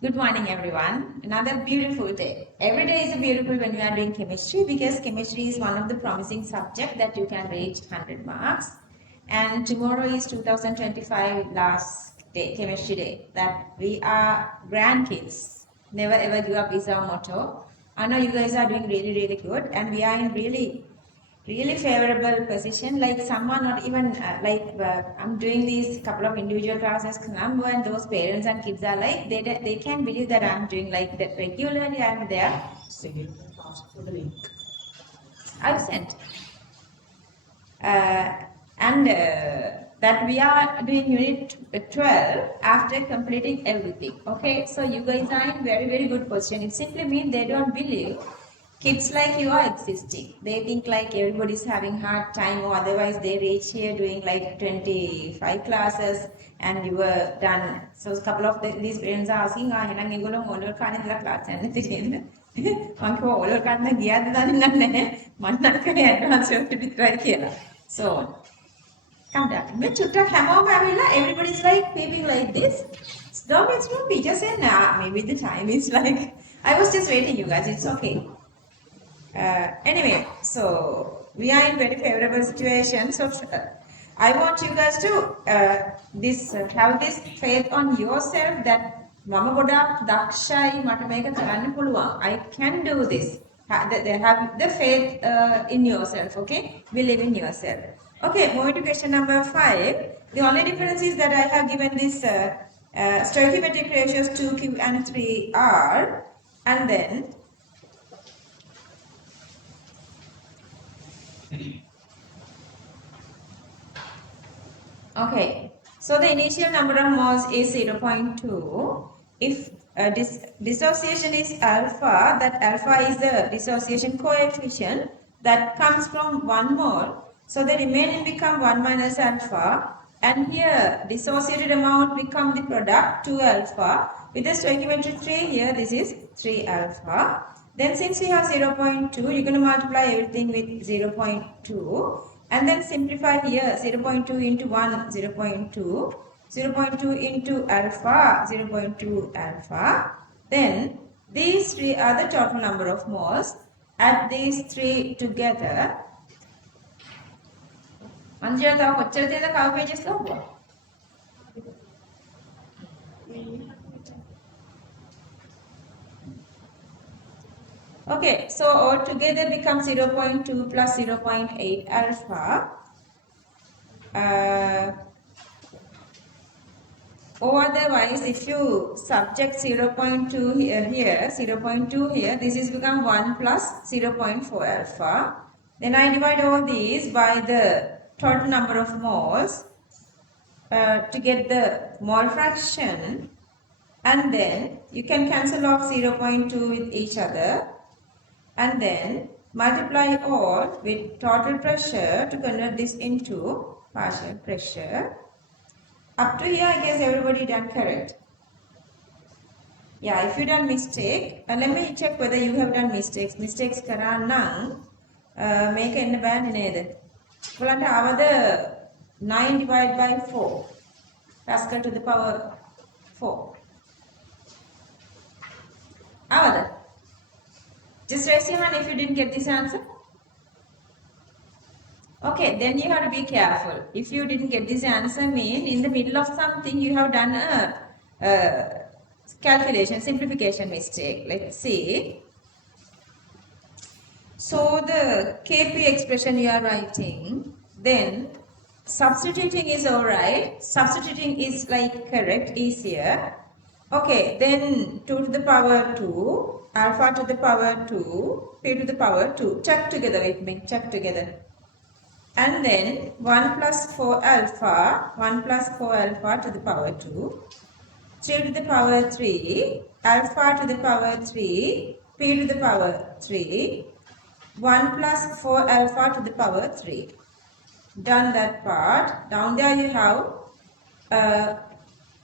Good morning, everyone. Another beautiful day. Every day is beautiful when you are doing chemistry because chemistry is one of the promising subject that you can reach 100 marks. And tomorrow is 2025 last day, chemistry day. That we are grandkids. Never ever give up is our motto. I know you guys are doing really, really good, and we are in really favorable position, like someone not even I'm doing these couple of individual classes number, and those parents and kids are like they can't believe that I'm doing like that regularly. I'm there. So you ask for the link. I've sent uh, and that we are doing unit 12 after completing everything. Okay, so you guys are in very good position. It simply means they don't believe kids like you are existing. They think like everybody's having hard time, or otherwise they reach here doing like 25 classes and you were done. So a couple of these parents are asking, එහෙනම් ඒගොල්ලෝ ඕලර් කාලේ ඉඳලා class යන්න තියෙන්නේ. මම කිව්වා ඕලර් ගන්න ගියාද දන්නේ නැහැ. මම නම් කරේ ඇඩ්වාන්ස් එකට විතරයි කියලා. So come down. When Chutra came over, everybody's like peeping like this. No, it's not. We just said, nah, maybe the time is like, I was just waiting, you guys. It's okay. Anyway, so we are in very favorable situation. So I want you guys to have this faith on yourself that මම ගොඩාක් දක්ෂයි මට මේක කරන්න පුළුවන්. I can do this. They have the faith in yourself, okay? Believe in yourself. Okay, moving to question number 5. The only difference is that I have given this stoichiometric ratios 2q and 3r, and then okay, so the initial number of moles is 0.2. If dissociation is alpha, that alpha is the dissociation coefficient that comes from 1 mole. So the remaining become 1 minus alpha, and here dissociated amount become the product 2 alpha. With the stoichiometry 3 here, this is 3 alpha. Then since we have 0.2, you're going to multiply everything with 0.2. And then simplify here 0.2 into 1, 0.2, 0.2 into alpha, 0.2 alpha. Then these three are the total number of moles. Add these three together. Anjana, what's the cow pages? Okay, so all together becomes 0.2 plus 0.8 alpha. Or otherwise, if you subject 0.2 here, 0.2 here, this is become 1 plus 0.4 alpha. Then I divide all these by the total number of moles to get the mole fraction, and then you can cancel off 0.2 with each other, and then multiply all with total pressure to convert this into partial pressure. Up to here, I guess everybody done correct. Yeah, if you done mistake, let me check whether you have done mistakes. Mistakes කරානම් මේක එන්න බෑනේ නේද? ඔයාලන්ට ආවද 9 divided by 4 Pascal to the power 4. ආවද? Just raise your hand if you didn't get this answer. Okay, then you have to be careful. If you didn't get this answer, mean in the middle of something you have done a calculation, simplification mistake. Let's see. So the KP expression you are writing, then substituting is alright. Substituting is like correct, easier. Okay, then 2 to the power 2, alpha to the power 2, p to the power 2. Check together with me, check together. And then 1 plus 4 alpha, 1 plus 4 alpha to the power 2, 3 to the power 3, alpha to the power 3, p to the power 3, 1 plus 4 alpha to the power 3. Done that part. Down there you have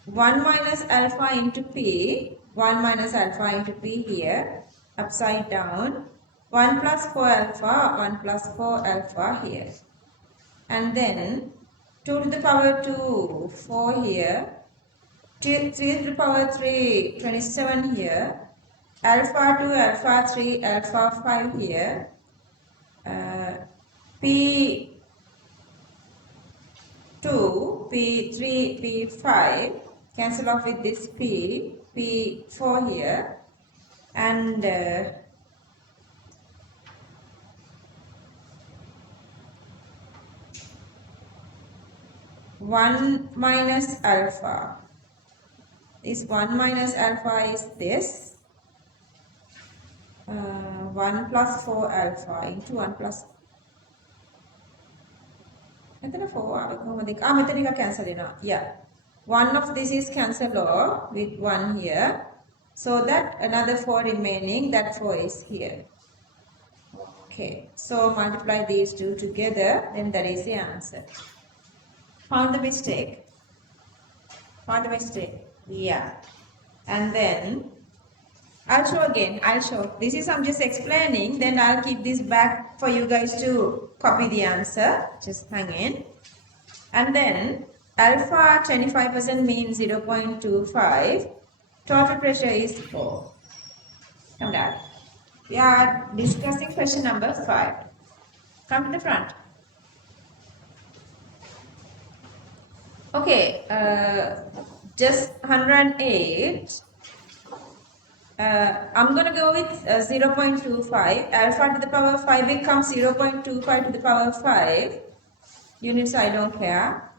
1 minus alpha into p, 1 minus alpha into p here, upside down, 1 plus 4 alpha, 1 plus 4 alpha here. And then 2 to the power 2, 4 here, 3 to the power 3, 27 here. Alpha 2, alpha 3, alpha 5 here. P2, P3, P5. Cancel off with this P, P4 here. And 1 minus alpha. This 1 minus alpha is this. 1 plus 4 alpha into 1 plus. මෙතන 4 කොහොමද? මෙතන එක cancel වෙනවා. Yeah. One of this is cancelled off with 1 here. So that another 4 remaining, that 4 is here. Okay. So multiply these two together, then that is the answer. Found the mistake? Found the mistake? Yeah. And then I'll show again. I'll show. This is I'm just explaining. Then I'll keep this back for you guys to copy the answer. Just hang in. And then alpha 25% means 0.25. Total pressure is 4. Come down. We are discussing question number 5. Come to the front. Okay. Just 108. I'm going to go with 0.25. Alpha to the power 5 becomes 0.25 to the power 5. Units I don't care.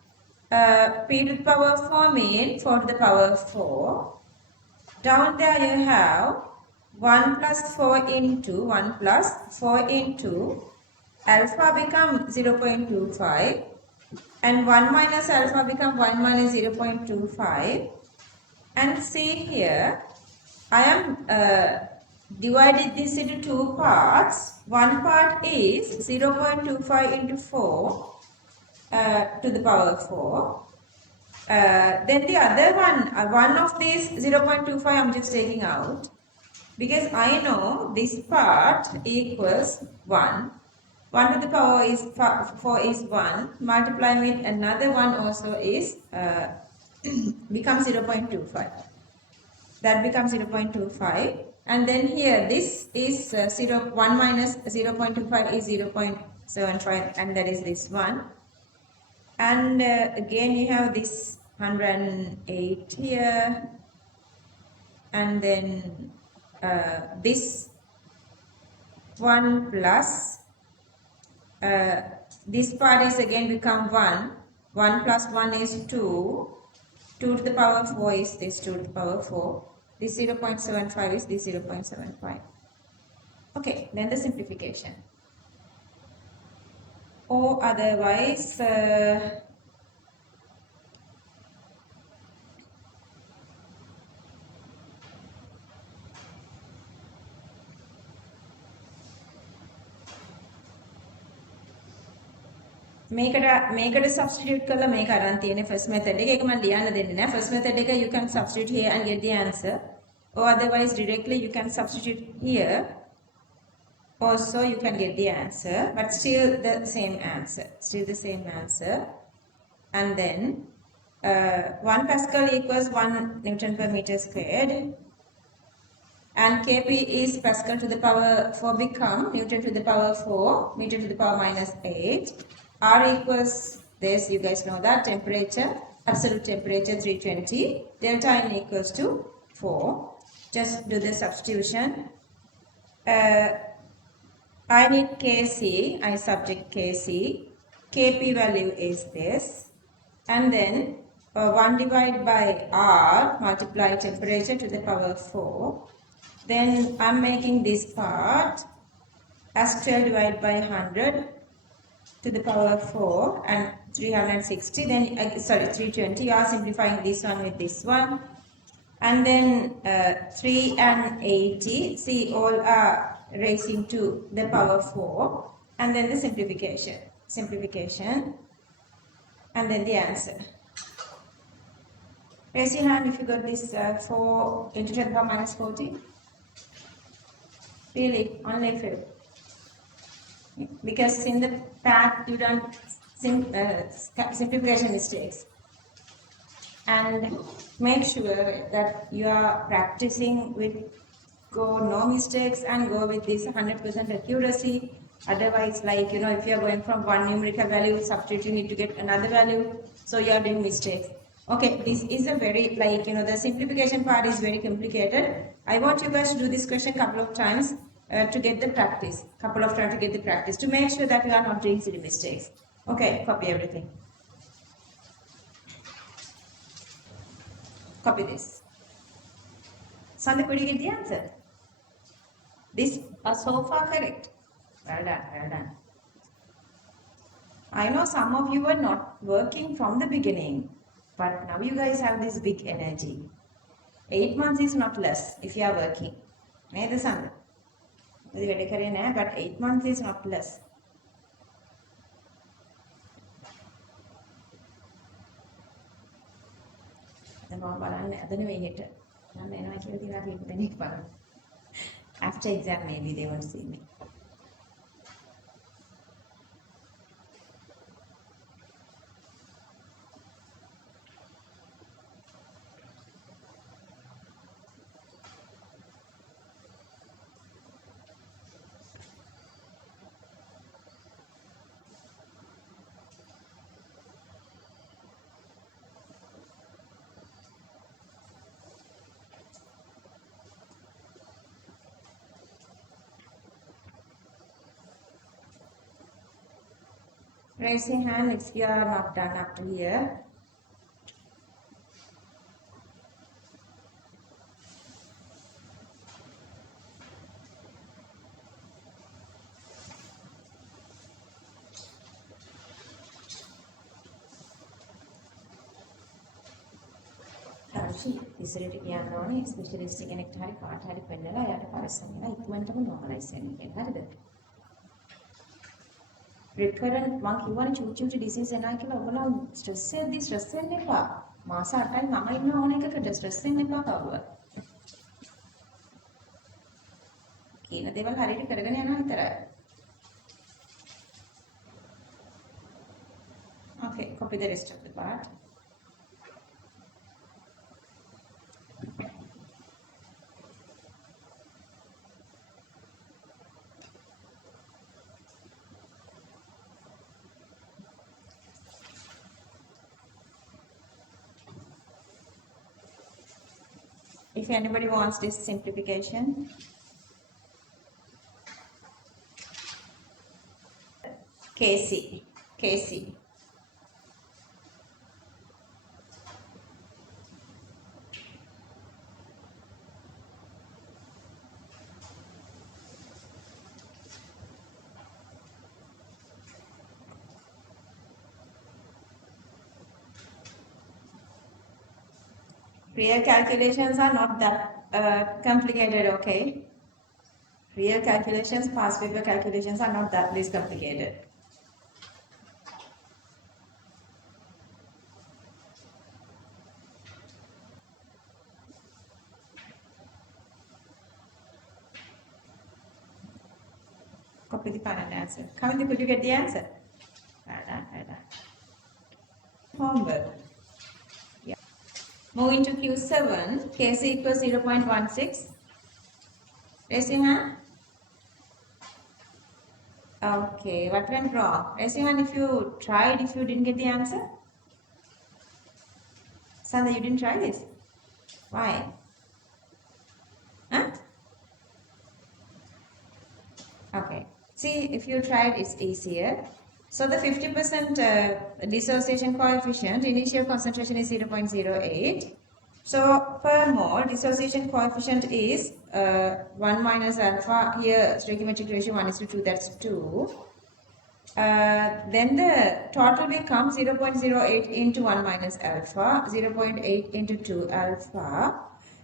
P to the power 4 means 4 to the power 4. Down there you have 1 plus 4 into 1 plus 4 into alpha become 0.25 and 1 minus alpha become 1 minus 0.25. And see here, I am divided this into two parts. One part is 0.25 into 4 to the power 4. Then the other one of these 0.25 I am just taking out because I know this part equals 1. 1 to the power is 4 is 1. Multiply with another one also is becomes 0.25. That becomes 0.25. And then here this is 1 minus 0.25 is 0.75 and that is this one. And again you have this 108 here, and then this 1 plus this part is again become 1. 1 plus 1 is 2. 2 to the power 4 is this 2 to the power 4. This 0.75 is this 0.75. Okay, then the simplification. Or otherwise මේකට substitute කරලා මේක අරන් තියෙන first method එක. ඒක මම ලියන්න දෙන්නේ නැහැ. First method එක you can substitute here and get the answer. Or otherwise directly you can substitute here. Also you can get the answer, but still the same answer. Still the same answer. And then 1 Pascal equals 1 Newton per meter squared. And Kp is Pascal to the power 4 become Newton to the power 4, meter to the power minus 8. R equals this, you guys know that, temperature, absolute temperature 320. Delta N equals to 4. Just do the substitution. I need Kc, I subject Kc. Kp value is this. And then 1 divided by R, multiply temperature to the power 4. Then I'm making this part as 12 divided by 100 to the power 4 and 360. Then, sorry, 320. You are simplifying this one with this one. And then 3 and 80. See, all are raising to the power 4. And then the simplification. Simplification. And then the answer. Raise your hand if you got this 4 into 10 to the power minus 40. Really, only if you. Because in the past you done simplification mistakes. and make sure that you are practicing with go no mistakes and go with this 100% accuracy. Otherwise, like, you know, if you are going from one numerical value, substitute, you need to get another value, so you are doing mistakes. Okay, this is a very, like, you know, the simplification part is very complicated. I want you guys to do this question couple of times to get the practice, to make sure that you are not doing silly mistakes. Okay, copy everything. Copy this. Sandha, could you get the answer? This are so far correct. Well done, well done. I know some of you were not working from the beginning, but now you guys have this big energy. 8 months is not less if you are working. Neda Sandha? But 8 months is not less. After exam, maybe they won't see me. Raise your hand if you are not done up to here. ඉස්සරහට කියන්න ඕනේ specialist කෙනෙක්ට හරි කාට හරි පෙන්නලා එයාට පරිස්සමෙන් ඉක්මනටම normalize වෙන්න කියලා. හරිද? recurrent මං කියවනේ චූටි disease එනවා කියලා ඔයගොල්ලෝ ස්ට්‍රෙස් වෙන්න එපා. මාස 8යි මම ඉන්න ඕන එකකට ස්ට්‍රෙස් වෙන්න එපා කවුරුවත්. කියන දේවල් හරියට කරගෙන යනවා විතරයි. Okay, copy the rest of the part. If anybody wants this simplification, KC. Real calculations are not that complicated, okay? Real calculations, past paper calculations are not that least complicated. Copy the final answer. Kamini, could you get the answer? Well done. Homework. Moving to Q7, Kc equals 0.16. Raise your hand. Okay, what went wrong? Raise your hand if you tried, if you didn't get the answer. Sandha, you didn't try this? Why? Huh? Okay. See, if you tried, it's easier. So the 50% dissociation coefficient, initial concentration is 0.08. So per mole, dissociation coefficient is 1 minus alpha. Here, stoichiometric ratio 1:2, that's 2. Then the total becomes 0.08 into 1 minus alpha, 0.8 into 2 alpha.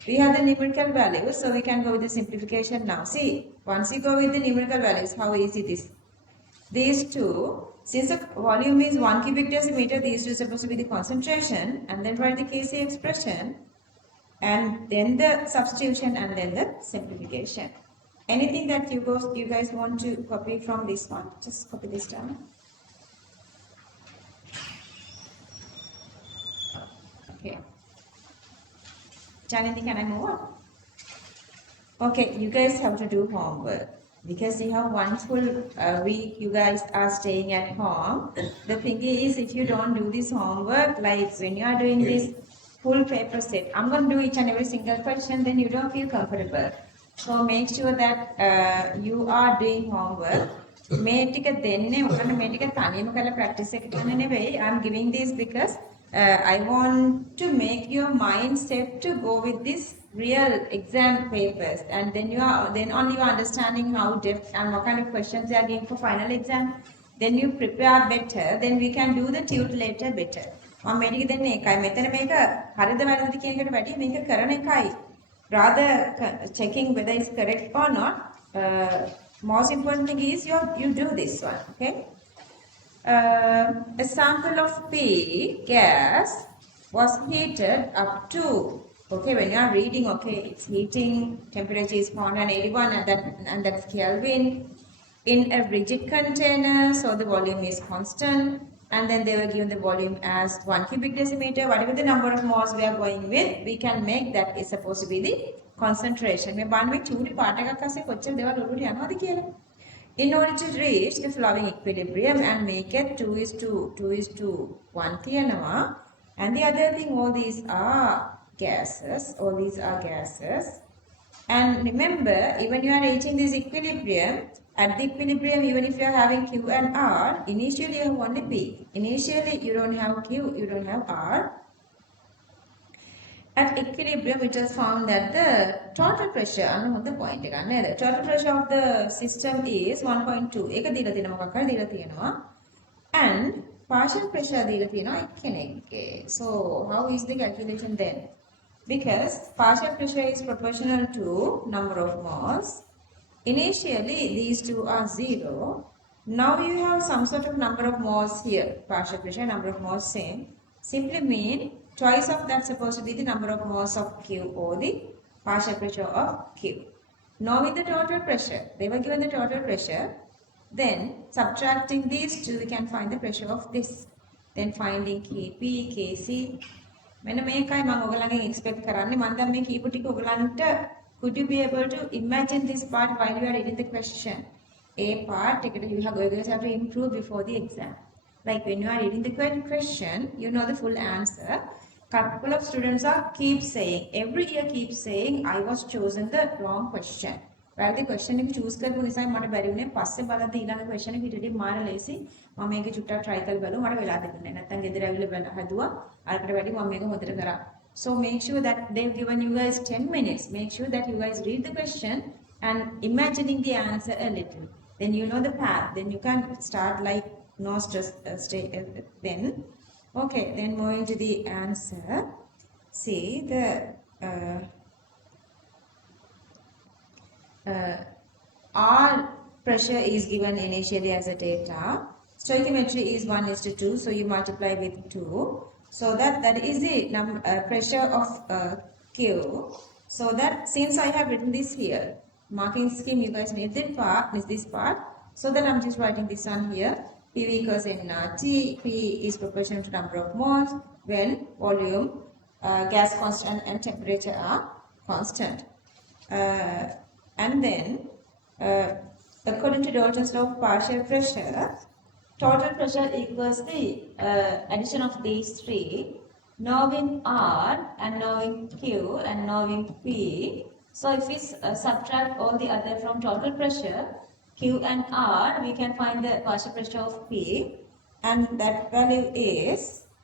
We have the numerical values, so we can go with the simplification now. See, once you go with the numerical values, how easy it is. These two, since the volume is 1 cubic decimeter, these two are supposed to be the concentration, and then write the Kc expression, and then the substitution, and then the simplification. Anything that you guys want to copy from this one, just copy this down. Okay. Janity, can I move on? Okay, you guys have to do homework because you have one full week. You guys are staying at home. The thing is, if you don't do this homework, like when you are doing this full paper set, I'm going to do each and every single question, then you don't feel comfortable. So make sure that you are doing homework. මේ ටික දෙන්නේ මොකද මේ ටික තනියම කරලා practice එක කරන්න නෙවෙයි. I'm giving this because I want to make your mind set to go with this real exam papers, and then only you are understanding how depth and what kind of questions they are giving for final exam. Then you prepare better, then we can do the tute later better. මම මේ ටික දෙන්නේ එකයි. මෙතන මේක හරිද වැරදිද කියන එකට වැඩිය මේක කරන එකයි. Rather checking whether it's correct or not. Most important thing is you do this one, okay? A sample of P gas was heated up to, okay, when you are reading, okay, it's heating, temperature is 481 and that's Kelvin, in a rigid container, so the volume is constant, and then they were given the volume as 1 cubic decimeter. Whatever the number of moles we are going with, we can make that is supposed to be the concentration. මේ බලන්න මේ චූටි පාට එකක් අස්සේ කොච්චර දේවල් ඔළුවට යනවද කියලා. In order to reach the flowing equilibrium and make it 2:1 තියෙනවා. And the other thing, all these are gases. And remember, even you are reaching this equilibrium, at the equilibrium, even if you are having Q and R, initially you have only P. Initially you don't have Q, you don't have R. At equilibrium, it was found that the total pressure, the point, the total pressure of the system is 1.2. එක දීලා තියෙනවා මොකක් හරි දීලා තියෙනවා. And partial pressure දීලා තියෙනවා එක්කෙනෙක්ගේ. So how is the calculation then? Because partial pressure is proportional to number of moles. Initially, these two are 0. Now you have some sort of number of moles here. Partial pressure, number of moles same. Simply mean twice of that supposed to be the number of moles of Q or the partial pressure of Q. Now with the total pressure, they were given the total pressure. Then subtracting these two, we can find the pressure of this. Then finding Kp, Kc. මෙන්න මේකයි මම ඔයගලගෙන් expect කරන්නේ. මම දැන් මේ කීප ටික ඔයගලන්ට could you be able to imagine this part while you are reading the question? A part you guys have to improve before the exam. Like when you are reading the question, you know the full answer. Couple of students are keep saying, every year keep saying, I was chosen the wrong question. Well, the question if you choose කරපු නිසා මට බැරි වුණේ පස්සේ බලද්දි ඊළඟ question එක හිටියේ මාර ලේසි. මම මේක චුට්ටක් try කරලා බලුවා මට වෙලා දෙන්නේ නැහැ. නැත්තම් ගෙදර ඇවිල්ලා හදුවා. අරකට වැඩි මම මේක හොඳට කරා. So make sure that they've given you guys 10 minutes. Make sure that you guys read the question and imagining the answer a little. Then you know the path. Then you can start like no stress then. Okay, then moving to the answer. See the R pressure is given initially as a data. Stoichiometry is 1:2, so you multiply with 2. So that is the pressure of Q. So that since I have written this here, marking scheme, you guys need this part. So then I'm just writing this one here. PV equals nRT. P is proportional to number of moles when volume, gas constant and temperature are constant. And then according to Dalton's law of partial pressure, total pressure equals the addition of these three, knowing R and knowing Q and knowing P. So if we subtract all the other from total pressure, Q and R, we can find the partial pressure of P, and that value is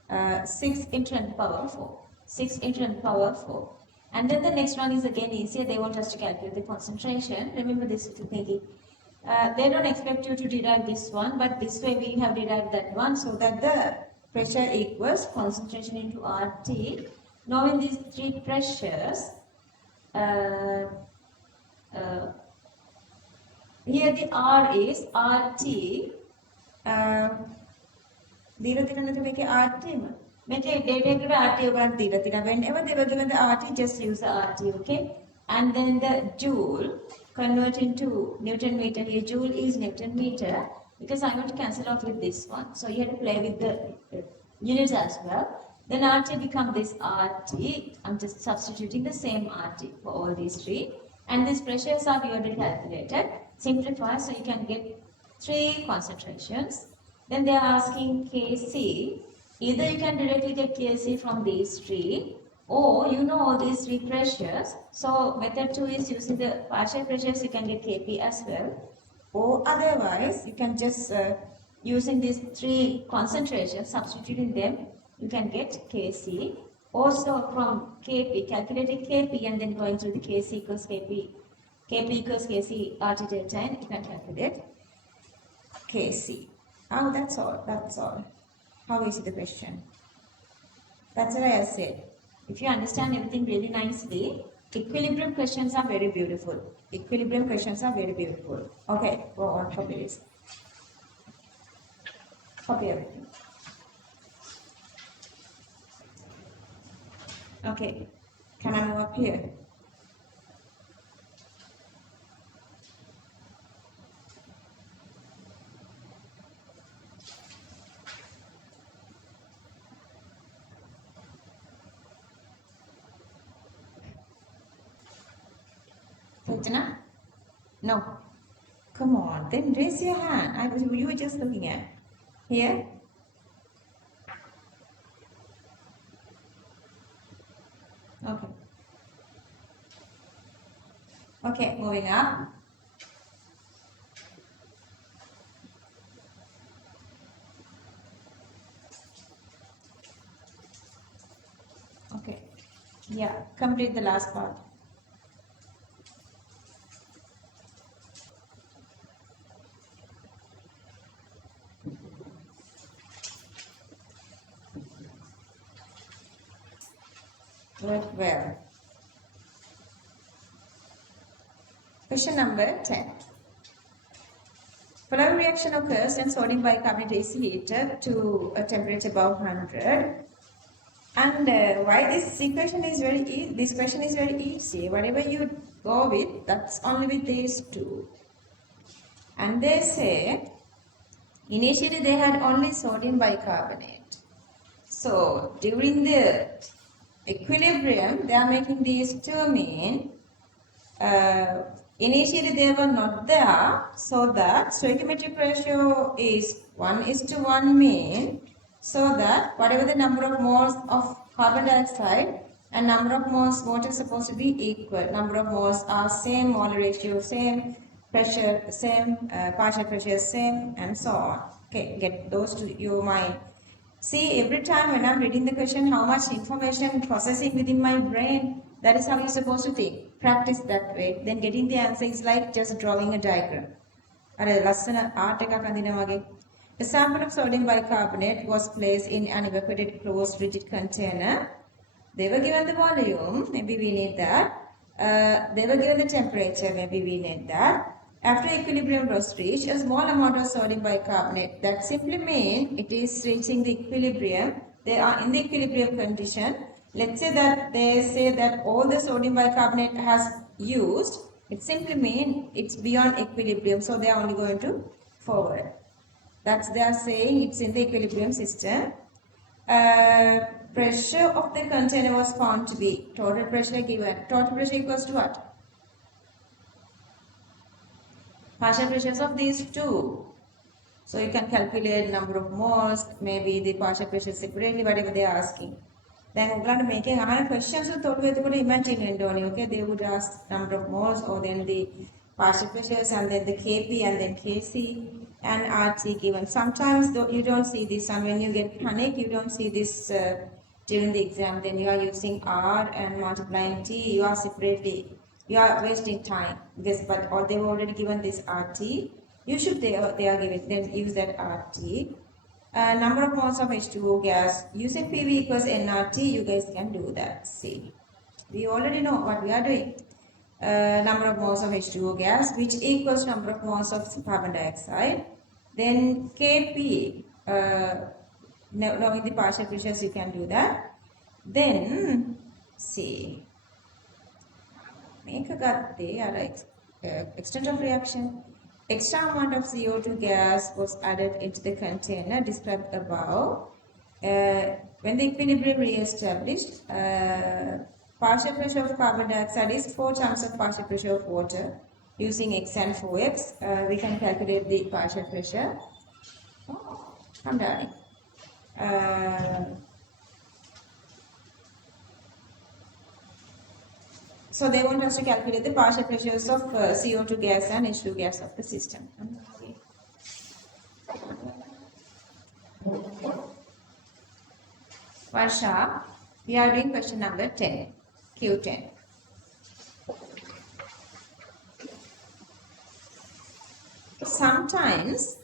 6 into 10 power 4. 6 into 10 power 4. And then the next one is again easier. They want us to calculate the concentration. Remember this thinking. They don't expect you to derive this one, but this way we have derived that one, so that the pressure equals concentration into RT. Now in these three pressures, here the R is RT. දීලා තියෙනවද මේකේ RT ම? මේකේ data එකට RT ඔයගොල්ලන් දීලා තියෙනවා. Whenever they were given the RT, just use the RT, okay? And then the joule, convert into Newton meter. Here joule is Newton meter because I want to cancel off with this one. So you have to play with the units as well. Then RT become this RT. I'm just substituting the same RT for all these three. And these pressures are already calculated. Simplify so you can get 3 concentrations. Then they are asking Kc. Either you can directly get Kc from these three, or you know all these 3 pressures. So method 2 is using the partial pressures, you can get Kp as well. Or otherwise, you can just using these 3 concentrations, substituting them, you can get Kc. Also from Kp, calculating Kp and then going through the Kc equals Kp, Kp equals Kc RT delta, and you can calculate Kc. Oh, that's all. That's all. How is the question? That's what I said. If you understand everything really nicely, equilibrium questions are very beautiful. Equilibrium questions are very beautiful. Okay, go on, copy this. Copy everything. Okay, can I move up here? Fortuna? No. Come on, then raise your hand. You were just looking at. Here? Okay. Okay, moving up. Okay. Yeah, complete the last part. Well. Question number 10. Following reaction occurs when sodium bicarbonate is heated to a temperature above 100. And why this equation is this question is very easy. Whatever you go with, that's only with these two. And they say initially they had only sodium bicarbonate. So during the equilibrium, they are making these two mean. Initially they were not there, so that stoichiometric ratio is 1:1 mean, so that whatever the number of moles of carbon dioxide and number of moles water is supposed to be equal. Number of moles are same, molar ratio same, pressure same, partial pressure same, and so on. Okay, get those to your mind. See, every time when I'm reading the question, how much information processing within my brain, that is how you're supposed to think. Practice that way. Then getting the answer is like just drawing a diagram. A sample of sodium bicarbonate was placed in an evaporated closed rigid container. They were given the volume, maybe we need that. They were given the temperature, maybe we need that. After equilibrium was reached, a small amount of sodium bicarbonate. That simply means it is reaching the equilibrium. They are in the equilibrium condition. Let's say that they say that all the sodium bicarbonate has used. It simply means it's beyond equilibrium. So they are only going to forward. That's they are saying it's in the equilibrium system. Pressure of the container was found to be total pressure given. Total pressure equals to what? Partial pressures of these two. So you can calculate number of moles, maybe the partial pressure separately, whatever they are asking. Then we're making questions with imagine okay, they would ask number of moles or then the partial pressures and then the Kp and then Kc and RT given. Sometimes though you don't see this, and when you get panic, you don't see this during the exam. Then you are using R and multiplying T, you are separately. You are wasting time because or they've already given this RT. You should they are giving then use that RT. Number of moles of H2O gas using PV equals nRT. You guys can do that. See, we already know what we are doing. Number of moles of H2O gas, which equals number of moles of carbon dioxide. Then Kp. Knowing the partial pressures, you can do that. Then see. Make a extent of reaction. Extra amount of CO2 gas was added into the container described above. when the equilibrium re-established, partial pressure of carbon dioxide is 4 times of partial pressure of water. Using x and 4x, we can calculate the partial pressure. Oh, come down. So they want us to calculate the partial pressures of CO2 gas and H2 gas of the system. Varsha, we are doing question number 10, Q10. Sometimes,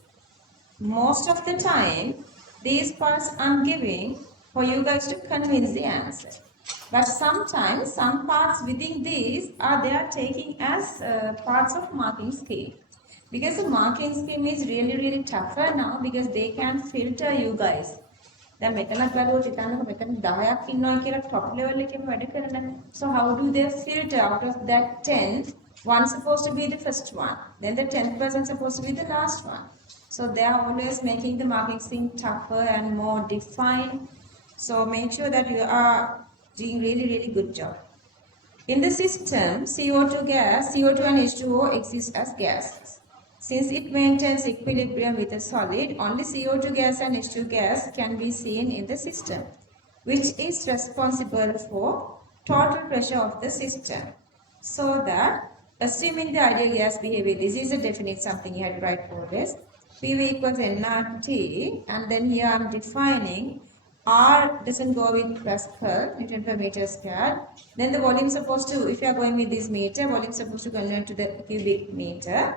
most of the time, these parts I'm giving for you guys to convince the answer. But sometimes, some parts within these they are taking as parts of marking scheme. Because the marking scheme is really tougher now because they can filter you guys. දැන් මෙතනත් බලුවොත් හිතන්නකො මෙතන 10ක් ඉන්නවා කියලා top level එකේම වැඩ කරන. So how do they filter out of that 10? One supposed to be the first one. Then the 10th person supposed to be the last one. So they are always making the marking scheme tougher and more defined. So make sure that you are doing really good job. In the system, CO2 gas, CO2 and H2O exist as gases. Since it maintains equilibrium with a solid, only CO2 gas and H2 gas can be seen in the system, which is responsible for total pressure of the system. So that, assuming the ideal gas behavior, this is a definite something you had to write for this, PV equals nRT, and then here I am defining R doesn't go with Pascal, Newton per meter squared. Then the volume is supposed to, if you are going with this meter, volume is supposed to convert to the cubic meter.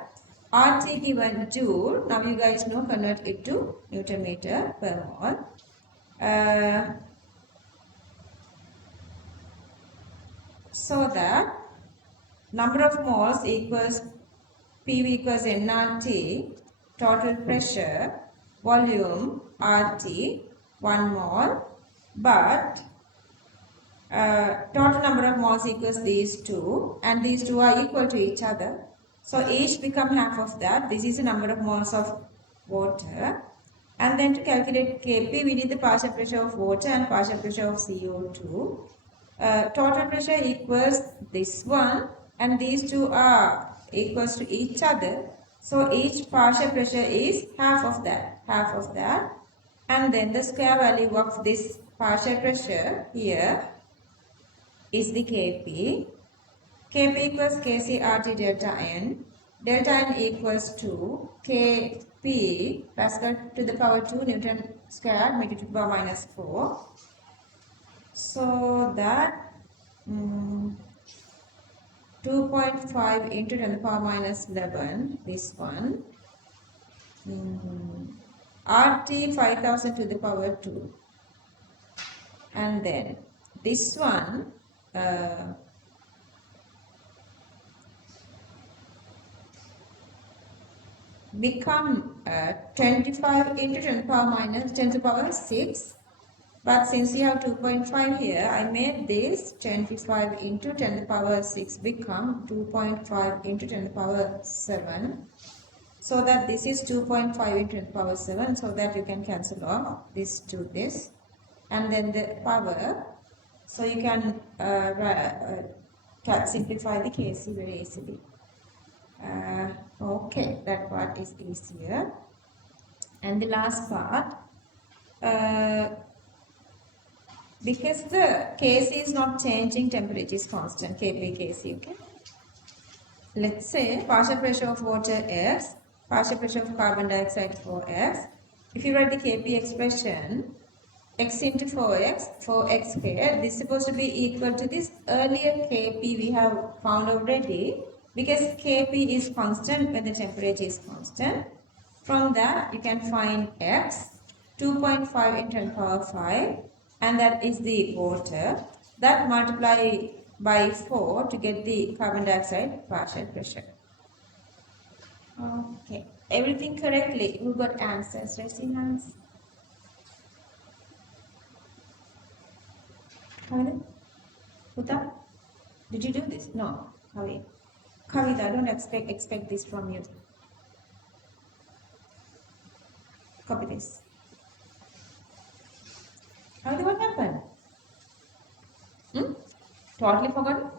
RT given joule, now you guys know, convert it to Newton meter per mole. So that number of moles equals PV equals nRT, total pressure, volume RT, 1 mole, but total number of moles equals these two, and these two are equal to each other. So each become half of that. This is the number of moles of water. And then to calculate Kp, we need the partial pressure of water and partial pressure of CO2. Total pressure equals this one, and these two are equals to each other. So each partial pressure is half of that. And then the square value of this partial pressure here is the Kp. Kp equals Kc RT delta N. Delta N equals to Kp Pascal to the power 2 Newton squared meter to the power minus 4. So that 2.5 into 10 to the power minus 11, this one. RT 5000 to the power 2. And then this one become 25 into 10 to the power minus 10 to the power 6. But since we have 2.5 here, I made this 25 into 10 to the power 6 become 2.5 into 10 to the power 7. So that this is 2.5 into 10 to the power 7, so that you can cancel off this to this. And then the power, so you can simplify the Kc very easily. Okay, that part is easier. And the last part, because the Kc is not changing, temperature is constant, Kp Kc, okay? Let's say partial pressure of water X, partial pressure of carbon dioxide 4x. If you write the Kp expression, x into 4x squared, this is supposed to be equal to this earlier Kp we have found already, because Kp is constant when the temperature is constant. From that you can find x, 2.5 into 10 to the power 5, and that is the water. That multiply by 4 to get the carbon dioxide partial pressure. Okay, everything correctly. We got answers, right, hands? Uta, did you do this? No. Kavita, I don't expect this from you. Copy this. What happened? Totally forgotten?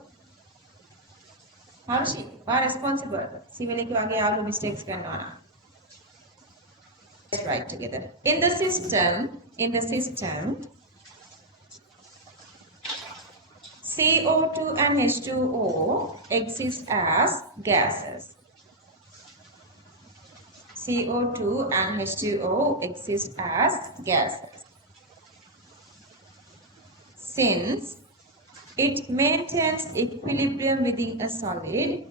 Harushi, why responsible? Civilly wage aalu mistakes kannawana. Let's write together. In the system, CO2 and H2O exist as gases. CO2 and H2O exist as gases. Since it maintains equilibrium within a solid,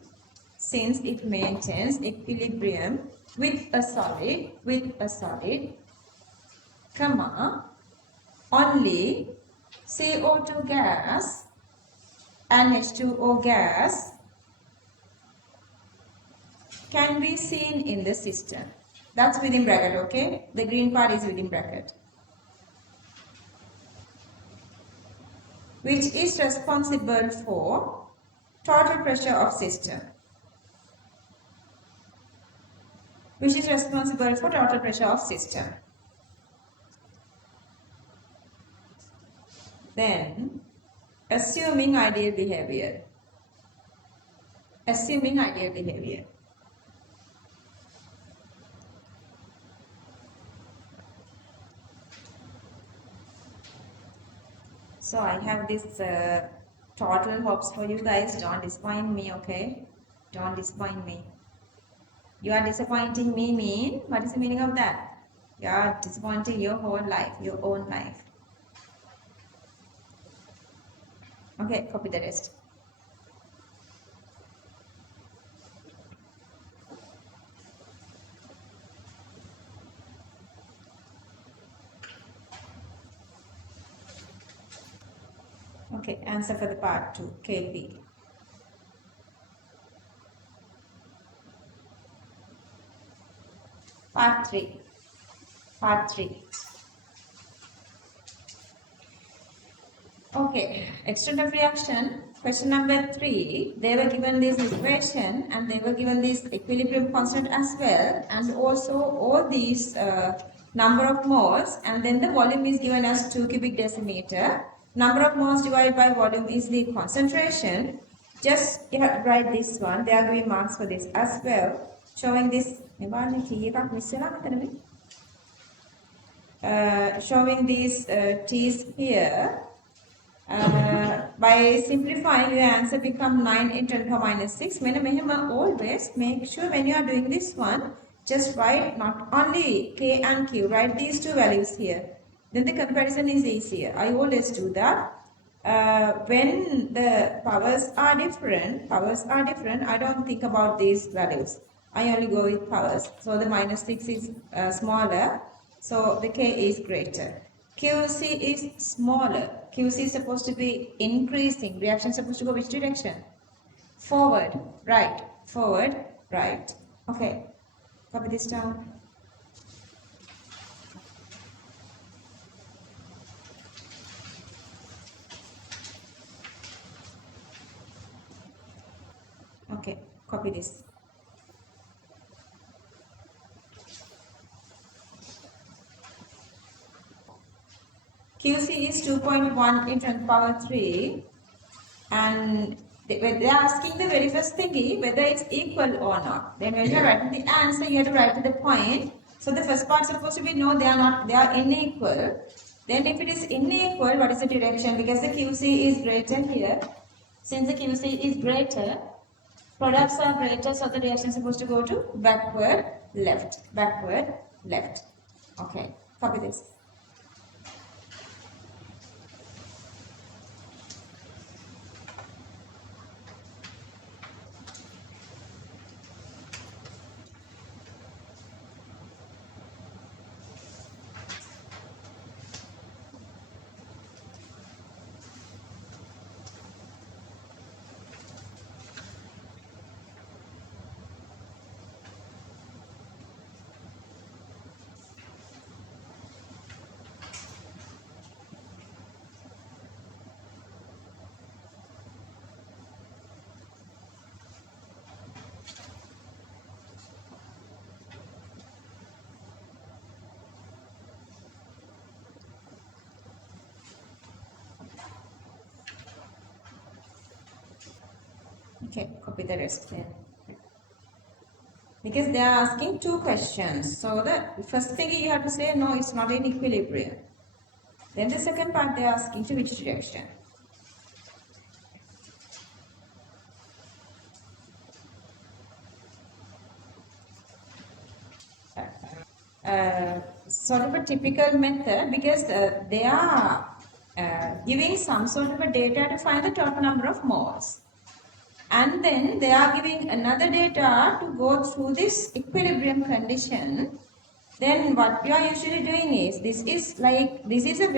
comma, only CO2 gas and H2O gas can be seen in the system. That's within bracket, okay? The green part is within bracket. Which is responsible for total pressure of system. Then, assuming ideal behavior. So I have this total hopes for you guys. Don't disappoint me, okay? Don't disappoint me. You are disappointing me what is the meaning of that? You are disappointing your whole life, your own life. Okay, copy the rest. Okay, answer for the part 2, KP. Part 3. Okay, extent of reaction. Question number 3. They were given this equation and they were given this equilibrium constant as well, and also all these number of moles, and then the volume is given as 2 cubic decimeter. Number of moles divided by volume is the concentration. Just write this one. They are giving marks for this as well, showing this. Showing these T's here. By simplifying, your answer become 9 in 10 power minus 6. Always make sure when you are doing this one, just write not only K and Q, write these two values here. Then the comparison is easier. I always do that. When the powers are different, I don't think about these values. I only go with powers. So the minus 6 is smaller. So the K is greater. QC is smaller. QC is supposed to be increasing. Reaction is supposed to go which direction? Forward, right. Okay, copy this down. Okay, copy this. QC is 2.1 in 10 power 3, and they are asking the very first thingy whether it's equal or not. Then when you are writing the answer, you have to write to the point. So the first part is supposed to be no, they are not, they are unequal. Then if it is unequal, what is the direction? Because the QC is greater here. Since the QC is greater, products are greater, so the reaction is supposed to go to backward, left. Okay, copy this. Okay, copy the rest there. Because they are asking two questions. So the first thing you have to say, no, it's not in equilibrium. Then the second part they are asking to which direction. Sort of a typical method because they are giving some sort of a data to find the total number of moles. And then they are giving another data to go through this equilibrium condition. Then what we are usually doing is, this is a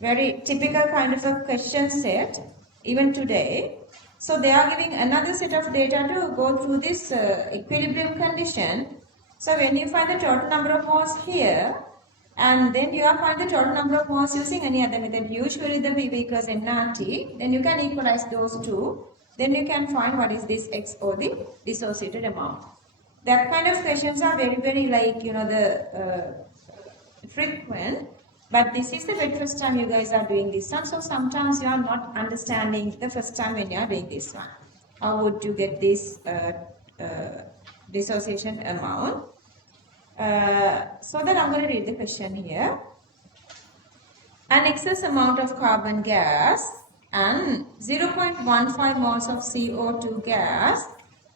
very typical kind of a question set even today. So they are giving another set of data to go through this equilibrium condition. So when you find the total number of moles here, and then you are find the total number of moles using any other method, usually the PV equals nRT, then you can equalize those two. Then you can find what is this X or the dissociated amount. That kind of questions are very frequent. But this is the very first time you guys are doing this one. So sometimes you are not understanding the first time when you are doing this one. How would you get this dissociation amount? So then I'm going to read the question here. An excess amount of carbon gas and 0.15 moles of CO2 gas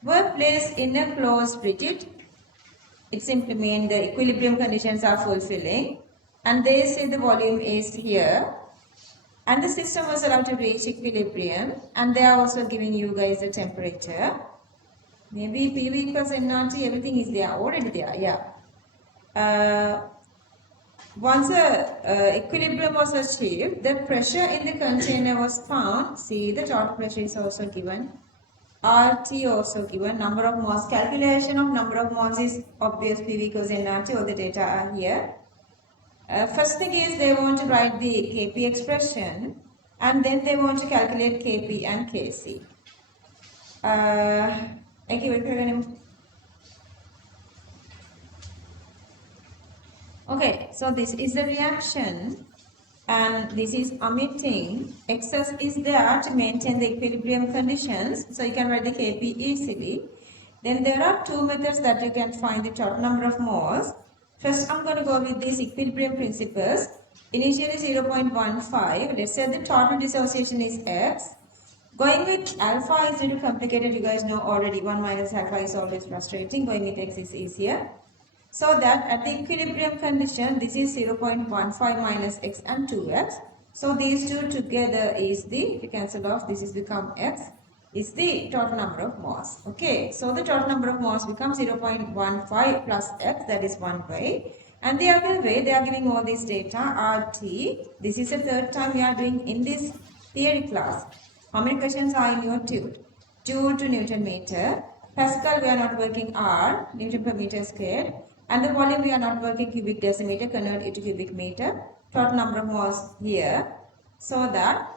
were placed in a closed rigid. It simply means the equilibrium conditions are fulfilling. And they say the volume is here. And the system was allowed to reach equilibrium. And they are also giving you guys the temperature. Maybe PV equals nRT, everything is there, already there, yeah. Once equilibrium was achieved, the pressure in the container was found. See, the total pressure is also given. RT also given. Number of moles. Calculation of number of moles is obvious. PV equals nRT. All the data are here. First thing is they want to write the Kp expression, and then they want to calculate Kp and Kc. Okay, so this is the reaction, and this is emitting. Excess is there to maintain the equilibrium conditions, so you can write the Kp easily. Then there are two methods that you can find the total number of moles. First, I'm going to go with these equilibrium principles. Initially 0.15. Let's say the total dissociation is X. Going with alpha is a little complicated. You guys know already 1 minus alpha is always frustrating. Going with X is easier. So that at the equilibrium condition, this is 0.15 minus X and 2X. So these two together is the, if you cancel off, this is become X, is the total number of moles. Okay, so the total number of moles becomes 0.15 plus X, that is one way. And the other way, they are giving all this data, RT. This is the third time we are doing in this theory class. How many questions are in your tube? 2 to Newton meter. Pascal, we are not working R, Newton per meter squared. And the volume, we are not working cubic decimeter, convert it to cubic meter. Total number of moles here. So that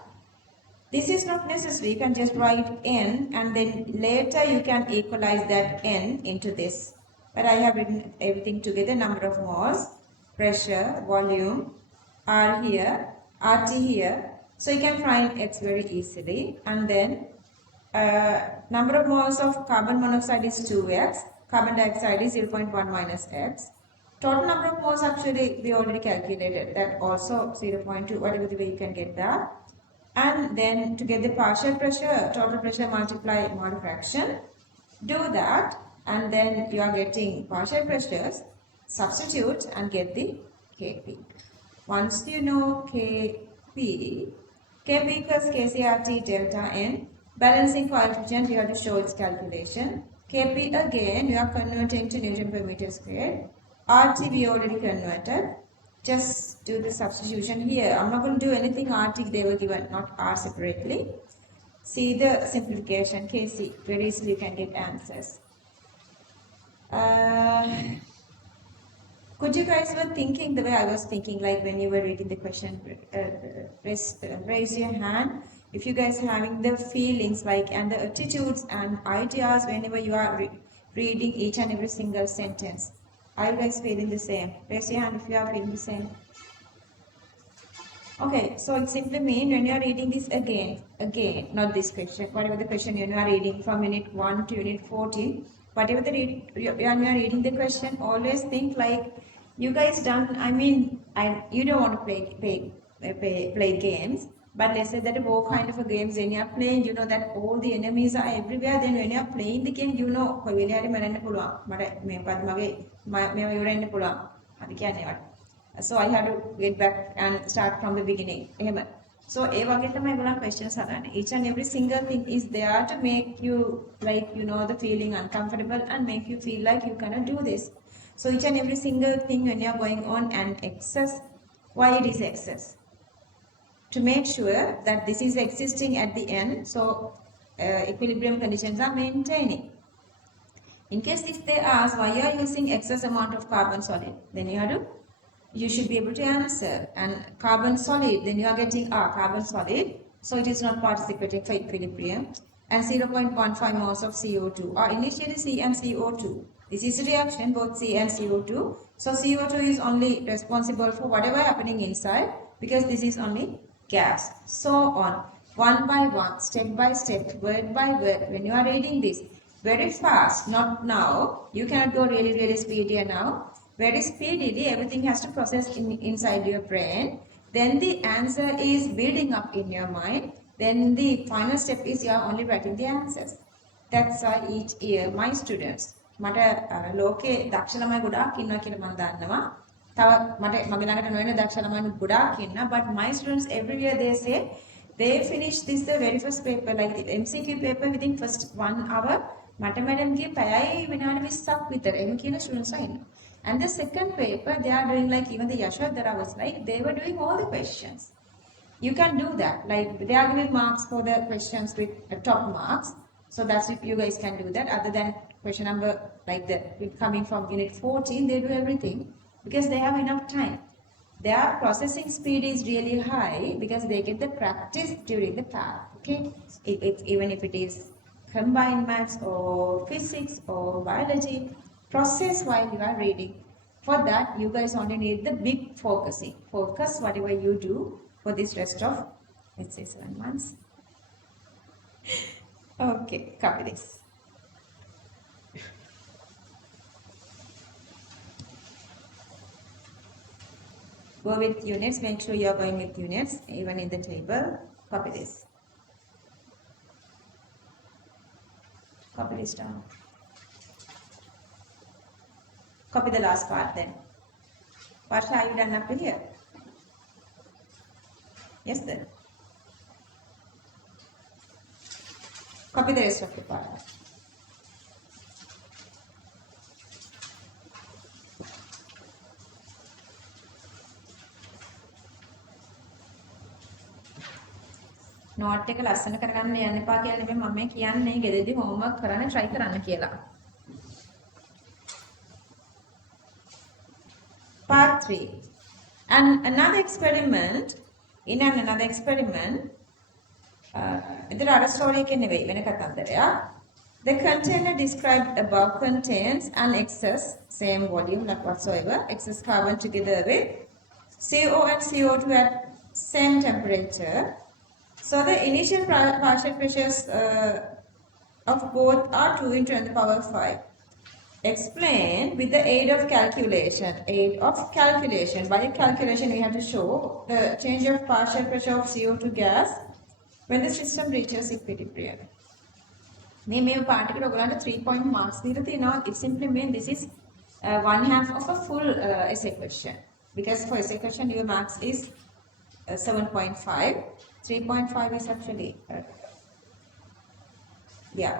this is not necessary. You can just write N, and then later you can equalize that N into this. But I have written everything together. Number of moles, pressure, volume, R here, RT here. So you can find X very easily. And then number of moles of carbon monoxide is 2X. Carbon dioxide is 0.1 minus X. Total number of moles, actually we already calculated that, also 0.2, whatever the way you can get that. And then to get the partial pressure, total pressure multiply mole fraction. Do that, and then you are getting partial pressures. Substitute and get the Kp. Once you know Kp equals KCRT delta N. Balancing coefficient, you have to show its calculation. Kp again, you are converting to Newton per meter squared. RT we already converted. Just do the substitution here. I'm not going to do anything RT, they were given, not R separately. See the simplification, Kc, very easily you can get answers. Could you guys were thinking the way I was thinking, like when you were reading the question, raise your hand. If you guys having the feelings like and the attitudes and ideas whenever you are reading each and every single sentence. Are you guys feeling the same? Raise your hand if you are feeling the same. Okay, so it simply means when you are reading this again, not this question, whatever the question you are reading from unit 1 to unit 14, whatever the when you are reading the question, always think like you guys done, you don't want to play games, but let's say that all kind of a games when you are playing, you know that all the enemies are everywhere, then when you are playing the game, you know, කොයි වෙලේ හරි මරන්න පුළුවන්. මට මේ පද මගේ මේව ඉවරෙන්න පුළුවන්. හරි කියන්නේ ඒවට. So I had to get back and start from the beginning. එහෙම. So ඒ වගේ තමයි ඒගොල්ලන් questions හදන්නේ. Each and every single thing is there to make you like you know the feeling uncomfortable and make you feel like you cannot do this. So each and every single thing when you are going on and excess, why it is excess? To make sure that this is existing at the end, so equilibrium conditions are maintaining. In case if they ask why you are using excess amount of carbon solid, then you should be able to answer. And carbon solid, then you are getting carbon solid, so it is not participating for equilibrium. And 0.15 moles of CO2 are initially C and CO2. This is a reaction, both C and CO2. So CO2 is only responsible for whatever happening inside because this is only gas. So on, one by one, step by step, word by word, when you are reading this, very fast, not now, you cannot go really speedier now. Very speedily, everything has to process inside your brain. Then the answer is building up in your mind. Then the final step is you are only writing the answers. That's why each year my students, මට ලෝකේ දක්ෂ ළමයි ගොඩාක් ඉන්නවා කියලා මම දන්නවා. තව මට මගේ ළඟට නොවන දක්ෂ ළමයි ගොඩාක් ඉන්නවා. But my students every year they say they finish this the very first paper like the MCQ paper within first 1 hour. මට මැඩම්ගේ පැයයි විනාඩි 20ක් විතර එහෙම කියන students are ඉන්නවා. And the second paper, they are doing like even the Asha that I was like, they were doing all the questions. You can do that. Like they are giving marks for the questions with top marks. So that's if you guys can do that. Other than question number like that coming from unit 14, they do everything because they have enough time. Their processing speed is really high because they get the practice during the path. Okay, even if it is combined maths or physics or biology. Process while you are reading. For that, you guys only need the big focusing. Focus whatever you do for this rest of, let's say 7 months. Okay, copy this. Go with units, make sure you are going with units, even in the table. Copy this. Copy this down. Copy the last part then. Asha, are you done up to here? Yes then. Copy the rest of the part. Note එක ලස්සන කරගන්න යන්න එපා කියලා නෙමෙයි මම කියන්නේ ගෙදරදී homework කරන්න try කරන්න කියලා. Part 3. And another experiment, එතන අර story එකේ නෙවෙයි වෙන කතන්දරයක්. The container described above contains an excess, same volume, not whatsoever, excess carbon together with CO and CO2 at same temperature. So the initial partial pressures of both are 2 into 10 to the power 5. Explain with the aid of calculation. By a calculation, we have to show the change of partial pressure of CO2 gas when the system reaches equilibrium. මේ part එකට ඔයගලන්ට 3 point marks දීලා තියෙනවා. It simply means this is 1/2 of a full essay question. Because for essay question your marks is 7.5. 3.5 is actually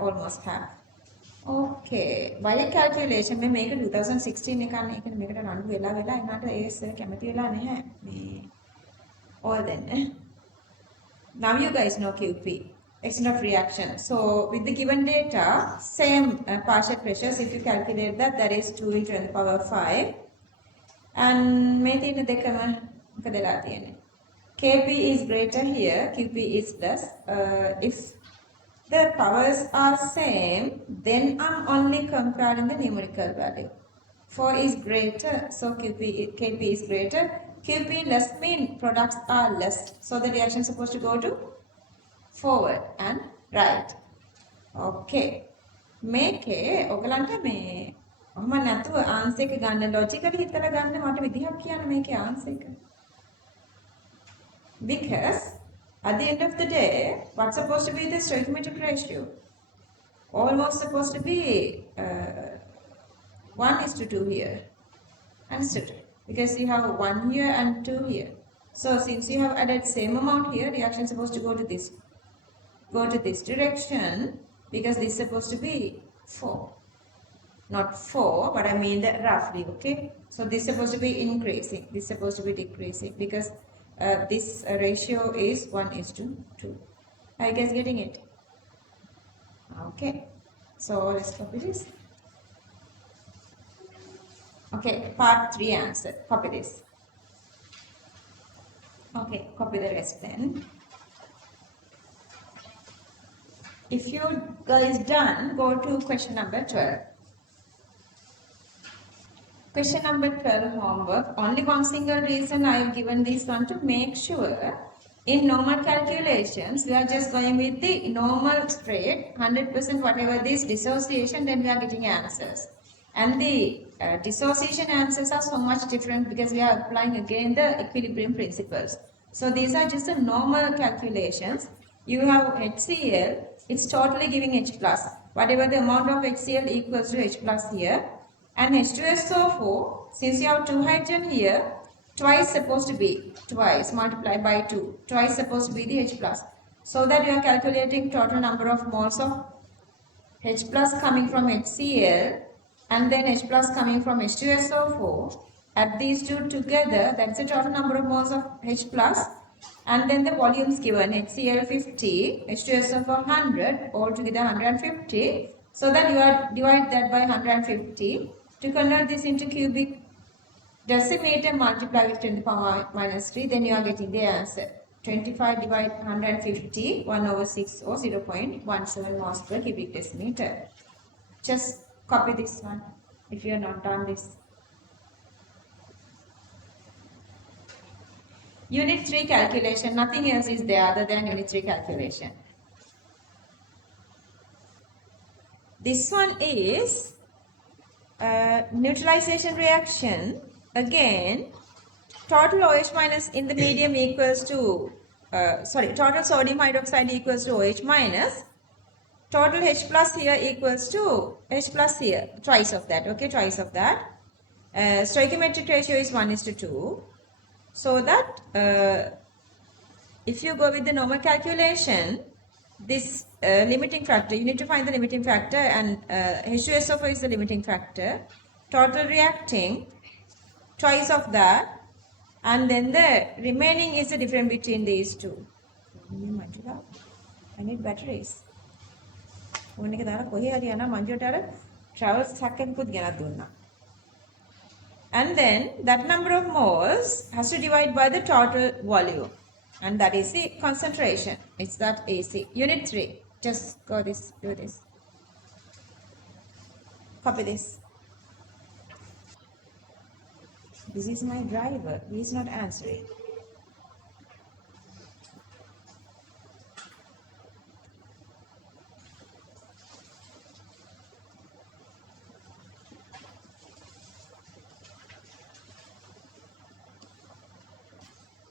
almost half. Okay, by a calculation මේ මේක 2016 එකක් නේ. ඒකනේ මේකට රණ්ඩු වෙලා එනාට ඒස් කැමති වෙලා නැහැ. මේ all then. Now you guys know QP, extent of reaction. So with the given data, same partial pressures, if you calculate that is 2 into 10 to the power 5. And මේ තියෙන දෙකම මොකදලා තියෙන්නේ? KP is greater here, QP is less. If the powers are same, then I'm only comparing the numerical value. 4 is greater, so KP is greater. QP less mean products are less. So the reaction is supposed to go to forward and right. Okay. මේකේ ඔයගලන්ට මේ මම නැතුව answer එක ගන්න logically හිතලා ගන්න මට විදිහක් කියන්න මේකේ ආන්සර් එක. Because at the end of the day, what's supposed to be the stoichiometric ratio? Almost supposed to be 1:2 here. Understood? Because you have 1 here and 2 here. So since you have added same amount here, reaction is supposed to go to this direction, because this is supposed to be 4. Not 4, but I mean that roughly, okay? So this is supposed to be increasing, this is supposed to be decreasing, because this ratio is 1:2. Are you guys getting it? Okay. So let's copy this. Okay, part 3 answer. Copy this. Okay, copy the rest then. If you guys done, go to question number 12. Question number 12 homework. Only one single reason I have given this one to make sure in normal calculations we are just going with the normal straight 100% whatever this dissociation, then we are getting answers. And the dissociation answers are so much different because we are applying again the equilibrium principles. So these are just the normal calculations. You have HCl, it's totally giving H plus. Whatever the amount of HCl equals to H plus here. And H2SO4, since you have 2 hydrogen here, twice supposed to be, twice multiplied by 2, twice supposed to be the H plus. So that you are calculating total number of moles of H plus coming from HCl and then H plus coming from H2SO4. Add these two together, that's the total number of moles of H plus, and then the volumes given, HCl 50, H2SO4 100, altogether 150. So that you are divide that by 150 to convert this into cubic decimeter, multiply with 10 to the power minus 3, then you are getting the answer. 25 divide 150, 1/6 or 0.17 moles per cubic decimeter. Just copy this one if you have not done this. Unit 3 calculation, nothing else is there other than unit 3 calculation. This one is neutralization reaction. Again, total OH minus in the medium equals to, total sodium hydroxide equals to OH minus. Total H plus here equals to H plus here, twice of that, okay, twice of that. Stoichiometric ratio is 1:2. So that if you go with the normal calculation, this limiting factor, you need to find the limiting factor, and H2SO4 is the limiting factor. Total reacting, twice of that, and then the remaining is the difference between these two. I need batteries. And then that number of moles has to divide by the total volume, and that is the concentration. It's that AC. Unit 3. Just go this, do this. Copy this. This is my driver. He is not answering.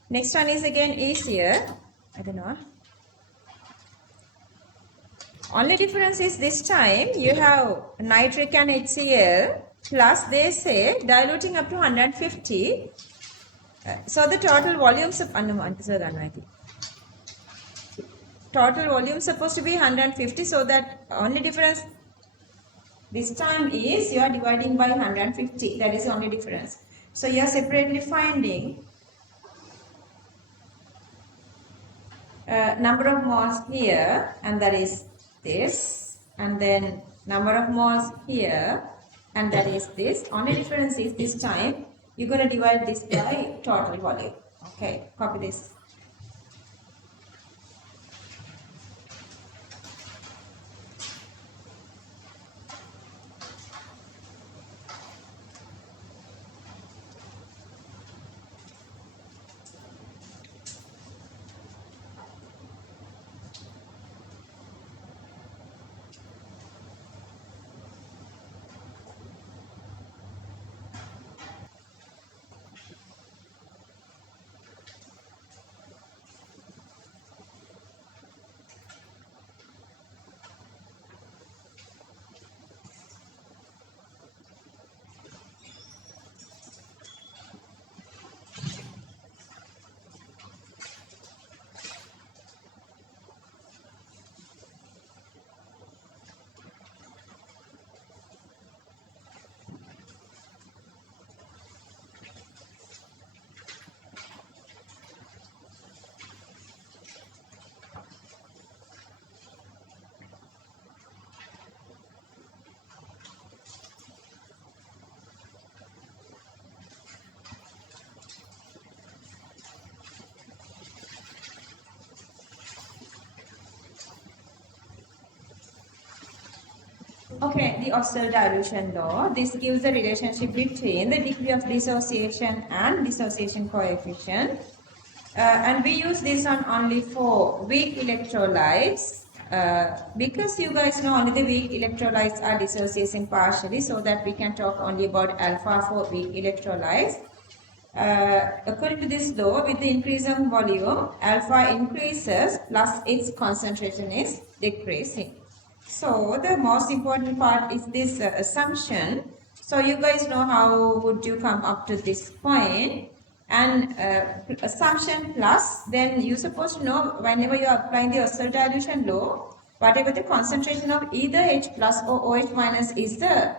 Next one is again easier. I don't know. Only difference is this time you have nitric and HCl plus they say diluting up to 150. So the total volumes of total volume supposed to be 150. So that only difference this time is you are dividing by 150. That is the only difference. So you are separately finding number of moles here, and that is this, and then number of moles here, and that is this. Only difference is this time you're going to divide this by total volume. Okay, copy this. Okay, the Osler dilution law. This gives the relationship between the degree of dissociation and dissociation coefficient. And we use this on only for weak electrolytes because you guys know only the weak electrolytes are dissociating partially, so that we can talk only about alpha for weak electrolytes. According to this law, with the increase in volume, alpha increases plus its concentration is decreasing. So the most important part is this assumption. So you guys know how would you come up to this point, and assumption plus, then you're supposed to know whenever you are applying the Osler dilution law, whatever the concentration of either H plus or OH minus is the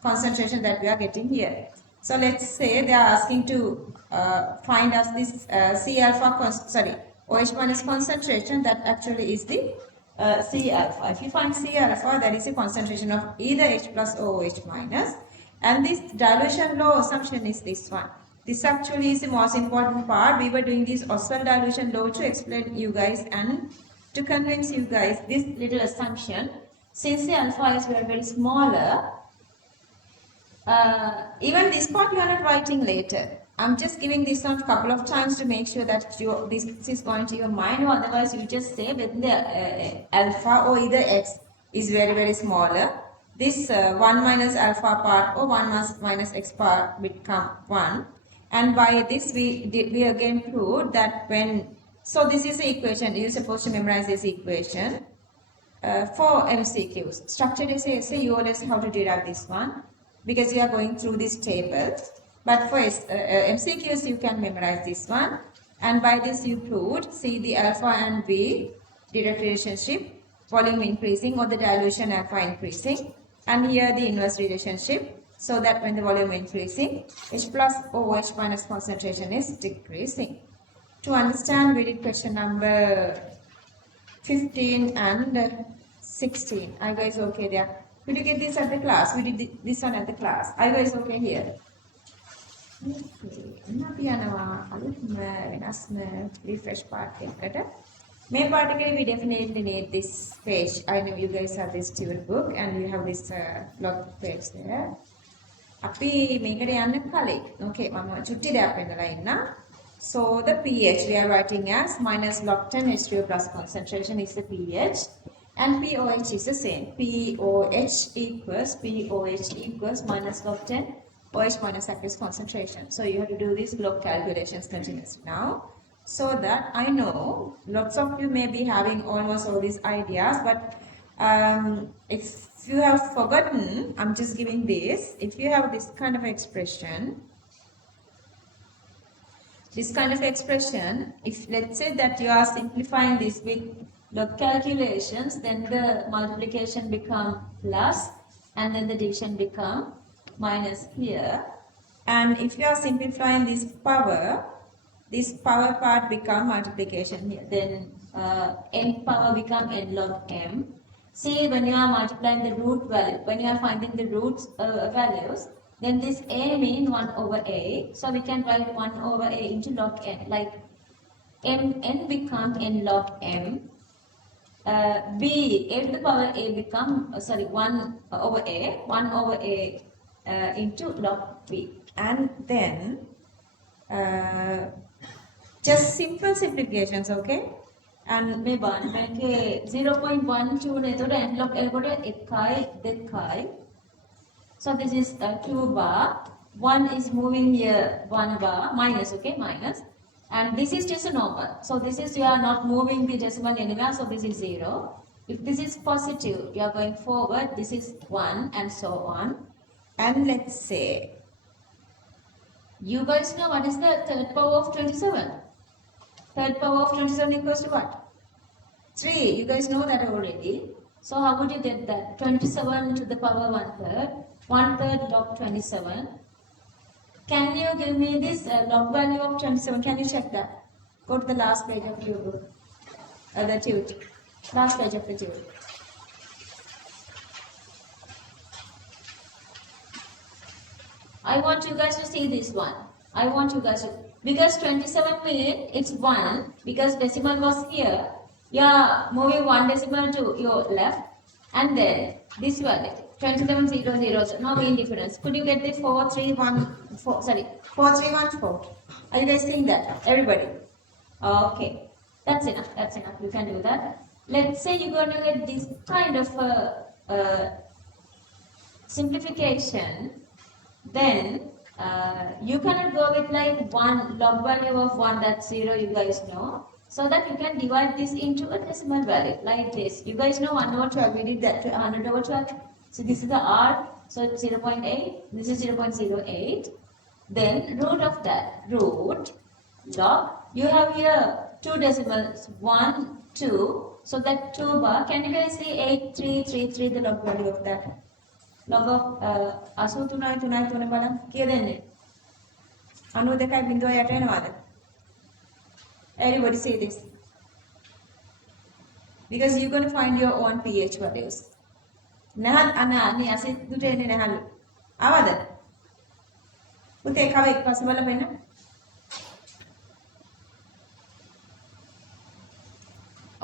concentration that we are getting here. So let's say they are asking to find us this C alpha, OH minus concentration, that actually is the C alpha. If you find C alpha, that is a concentration of either H plus or OH minus. And this dilution law assumption is this one. This actually is the most important part. We were doing this Osler dilution law to explain you guys and to convince you guys this little assumption. Since the alpha is very, very smaller, even this part you are not writing later. I'm just giving this one a couple of times to make sure that this is going to your mind, or otherwise you just say when the alpha or either x is very, very smaller, this 1 minus alpha part or 1 minus x part become 1. And by this we again proved that when, so this is the equation, you're supposed to memorize this equation for MCQs. Structured essay, you always have to derive this one because you are going through this table. But for MCQs, you can memorize this one. And by this you proved, see the alpha and V direct relationship, volume increasing or the dilution alpha increasing. And here the inverse relationship, so that when the volume increasing, H plus or OH minus concentration is decreasing. To understand, we did question number 15 and 16. Are you guys okay there? Did you get this at the class? We did this one at the class. Are you guys okay here? Refresh part. Main particle, we definitely need this page. I know you guys have this student book and you have this log page there. අපි මේකට යන්න කලින් okay මම චුට්ටි දෙයක් පෙන්නලා ඉන්න. So the pH we are writing as minus log 10 H2O plus concentration is the pH, and pOH is the same. pOH equals minus log 10 OH minus aqueous concentration. So you have to do these log calculations continuously now, so that I know lots of you may be having almost all these ideas, but if you have forgotten, I'm just giving this. If you have this kind of expression, if let's say that you are simplifying this with log calculations, then the multiplication become plus and then the division become minus here. And if you are simplifying this power part become multiplication here. Then n power become n log m. See, when you are multiplying the root value, when you are finding the roots values, then this a means 1 over a. So we can write 1 over a into log n. Like n become n log m. B, a to the power a become, 1 over a into log b. And then just simple simplifications, okay? And may ban make 0.12 ne to n log l කොට 1 2. So this is 2 bar. 1 is moving here 1 bar minus, okay, minus. And this is just a normal. So this is, you are not moving the decimal anywhere, so this is 0. If this is positive, you are going forward, this is 1 and so on. And let's say, you guys know what is the third power of 27? Third power of 27 equals to what? 3. You guys know that already. So how would you get that? 27 to the power 1/3. 1/3 log 27. Can you give me this log value of 27? Can you check that? Go to the last page of your book. The tute. Last page of the tute. I want you guys to see this one. I want you guys to, because 27 means it's 1, because decimal was here. You are moving 1 decimal to your left. And then this value, 27,000, no mean difference. Could you get the 4,314? Sorry, 4,314. Are you guys seeing that? Everybody? Okay, that's enough. That's enough. You can do that. Let's say you're going to get this kind of simplification. Then you cannot go with like one log value of 1, that's 0, you guys know. So that you can divide this into a decimal value like this. You guys know 1 over 12, we did that 100 over 12. So this is the R, so it's 0.8, this is 0.08. Then root of that, root, log, you have here 2 decimals, 1, 2. So that 2 bar, can you guys see 8333, the log value of that? Log of 83 බලන්න කීයද එන්නේ 92.8 එනවාද everybody say this because you're going to find your own pH values නහල් අනේ අසිතුට එන්නේ නැහලු ආවද පුතේ කව එක් පස්සේ බලපෙන්න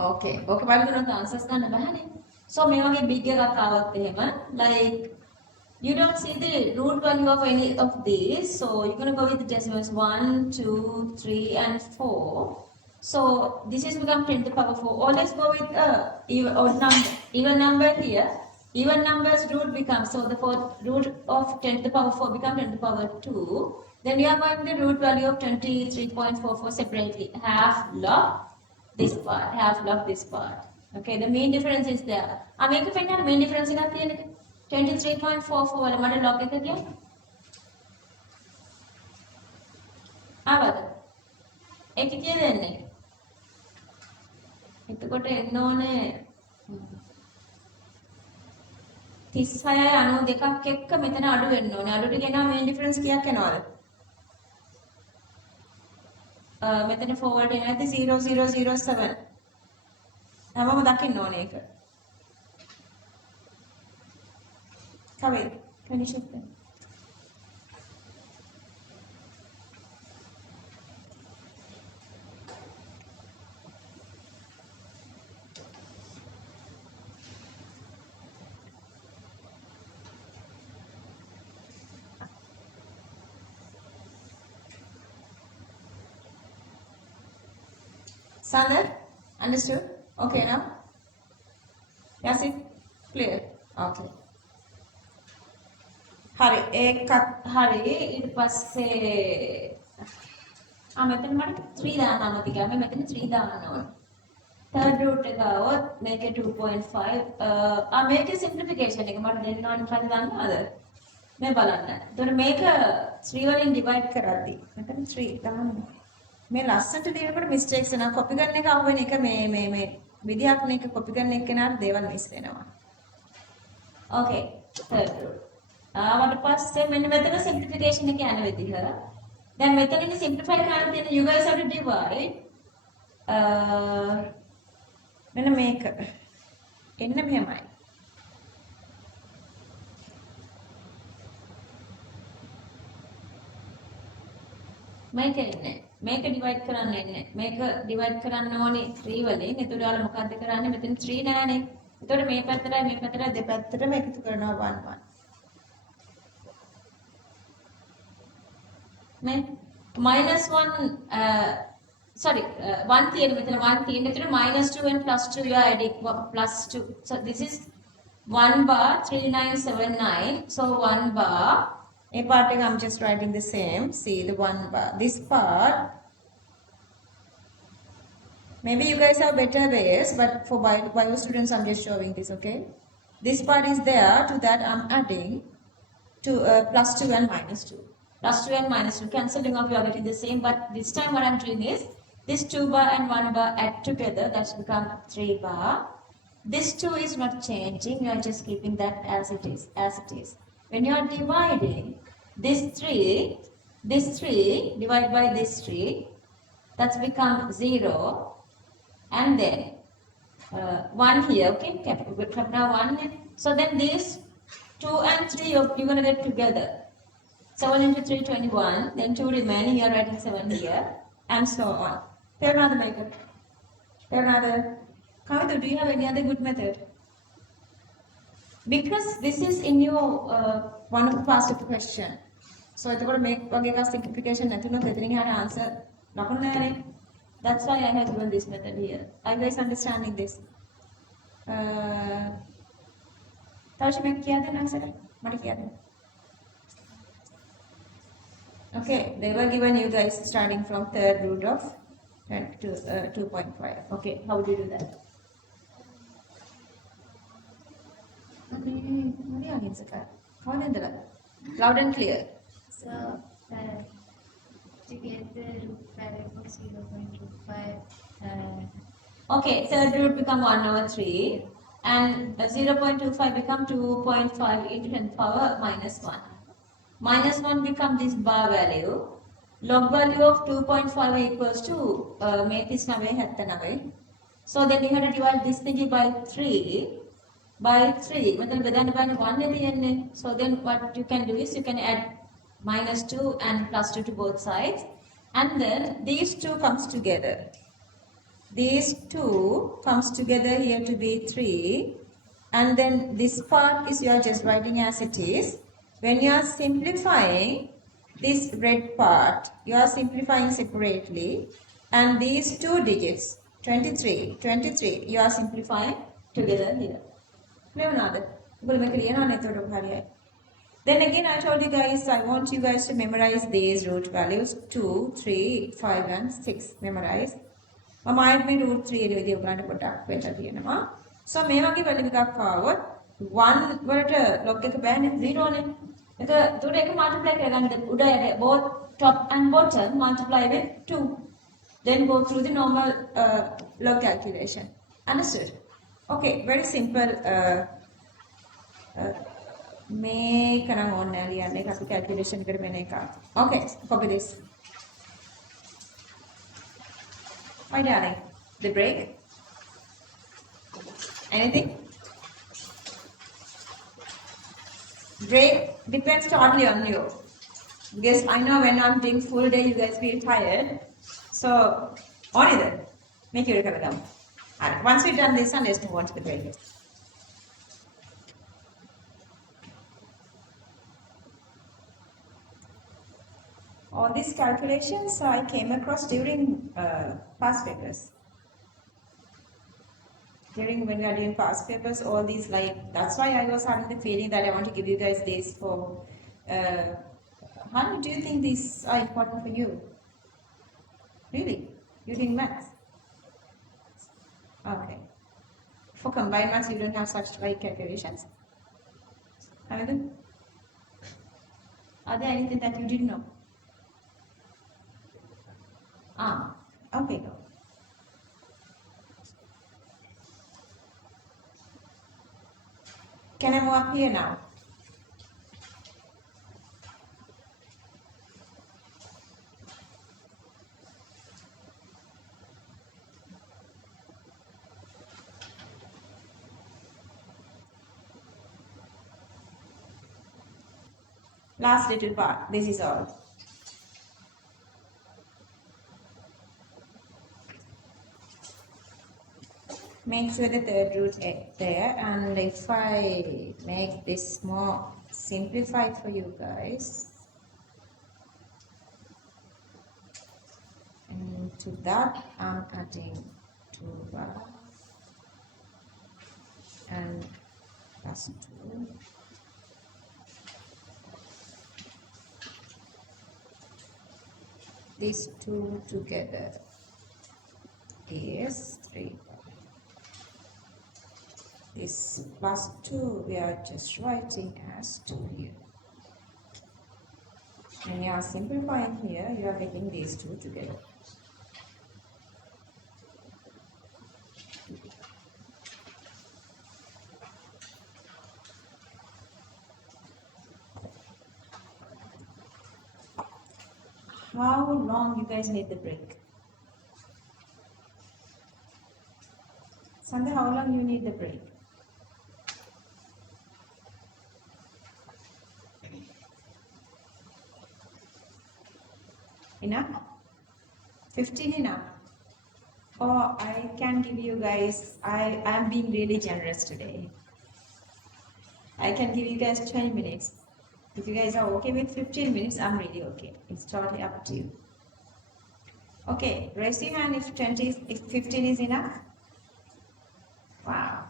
okay බලන්න answers ගන්න බෑනේ so මේ වගේ big එකක් ආවත් එහෙම like you don't see the root value of any of these, so you're going to go with the decimals 1, 2, 3 and 4. So this is become 10 to the power 4. Always go with even odd number. Even number here. Even numbers root becomes, so the root of 10 to the power 4 becomes 10 to the power 2. Then we are going the root value of 23.44 separately. Half log this part, half log this part. Okay, the mean difference is there. I make a find out mean difference in 23.44 වල මට log එක කියන්න. ආවද? ඒක කීයද එන්නේ? එතකොට එන්න ඕනේ 36යි 92ක් එක්ක මෙතන අඩු වෙන්න ඕනේ. අඩුට ගෙනා මේන් ඩිෆරන්ස් කීයක් එනවද? මෙතන forward එන ඇති 0007. හැමෝම දකින්න ඕනේ ඒක. Come in. Can you check them? Sander, understood? Okay now? Yes, it clear? Okay. හරි ඒකත් හරි ඊට පස්සේ මෙතන මට 3 දාන්න අමතක ගියා මම මෙතන 3 දාන්න ඕන third root එක આવොත් මේකේ 2.5 මේකේ simplification එක මට දෙන්න ඕන මොකද දන්නවද මේ බලන්න එතකොට මේක 3 වලින් divide කරද්දි මෙතන 3 දාන්න මේ ලස්සනට ලියනකොට mistakes වෙනවා copy කරන එක අහුවෙන එක මේ විදිහක් මේක copy කරන එක කෙනාට දේවල් miss වෙනවා okay third root ආවට පස්සේ මෙන්න මෙතන simplification එක යන විදිහ. දැන් මෙතනින් simplify කරන්න තියෙන you guys have to divide මෙන්න මේක. එන්න මෙහෙමයි. මේක එන්නේ. මේක divide කරන්න එන්නේ. මේක divide කරන්න ඕනේ 3 වලින්. ඒතකොට ඔයාලා මොකද්ද කරන්නේ? මෙතන 3 නෑනේ. ඒතකොට මේ පැත්තටයි මේ පැත්තටයි දෙපැත්තටම එකතු කරනවා 1 1. minus 1 sorry 1 තියෙන මෙතන 1 තියෙන මෙතන minus 2 and plus 2 you are adding plus 2 so this is 1 bar 3979 so 1 bar a part I'm just writing the same see the 1 bar this part maybe you guys have better ways but for bio students I'm just showing this okay this part is there to that I'm adding to plus 2 and minus 2 plus 2 and minus 2 cancelling off you are getting the same but this time what I'm doing is this 2 bar and 1 bar add together that's become 3 bar this 2 is not changing you are just keeping that as it is when you are dividing this 3 divided by this 3 that's become 0 and then 1 here okay kept now 1 so then these 2 and 3 you're going to get together 7 into 3, 21. Then 2 remaining. You are writing 7 here. And so on. Tell another method. Tell another. Kavitu, do you have any other good method? Because this is in your one of the past of the question. So එතකොට මේ වගේ එකක් simplification නැතුනොත් එතනින් එහාට answer ලකුණු නැහැනේ. That's why I have given this method here. Are you guys understanding this? තවش මම කියා දෙන්න answer මට කියා දෙන්න. Okay, they were given you guys starting from third root of 2.5. Okay, how would you do that? Loud and clear. So, to get the root value of 0.25, Okay, third root become 1 over 3 and 0.25 become 2.5 into 10 power minus 1. Minus 1 become this bar value. Log value of 2.5 equals to make this nave hatta nave. So then you have to divide this thingy by 3. By 3, मतलब बेदाने बाने 1 ने दिए ने. So then what you can do is you can add minus 2 and plus 2 to both sides. And then these two comes together. These two comes together here to be 3. And then this part is you are just writing as it is. When you are simplifying this red part, you are simplifying separately. And these two digits, 23, you are simplifying together here. Then again I told you guys, I want you guys to memorize these root values 2, 3, 5 and 6. Memorize. මම ආයෙත් මේ root 3 එළිය විදිය උගලන්න පොඩ්ඩක් වෙලා තියෙනවා. So මේ වගේ වැලියු එකක් ආවොත් 1 වලට log එක බෑනේ 0 නේ. ඒක දුර එක multiply කරගන්න උඩ යට both top and bottom multiply with 2. Then go through the normal log calculation. Understood? Okay, very simple. මේක නම් ඕනේ නෑ ලියන්න. ඒක අපි calculation එකට වෙන එකක්. Okay, copy this. My darling, the break? Anything? Break depends totally on you. Because I know when I'm doing full day, you guys feel tired. So, on either. Make your recover down. Alright, once we've done this one, let's move on to the break. All these calculations I came across during past papers. During when we are doing past papers, all these that's why I was having the feeling that I want to give you guys this for. How do you think these are important for you? Really? You think maths? Okay. For combined maths, you don't have such calculations. Are there anything that you didn't know? Okay, go. Can I move up here now? Last little part, this is all. Make sure the third root there, and if I make this more simplified for you guys, and to that I'm adding 2 bar and plus 2. These two together is 3 bar. This plus 2 we are just writing as 2 here. When you are simplifying here, you are getting these two together. How long you guys need the break? Sunday, how long you need the break? Enough? 15 enough? Oh, I can give you guys, I am being really generous today. I can give you guys 20 minutes. If you guys are okay with 15 minutes, I'm really okay. It's totally up to you. Okay, raise your hand if 15 is enough. Wow.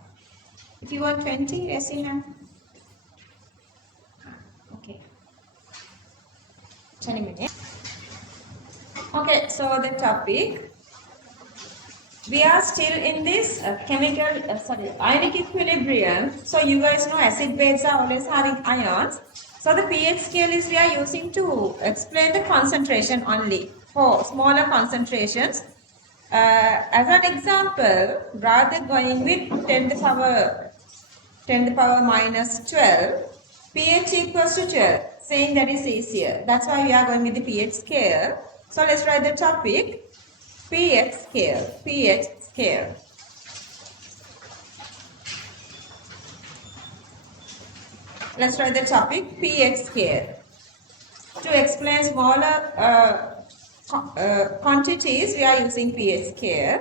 If you want 20, raise your hand. Okay. 20 minutes. Okay, so the topic. We are still in this ionic equilibrium. So you guys know acid base are always having ions. So the pH scale is we are using to explain the concentration only for smaller concentrations. As an example, rather going with 10 to the power minus 12, pH equals to 12, saying that is easier. That's why we are going with the pH scale. So let's write the topic. pH scale. Let's write the topic pH scale. To explain smaller quantities, we are using pH scale.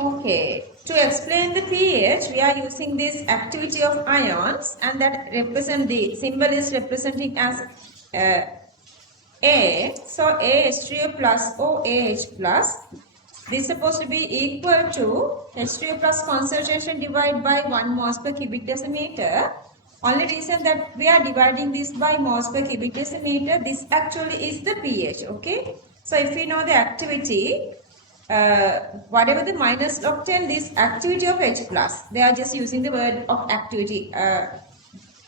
Okay, to explain the pH, we are using this activity of ions, and that represent the symbol is representing as A. So A H3O plus OAH plus. This is supposed to be equal to H3O plus concentration divided by 1 moles per cubic decimeter. Only reason that we are dividing this by moles per cubic decimeter, this actually is the pH, okay? So if we know the activity, whatever the minus log 10, this activity of H plus, they are just using the word of activity.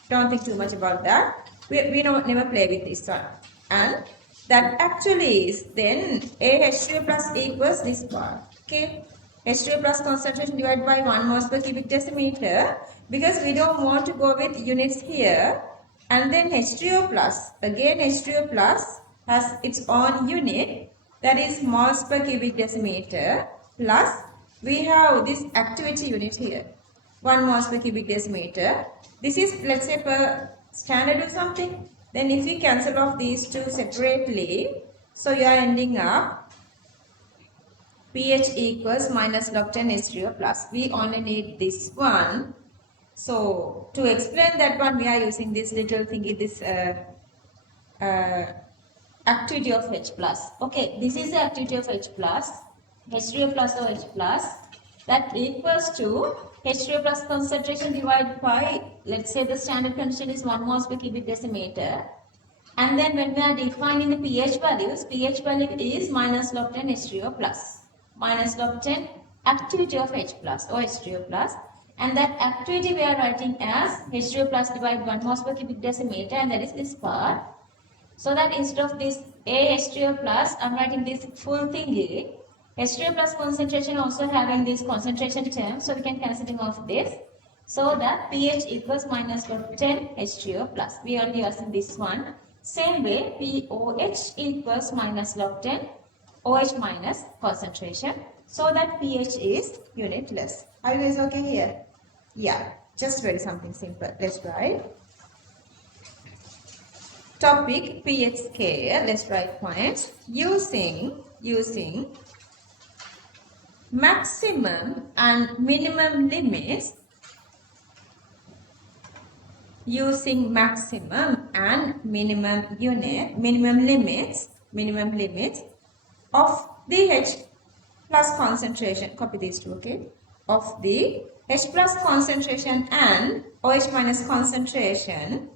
Don't think too much about that. We don't never play with this one. And that actually is then H3O plus equals this part. Okay. H3O plus concentration divided by 1 moles per cubic decimeter, because we don't want to go with units here. And then H3O plus, again H3O plus has its own unit, that is moles per cubic decimeter, plus we have this activity unit here, 1 moles per cubic decimeter. This is, let's say, per standard or something. Then if we cancel off these two separately, so you are ending up pH equals minus log 10 H3O plus. We only need this one. So to explain that one, we are using this little thingy, this activity of H plus. Okay, this is the activity of H plus, H3O plus or H plus, that equals to H3O plus concentration divided by, let's say the standard condition is 1 moles per cubic decimeter. And then when we are defining the pH value is minus log 10 H3O plus. Minus log 10 activity of H plus or H3O plus. And that activity we are writing as H3O plus divided 1 moles per cubic decimeter, and that is this part. So that instead of this H3O plus, I'm writing this full thingy. H3O plus concentration also having this concentration term, so we can cancel off this. So that pH equals minus log 10 H3O plus. We are using this one. Same way, POH equals minus log 10 OH minus concentration. So that pH is unitless. Are you guys okay here? Yeah, just very something simple. Let's write. Topic pH scale. Let's write points. Using maximum and minimum limits. Using maximum and minimum limits of the H plus concentration. Copy these two, okay? Of the H plus concentration and OH minus concentration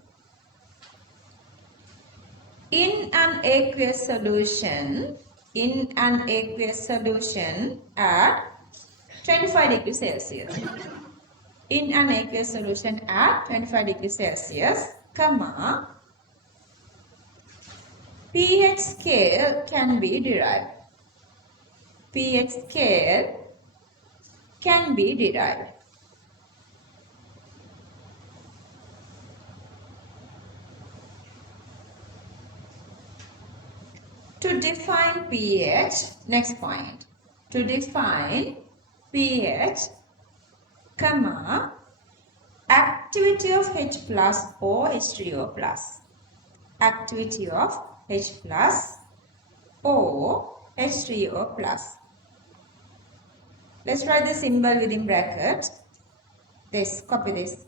in an aqueous solution at 25 degrees Celsius. In an aqueous solution at 25 degrees Celsius, comma, pH scale can be derived. pH scale can be derived. To define pH, next point. To define pH, comma, activity of H plus or H3O plus. Activity of H plus or H3O plus. Let's write the symbol within bracket. This, copy this.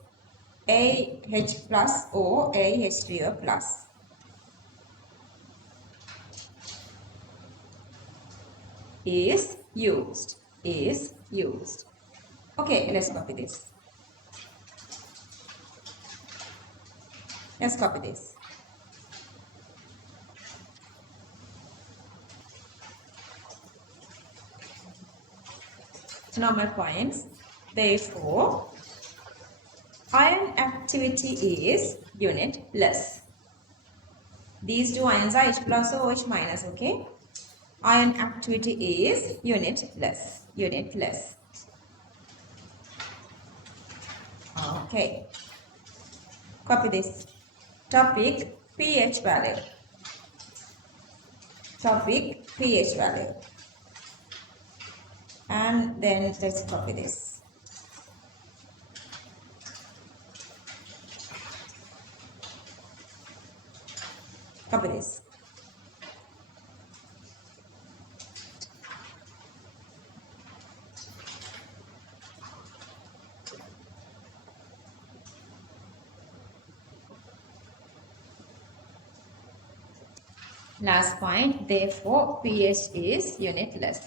AH plus O, AH3O plus. Is used. Okay, let's copy this. Let's copy this. Normal points. Therefore, ion activity is unitless. These two ions are H plus or H minus, okay? Ion activity is unitless. Okay. Copy this. Topic pH value. And then let's copy this. Copy this. Last point, therefore pH is unitless.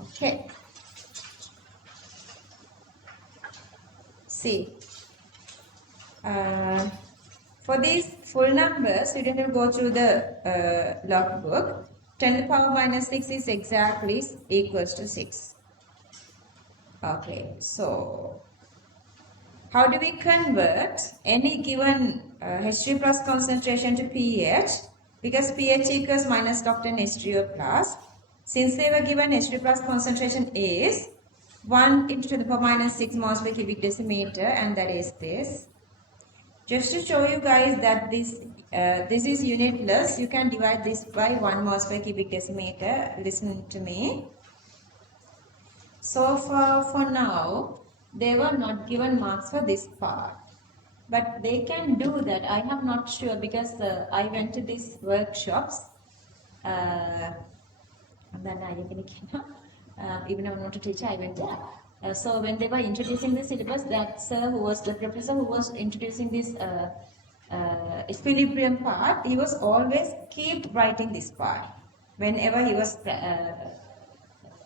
Okay. See, for these full numbers, you don't have to go through the logbook. 10 to the power minus 6 is exactly equals to 6. Okay, so how do we convert any given H3 plus concentration to pH? Because pH equals minus log 10 H3O plus. Since they were given H3 plus concentration is 1 into 10 to the power minus 6 moles per cubic decimeter, and that is this. Just to show you guys that this is unitless, you can divide this by 1 moles per cubic decimeter. Listen to me. So for now, they were not given marks for this part. But they can do that. I am not sure because I went to these workshops. Even I'm not a teacher, I went there. So when they were introducing the syllabus, that sir who was the professor who was introducing this equilibrium part, he was always keep writing this part. Whenever he was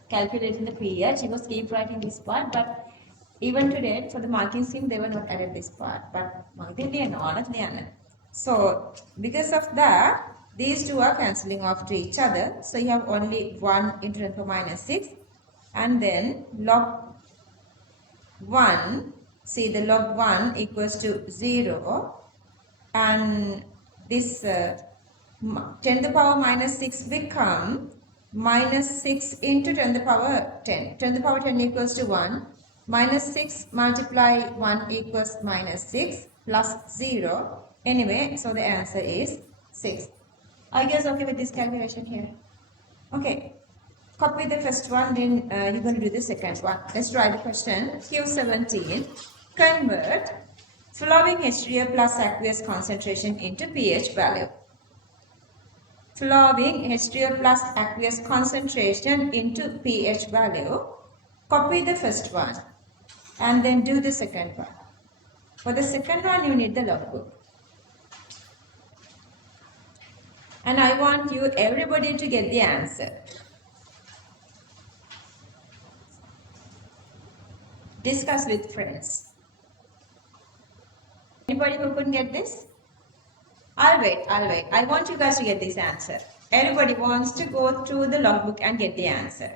calculating the pH, he was keep writing this part, but even today for the marking scheme they were not added this part, but so because of that these two are cancelling off to each other, so you have only 1 into 10 to the power minus 6, and then log 1, see the log 1 equals to 0, and this 10 to the power minus 6 become minus 6 into 10 to the power 10. 10 to the power 10 equals to 1. Minus 6 multiply 1 equals minus 6 plus 0. Anyway, so the answer is 6. Are you guys okay with this calculation here? Okay. Copy the first one, then you're going to do the second one. Let's try the question. Q17. Convert flowing H3O plus aqueous concentration into pH value. Flowing H3O plus aqueous concentration into pH value. Copy the first one and then do the second one. For the second one, you need the logbook. And I want you, everybody, to get the answer. Discuss with friends. Anybody who couldn't get this? I'll wait. I want you guys to get this answer. Everybody wants to go through the logbook and get the answer.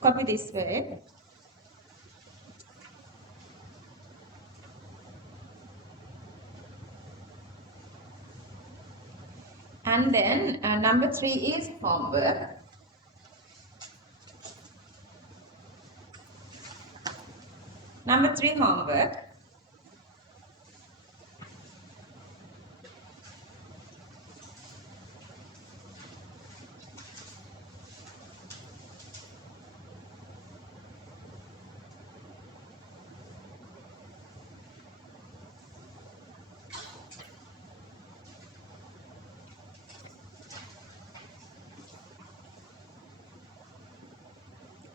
Copy this way. And then number 3 is homework. Number 3 homework.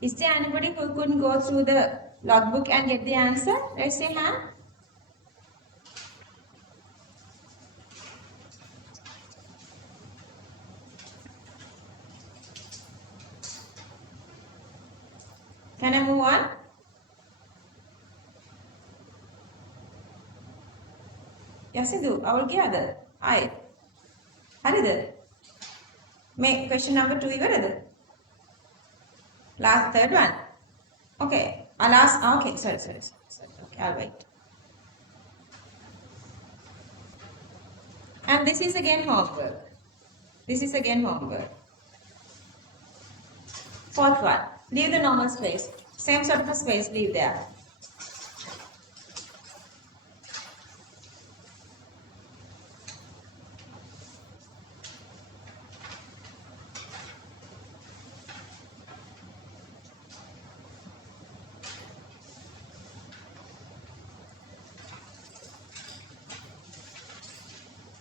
Is there anybody who couldn't go through the logbook and get the answer? Raise your hand. Can I move on? Yasidu අවුල් ගියාද? ආයේ. හරිද? මේ question number 2 ඉවරද? Last third one. Okay. Okay, sorry. Okay, I'll wait. And this is again homework. Fourth one. Leave the normal space. Same sort of a space, leave there.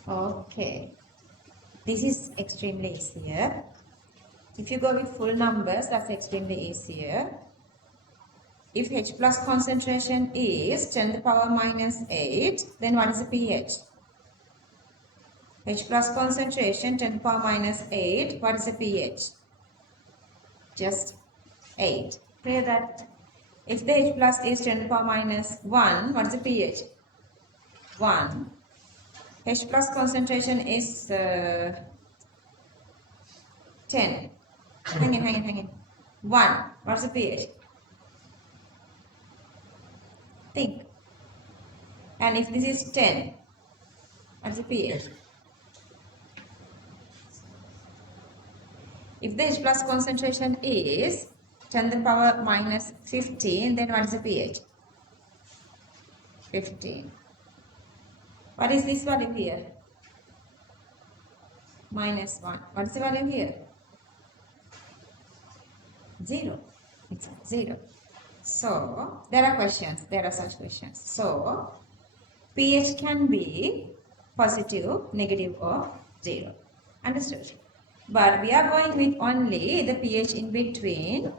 Okay, this is extremely easier. If you go with full numbers, that's extremely easier. If H plus concentration is 10 to the power minus 8, then what is the pH? H plus concentration 10 to the power minus 8, what is the pH? Just 8. Clear that? If the H plus is 10 to the power minus 1, what is the pH? 1. H plus concentration is 10. Hang in. 1. What's the pH? Think. And if this is 10, what's the pH? If the H plus concentration is 10 to the power minus 15, then what is the pH? 15. What is this value here? Minus 1. What is the value here? 0. It's 0. So, there are such questions. So, pH can be positive, negative or 0. Understood? But we are going with only the pH in between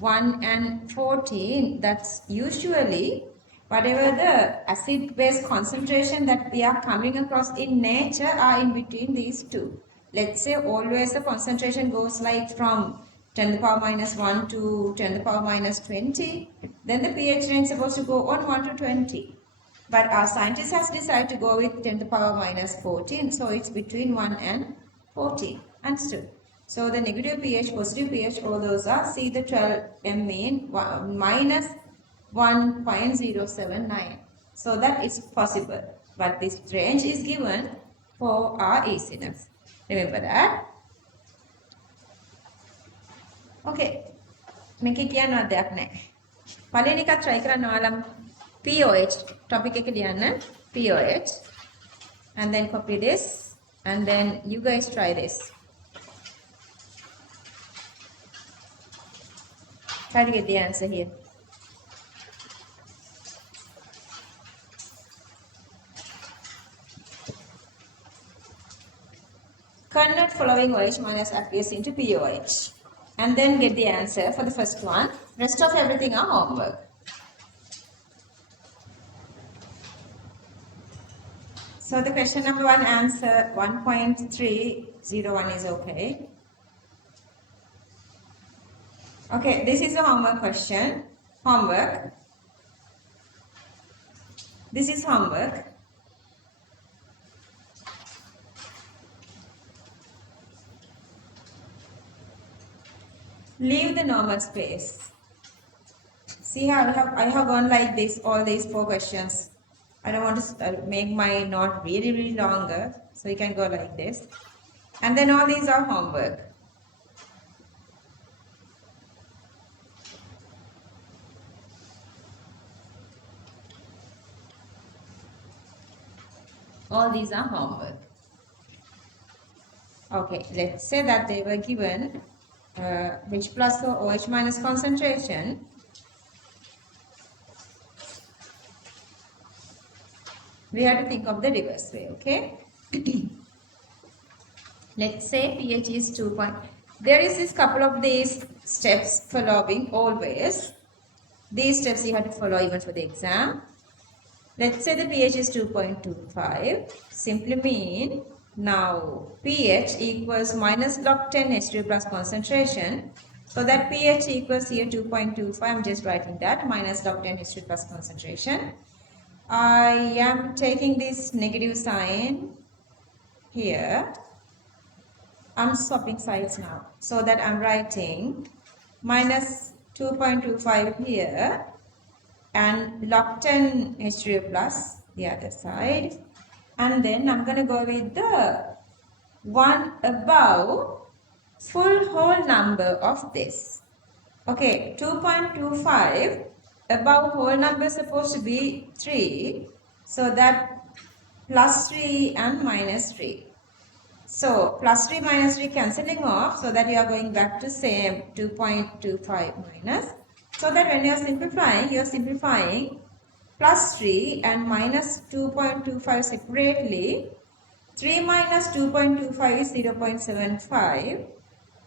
1 and 14. That's usually whatever the acid-base concentration that we are coming across in nature are in between these two. Let's say always the concentration goes like from 10 to the power minus 1 to 10 to the power minus 20. Then the pH range is supposed to go on 1 to 20. But our scientists has decided to go with 10 to the power minus 14. So it's between 1 and 14. Understood? So the negative pH, positive pH, all those are, see the 12M mean minus 1.079. So that is possible. But this range is given for our easiness. Remember that. Okay. මේකේ කියන්න දෙයක් නැහැ. පළවෙනි එකත් try කරන්න ඔයාලම POH topic එක ලියන්න POH and then copy this and then you guys try this. Try to get the answer here. Convert following OH minus aqueous into POH. And then get the answer for the first one. Rest of everything are homework. So the question number 1 answer 1.301 is okay. Okay, this is a homework question. Homework. This is homework. Leave the normal space. See how I have gone like this, all these 4 questions. I don't want to make my note really longer, so you can go like this. And then all these are homework. All these are homework. Okay, let's say that they were given H plus or OH minus concentration. We have to think of the reverse way, okay? Let's say pH is 2. there is this couple of these steps following always. These steps you have to follow even for the exam. Let's say the pH is 2.25. Simply mean now pH equals minus log 10 H3 plus concentration. So that pH equals here 2.25. I'm just writing that minus log 10 H3 plus concentration. I am taking this negative sign here. I'm swapping sides now. So that I'm writing minus 2.25 here and log 10 H3O plus the other side. And then I'm going to go with the one above full whole number of this. Okay, 2.25 above whole number is supposed to be 3. So that plus 3 and minus 3. So plus 3 minus 3 cancelling off, so that you are going back to same 2.25 minus. So that when you are simplifying plus 3 and minus 2.25 separately. 3 minus 2.25 is 0.75.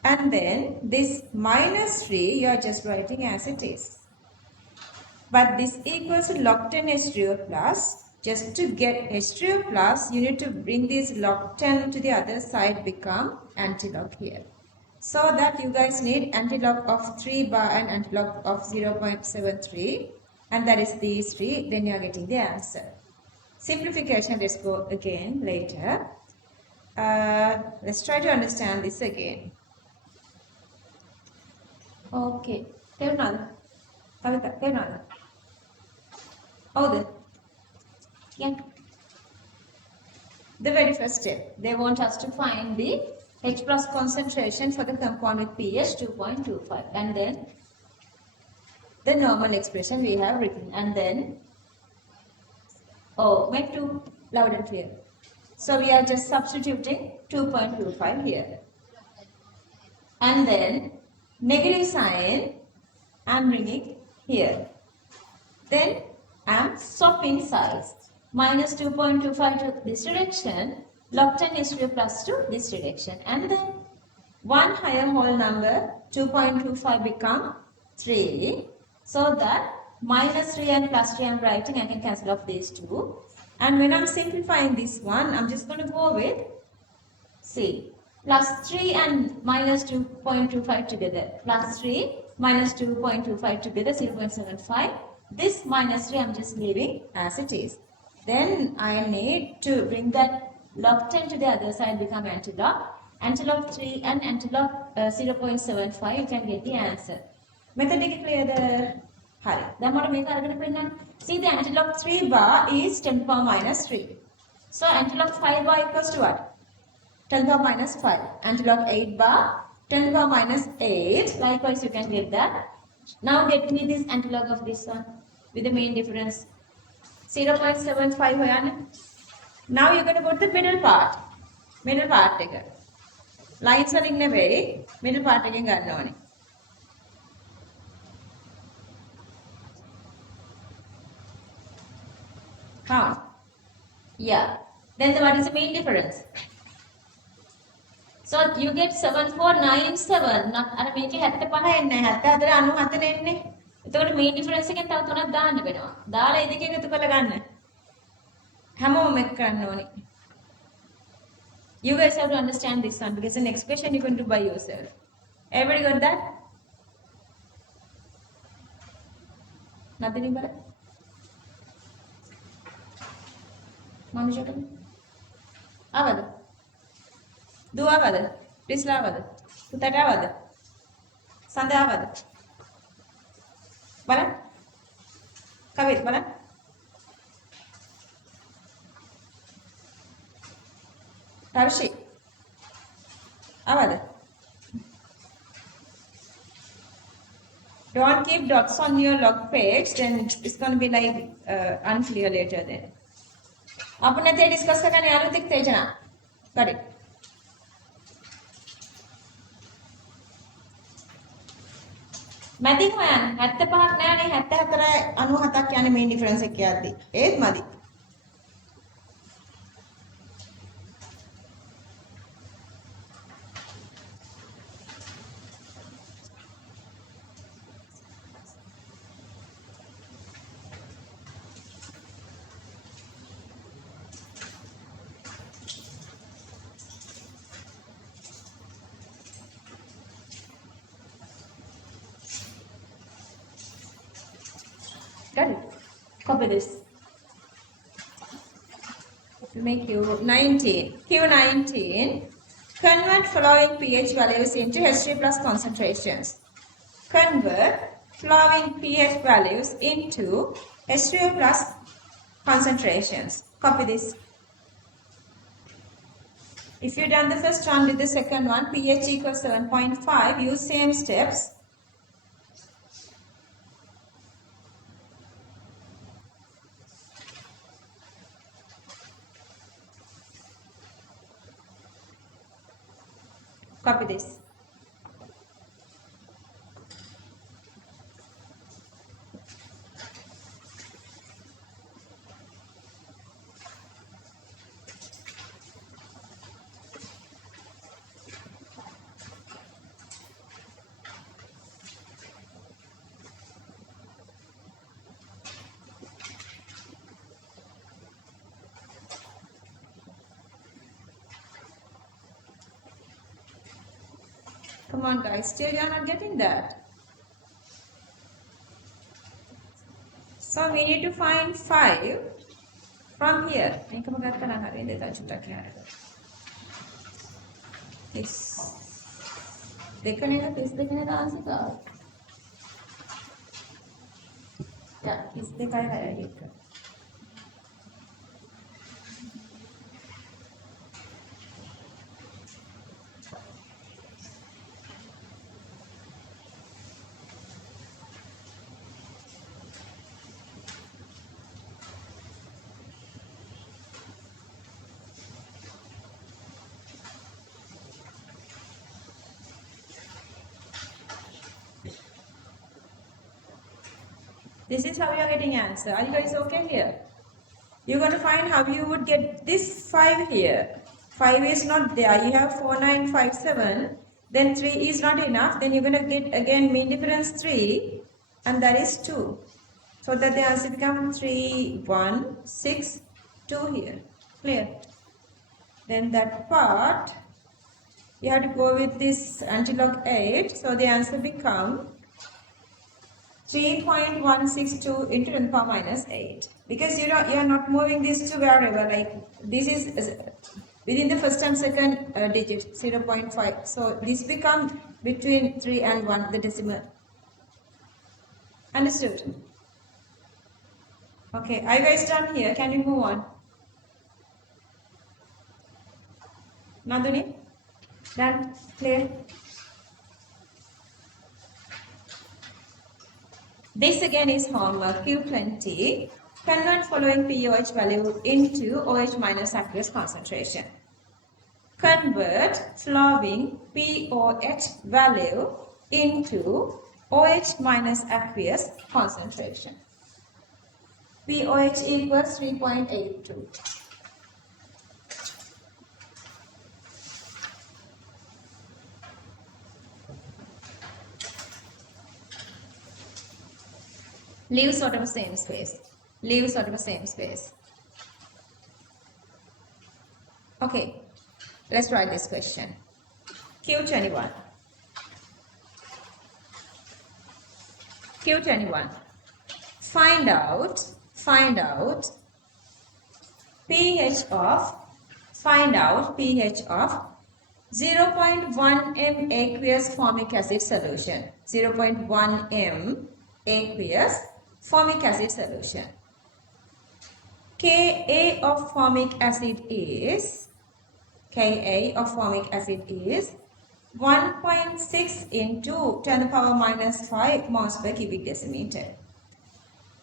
And then this minus 3 you are just writing as it is. But this equals to log 10 H3O plus. Just to get H3O plus, you need to bring this log 10 to the other side, become antilog here. So that you guys need antilog of 3 bar and antilog of 0.73. And that is these three. Then you are getting the answer. Simplification, let's go again later. Let's try to understand this again. Okay. Oh, yeah. The very first step, they want us to find the H plus concentration for the compound with pH 2.25, and then the normal expression we have written, and then make too loud and clear. So we are just substituting 2.25 here, and then negative sign I'm bringing here. Then I'm swapping sides. Minus 2.25 to this direction, log 10 H3O plus to this direction, and then one higher whole number 2.25 become 3, so that minus 3 and plus 3 I'm writing, I can cancel off these two, and when I'm simplifying this one, I'm just going to go with, see, plus 3 and minus 2.25 together, plus 3 minus 2.25 together, 0.75, this minus 3 I'm just leaving as it is. Then I need to bring that log 10 to the other side, become antilog. Antilog 3 and antilog 0.75, you can get the answer. Method is clear the Hari. See, the antilog 3 bar is 10 to the power minus 3. So antilog 5 bar equals to what? 10 to the power minus 5. Antilog 8 bar, 10 to the power minus 8. Likewise, you can get that. Now get me this antilog of this one with the main difference. 0.75. Now you're going to put the middle part. Middle part. Lines are in the way. Middle part. Count. Yeah. Then what is the main difference? So you get 7497. අර මේකේ 75 එන්නේ නැහැ. 74 එන්නේ. එතකොට මේ difference එකෙන් තව තුනක් දාන්න වෙනවා. දාලා ඒ දෙක එකතු කරලා ගන්න. හැමෝම එක කරන්න ඕනේ. You guys have to understand this one because the next question you can do by yourself. Everybody got that? Nothing about it? Manushka? ආවද? දුව ආවද? රිස්ලා ආවද? පුතට ආවද? සඳ ආවද? බලන්න. කවිත් බලන්න. Tarshi. ආවද? Don't keep dots on your log page, then it's going to be like unclear later then. आपण ते discuss करने आलू तक तेजना. Got it. මැදින් හොයන්න 75ක් නෑනේ 74 97ක් කියන්නේ මේන් ඩිෆරන්ස් එක කියද්දි ඒත් මදි Copy this. To make Q19. Q19. Convert following pH values into H3 plus concentrations. Convert following pH values into H3O plus concentrations. Copy this. If you done the first one with the second one, pH equals 7.5, use same steps. Copy this. Come on guys, still you are not getting that. So we need to find 5 from here. This. Yeah, is the guy. This is how you are getting answer. Are you guys okay here? You're going to find how you would get this 5 here. 5 is not there. You have 4957. Then 3 is not enough. Then you're going to get again mean difference 3. And that is 2. So that the answer becomes 3, 1, 6, 2 here. Clear? Then that part, you have to go with this anti-log 8. So the answer becomes 3.162 into 10 power minus 8. Because you are not moving this to wherever, like this is within the first and second digit, 0.5. So this becomes between 3 and 1, the decimal. Understood? Okay, are you guys done here? Can you move on? Nanduni? Done? Clear? This again is homework Q20. Convert following pOH value into OH minus aqueous concentration. Convert following pOH value into OH minus aqueous concentration. pOH equals 3.82. Leave sort of the same space. Leave sort of the same space. Okay, let's try this question. Q21. Q21. Find out pH of 0.1 m aqueous formic acid solution. 0.1 m aqueous formic acid solution. Ka of formic acid is 1.6 into 10 to the power minus 5 moles per cubic decimeter.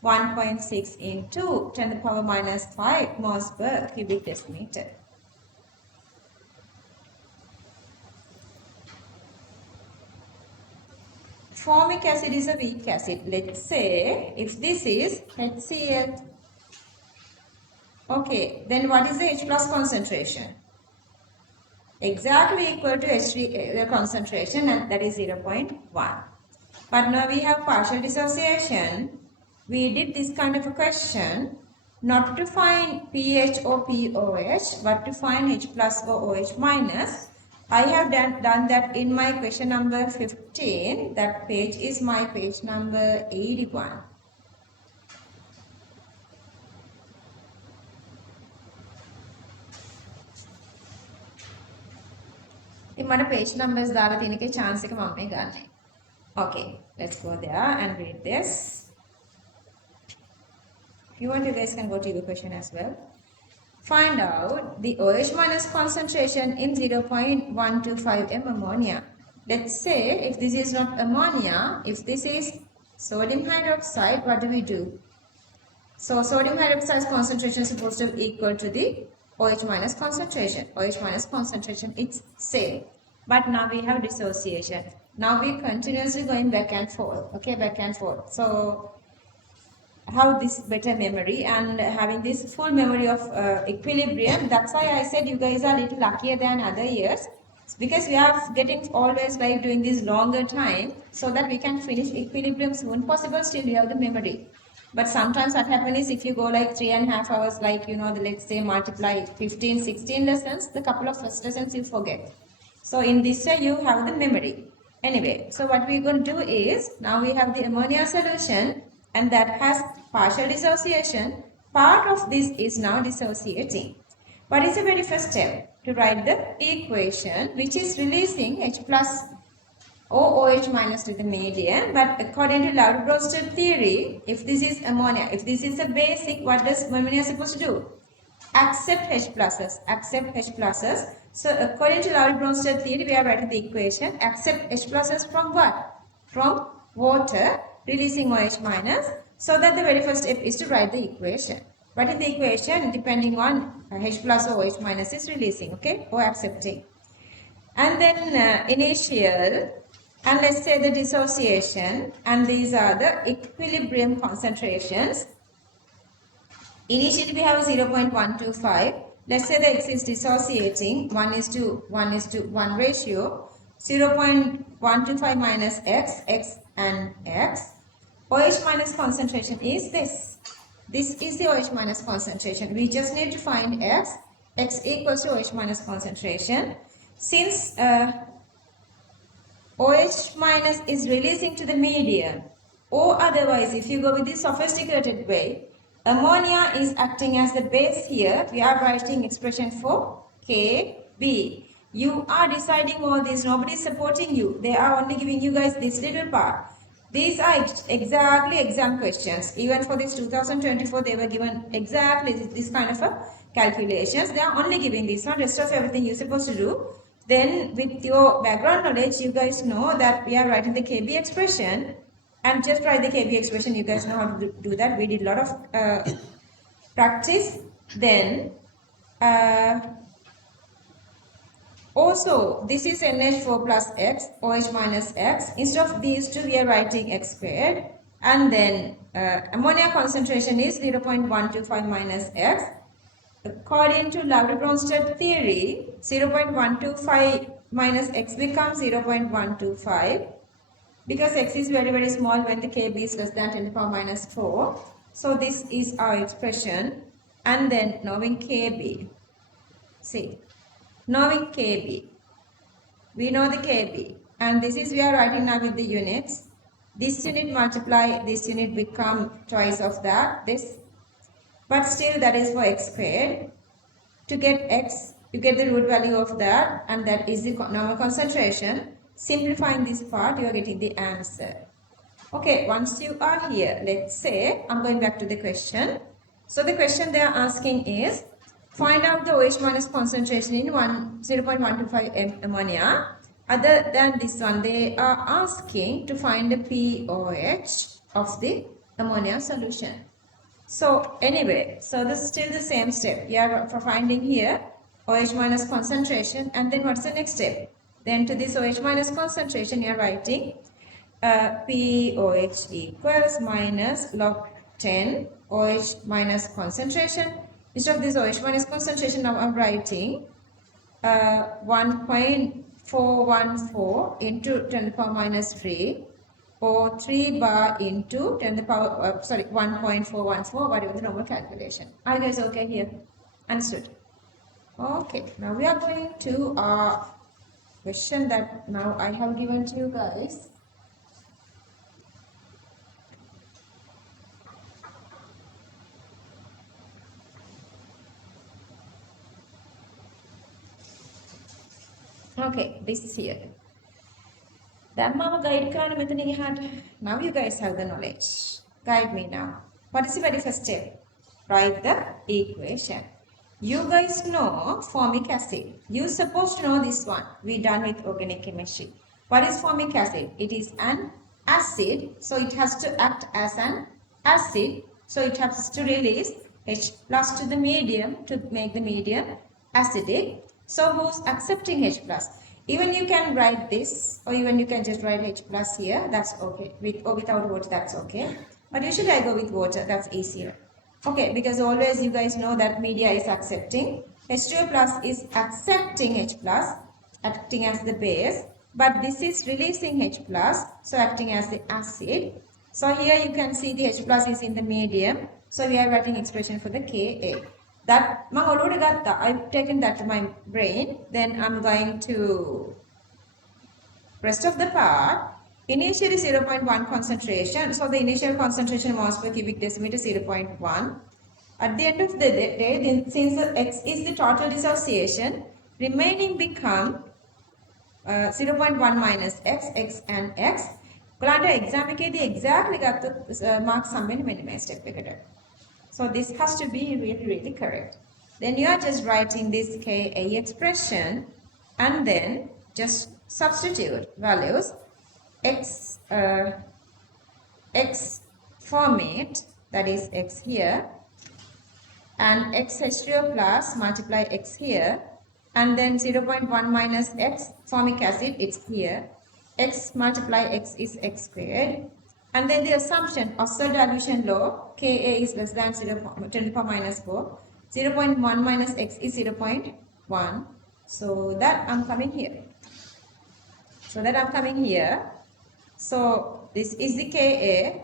1.6 into 10 to the power minus 5 moles per cubic decimeter. Formic acid is a weak acid. Let's say if this is HCl. Okay, then what is the H plus concentration? Exactly equal to H3 concentration, and that is 0.1. But now we have partial dissociation. We did this kind of a question not to find pH or pOH, but to find H plus or OH minus. I have done that in my question number 15. That page is my page number 81. මට page numbers දාලා තියෙන එකේ chance එක මම මේ ගන්නෙ. Okay, let's go there and read this. If you want, you guys can go to your question as well. Find out the OH minus concentration in 0.125 m ammonia. Let's say if this is not ammonia, if this is sodium hydroxide, what do we do? So sodium hydroxide concentration is supposed to be equal to the OH minus concentration. OH minus concentration it's same. But now we have dissociation. Now we continuously going back and forth. Okay, back and forth. So have this better memory and having this full memory of equilibrium. That's why I said you guys are a little luckier than other years, because we are getting always like doing this longer time so that we can finish equilibrium soon possible. Still we have the memory. But sometimes what happens is if you go like 3.5 hours, like let's say multiply 15 16 lessons, the couple of first lessons you forget. So in this way you have the memory. Anyway, so what we're going to do is, now we have the ammonia solution and that has partial dissociation. Part of this is now dissociating. What is the very first step? To write the equation which is releasing H plus or OH minus to the medium. But according to Laurent theory, if this is ammonia, if this is a basic, what does ammonia supposed to do? Accept H pluses, accept H pluses. So according to Laurent theory, we are writing the equation accept H pluses from what? From water releasing OH minus. So that the very first step is to write the equation. But in the equation, depending on H plus or OH minus is releasing, okay, or accepting. And then initial, and let's say the dissociation, and these are the equilibrium concentrations. Initially we have 0.125. Let's say the X is dissociating 1:1 ratio. 0.125 minus X, X and X. OH minus concentration is this. This is the OH minus concentration. We just need to find X. X equals to OH minus concentration. Since OH minus is releasing to the medium, or otherwise if you go with the sophisticated way, ammonia is acting as the base here. We are writing expression for Kb. You are deciding all this. Nobody is supporting you. They are only giving you guys this little part. These are exactly exam questions. Even for this 2024, they were given exactly this kind of a calculations. They are only giving this one. Rest of everything you're supposed to do. Then with your background knowledge, you guys know that we are writing the Kb expression. And just write the Kb expression. You guys know how to do that. We did a lot of practice. Then also, this is NH4 plus X, OH minus X. Instead of these two, we are writing X squared. And then ammonia concentration is 0.125 minus X. According to Laurent theory, 0.125 minus X becomes 0.125. Because X is very, very small when the Kb is less than 10 to the power minus 4. So this is our expression. And then knowing Kb. See. Knowing Kb, we know the Kb, and this is we are writing now with the units. This unit multiply, this unit become twice of that, this. But still that is for X squared. To get X, you get the root value of that, and that is the normal concentration. Simplifying this part, you are getting the answer. Okay, once you are here, let's say, I'm going back to the question. So the question they are asking is, find out the OH minus concentration in 0.125 ammonia. Other than this one, they are asking to find the pOH of the ammonia solution. So anyway, so this is still the same step. We are for finding here OH minus concentration, and then what's the next step? Then to this OH minus concentration, you are writing pOH equals minus log 10 OH minus concentration. Instead of this OH minus concentration, now I'm writing 1.414 into 10 to the power minus 3, or 3 bar into 10 to the power, 1.414, whatever the normal calculation. Are you guys okay here? Understood? Okay, now we are going to our question that now I have given to you guys. Okay, this is here. Then mama guide කරන්න මෙතන එහාට. Now you guys have the knowledge. Guide me now. What is the very first step? Write the equation. You guys know formic acid. You're supposed to know this one. We done with organic chemistry. What is formic acid? It is an acid, so it has to act as an acid. So it has to release H plus to the medium to make the medium acidic. So who's accepting H plus? Even you can write this, or even you can just write H plus here. That's okay. With or without water, that's okay. But usually I go with water. That's easier. Okay, because always you guys know that media is accepting. H2O plus is accepting H plus, acting as the base. But this is releasing H plus, so acting as the acid. So here you can see the H plus is in the medium. So we are writing expression for the Ka. That I've taken that to my brain. Then I'm going to rest of the part. Initially 0.1 concentration. So the initial concentration mass per cubic decimeter 0.1. At the end of the day, since X is the total dissociation, remaining become 0.1 minus X, X and X. ඔයාලට exam එකේදී exactly ගත්තොත් marks හම්බෙන්නේ මෙන්න මේ step එකට. So this has to be really correct. Then you are just writing this Ka expression and then just substitute values. X format, that is X here, and X H2O plus multiply X here, and then 0.1 minus X formic acid, it's here. X multiply X is X squared. And then the assumption of cell dilution law, Ka is less than 10 to the power minus 4. 0.1 minus X is 0.1. So that I'm coming here. So this is the Ka,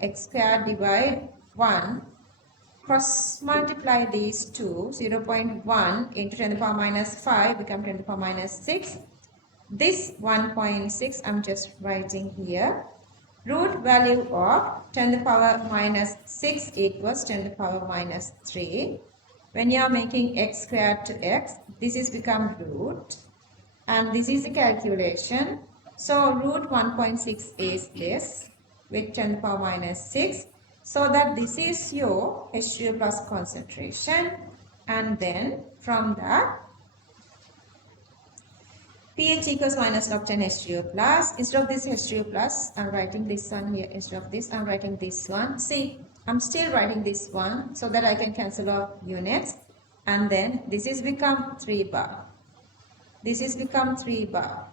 X squared divide 1. Cross multiply these two, 0.1 into 10 to the power minus 5 become 10 to the power minus 6. This 1.6 I'm just writing here. Root value of 10 to the power minus 6 equals 10 to the power minus 3. When you are making x squared to x, this is become root. And this is the calculation. So root 1.6 is this with 10 to the power minus 6. So that this is your H2O plus concentration. And then from that, pH equals minus log 10 H2O plus. Instead of this H2O plus, I'm writing this one here. Instead of this, I'm writing this one. See, I'm still writing this one so that I can cancel off units. And then this is become 3 bar. This is become 3 bar.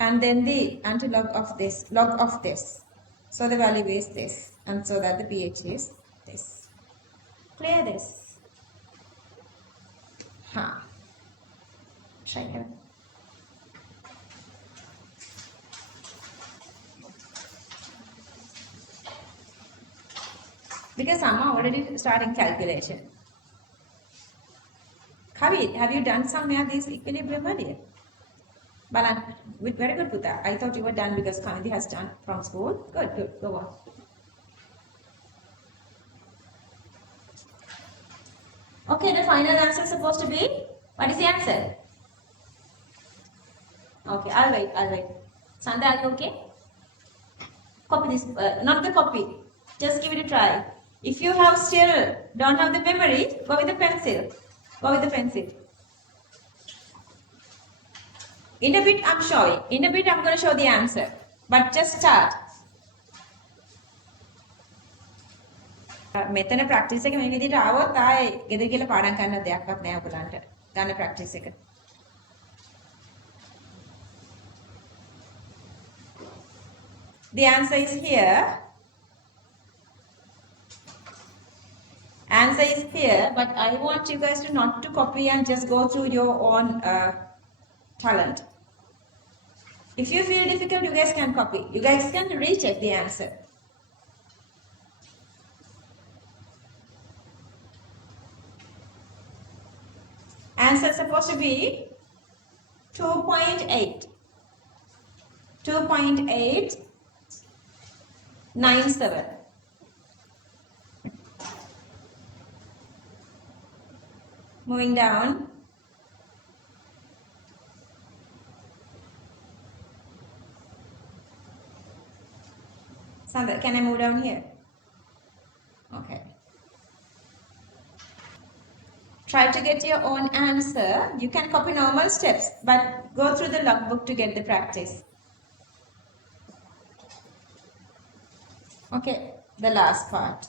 And then the antilog of this, log of this. So the value is this. And so that the pH is this. Clear this? Try it. Because some are already starting calculation. Kavit, have you done some of these equilibrium earlier? Balan, very good, Puta. I thought you were done because Kamidi has done from school. Good, go on. Okay, the final answer is supposed to be, what is the answer? Okay, I'll wait. Sandha, are you okay? Copy this, not the copy. Just give it a try. If you have still don't have the memory, go with the pencil. In a bit I'm showing. In a bit I'm going to show the answer. But just start. මෙතන practice එක මේ විදිහට ආවොත් ආයේ ගෙදර කියලා පාඩම් කරන්න දෙයක්වත් නැහැ ඔයගලන්ට. ගන්න ප්‍රැක්ටිස් එක. The answer is here. Answer is here, but I want you guys to not to copy and just go through your own talent. If you feel difficult, you guys can copy. You guys can recheck the answer. Answer is supposed to be 2.8. 2.897. Moving down. Sandra, can I move down here? Okay. Try to get your own answer. You can copy normal steps, but go through the logbook to get the practice. Okay, the last part.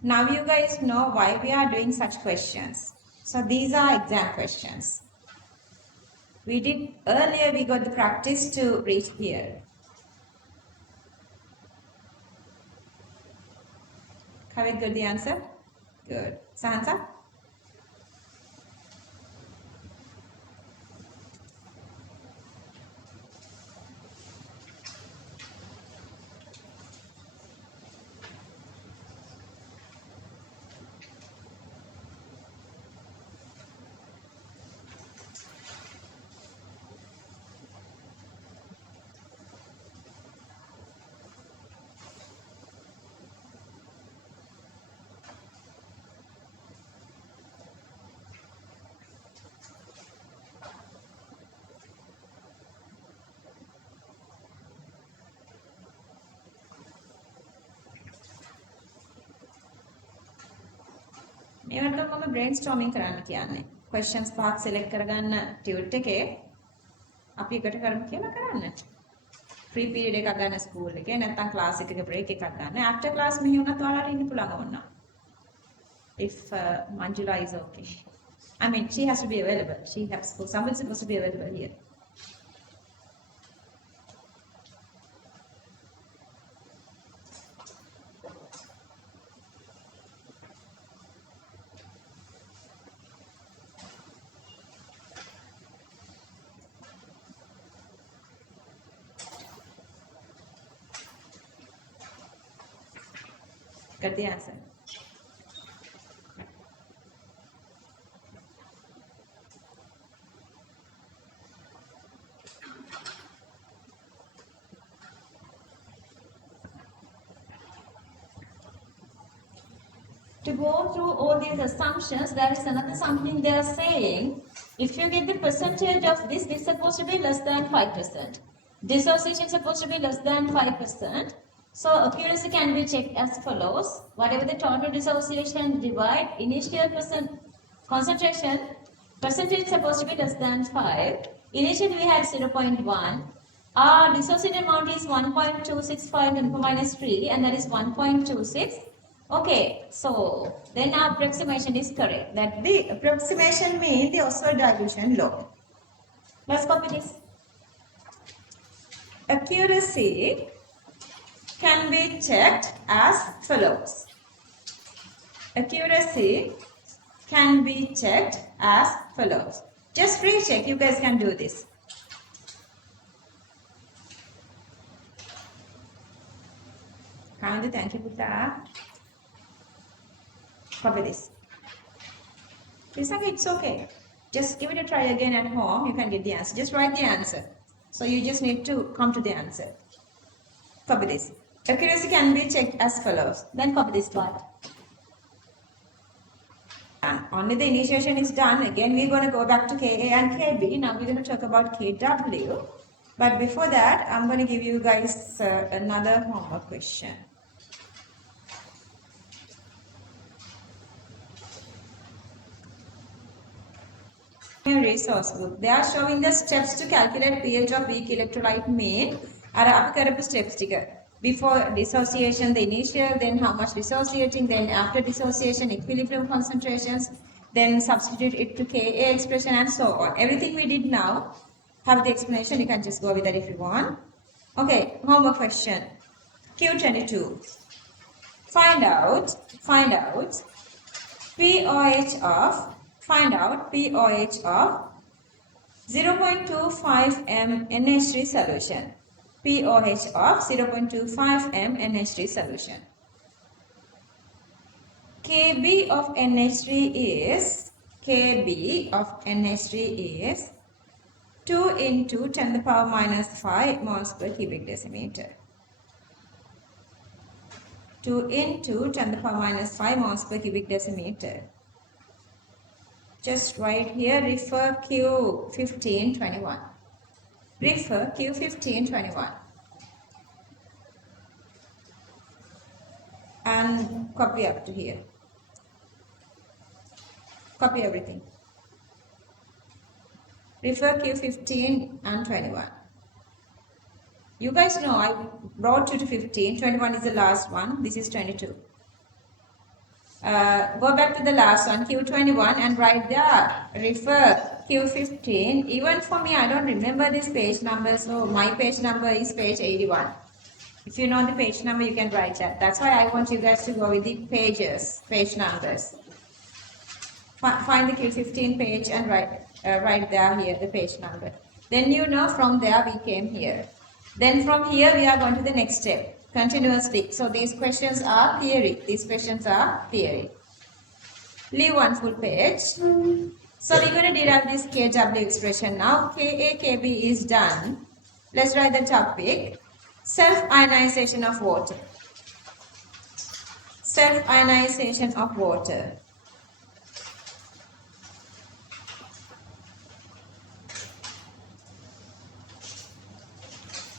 Now you guys know why we are doing such questions. So these are exam questions. We did earlier, we got the practice to reach here. Kavit got the answer? Good. Sahansa? මේවට මම brainstorming කරන්න කියන්නේ. Questions පහක් select කරගන්න tute එකේ අපි එකට කරමු කියලා කරන්න. Free period එකක් ගන්න school එකේ නැත්නම් class එකක break එකක් ගන්න. After class මෙහි වුණත් ඔයාලට ඉන්න පුළුවන් ඕන. If Manjula is okay. I mean, she has to be available. Somebody's supposed to be available here. Got the answer. To go through all these assumptions, there is another something they are saying. If you get the percentage of this is supposed to be less than 5%. Dissociation is supposed to be less than 5%. So accuracy can be checked as follows. Whatever the total dissociation divide initial concentration, percentage is supposed to be less than 5. Initially we had 0.1. Our dissociated amount is 1.265 10 minus 3 and that is 1.26. Okay, so then our approximation is correct. That the approximation means the osmolar dilution low. Let's copy this. Accuracy can be checked as follows. Accuracy can be checked as follows. Just recheck, you guys can do this. Kindly, thank you, Buddha. Copy this. It's okay. Just give it a try again at home. You can get the answer. Just write the answer. So you just need to come to the answer. Copy this. Accuracy can be checked as follows. Then copy this part. And only the initiation is done. Again, we're going to go back to Ka and Kb. Now we're going to talk about Kw. But before that, I'm going to give you guys another homework question. Resource book. They are showing the steps to calculate pH of weak electrolyte mean. Steps before dissociation, the initial, then how much dissociating, then after dissociation, equilibrium concentrations, then substitute it to Ka expression and so on. Everything we did now have the explanation. You can just go with that if you want. Okay, homework question. Q22. Find out pOH of 0.25 m NH3 solution. pOH of 0.25 m NH3 solution. Kb of NH3 is 2 into 10 to the power minus 5 moles per cubic decimeter. 2 into 10 to the power minus 5 moles per cubic decimeter. Just write here, refer Q1521. Refer Q1521. And copy up to here. Copy everything. Refer Q15 and 21. You guys know I brought you to 15. 21 is the last one. This is 22. Go back to the last one, Q21, and write there, refer Q15. Even for me, I don't remember this page number, so my page number is page 81. If you know the page number, you can write that. That's why I want you guys to go with the pages, page numbers. Find the Q15 page and write there here the page number. Then you know from there we came here. Then from here we are going to the next step, continuously. So these questions are theory. These questions are theory. Leave one full page. So we're going to derive this KW expression now. KA, KB is done. Let's write the topic. Self-ionization of water. Self-ionization of water.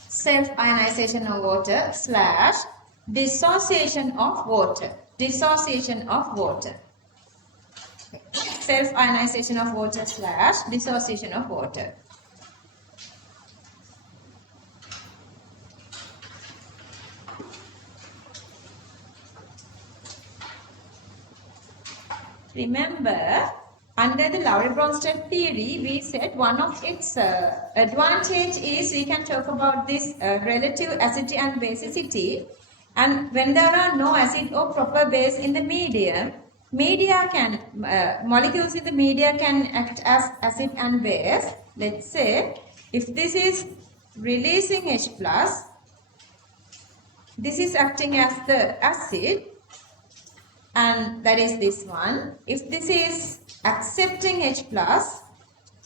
Self-ionization of water / dissociation of water. Dissociation of water. Self-ionization of water / dissociation of water. Remember, under the Lowry-Bronsted theory, we said one of its advantage is we can talk about this relative acidity and basicity. And when there are no acid or proper base in the medium, molecules in the media can act as acid and base. Let's say, if this is releasing H+, this is acting as the acid, and that is this one. If this is accepting H+,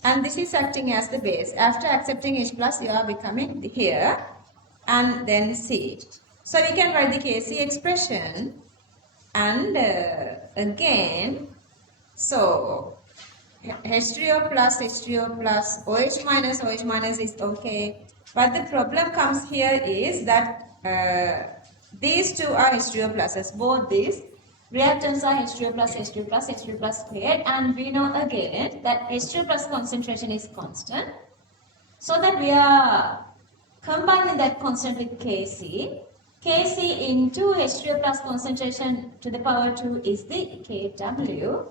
and this is acting as the base. After accepting H+, you are becoming here, and then C. So we can write the Kc expression, and again, so H3O plus, H3O plus, OH minus is okay. But the problem comes here is that these two are H3O pluses, both these. Reactants are H3O plus, H3O plus, H3O plus squared, and we know again that H3O plus concentration is constant. So that we are combining that constant with Kc. Kc into H3O plus concentration to the power 2 is the Kw.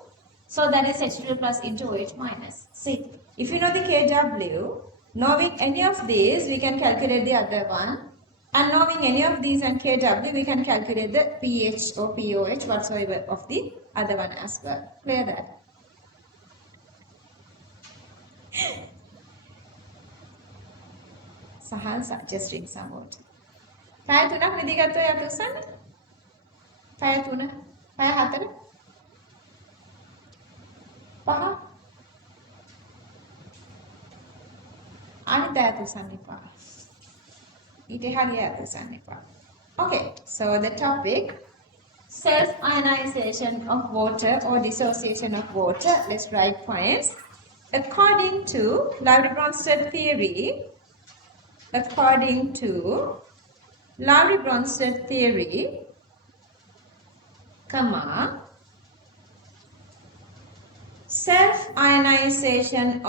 So that is H3O plus into OH minus. See, if you know the Kw, knowing any of these, we can calculate the other one. And knowing any of these and Kw, we can calculate the pH or pOH whatsoever of the other one as well. Clear that? Sahal, just drink some water. Paya 3ක් නිදි ගත්තොත් යාට උස්සන්න. Paya 3, Paya 4, 5. අනිත් යාට උස්සන්න එපා. Okay, so the topic, self-ionization of water or dissociation of water. Let's write points. According to Lowry-Bronsted theory, self-ionization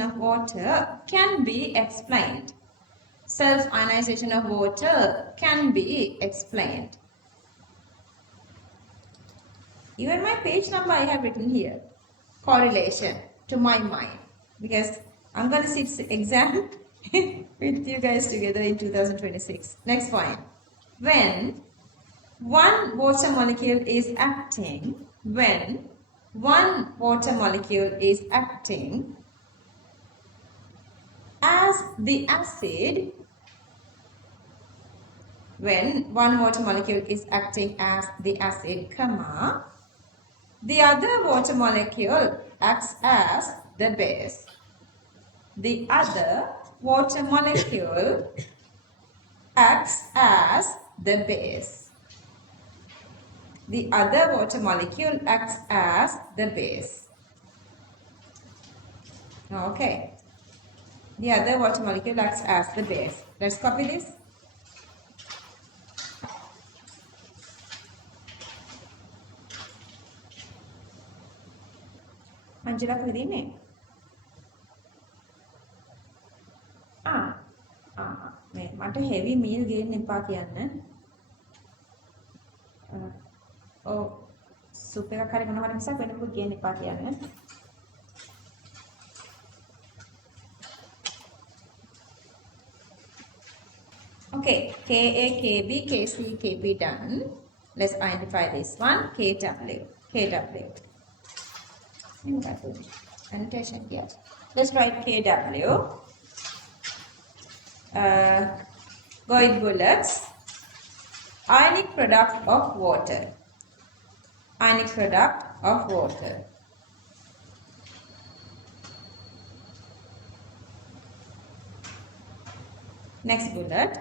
of water can be explained. Self-ionization of water can be explained. Even my page number I have written here. Correlation to my mind. Because I'm going to sit exam with you guys together in 2026. Next point. When one water molecule is acting as the acid, the other water molecule acts as the base. The other water molecule acts as the base. the other water molecule acts as the base. Okay. The other water molecule acts as the base. Let's copy this. Angela Kudine. මේ මට heavy meal ගේන්න එපා කියන්න. ඔව් soup එකක් හරි මොනවා හරි මිසක් වෙන මොකක් ගේන්න එපා කියන්න. Okay, KA, KB, KC, KP done. Let's identify this one, KW. Annotation here. Let's write KW. Guide bullets. Ionic product of water. Ionic product of water. Next bullet.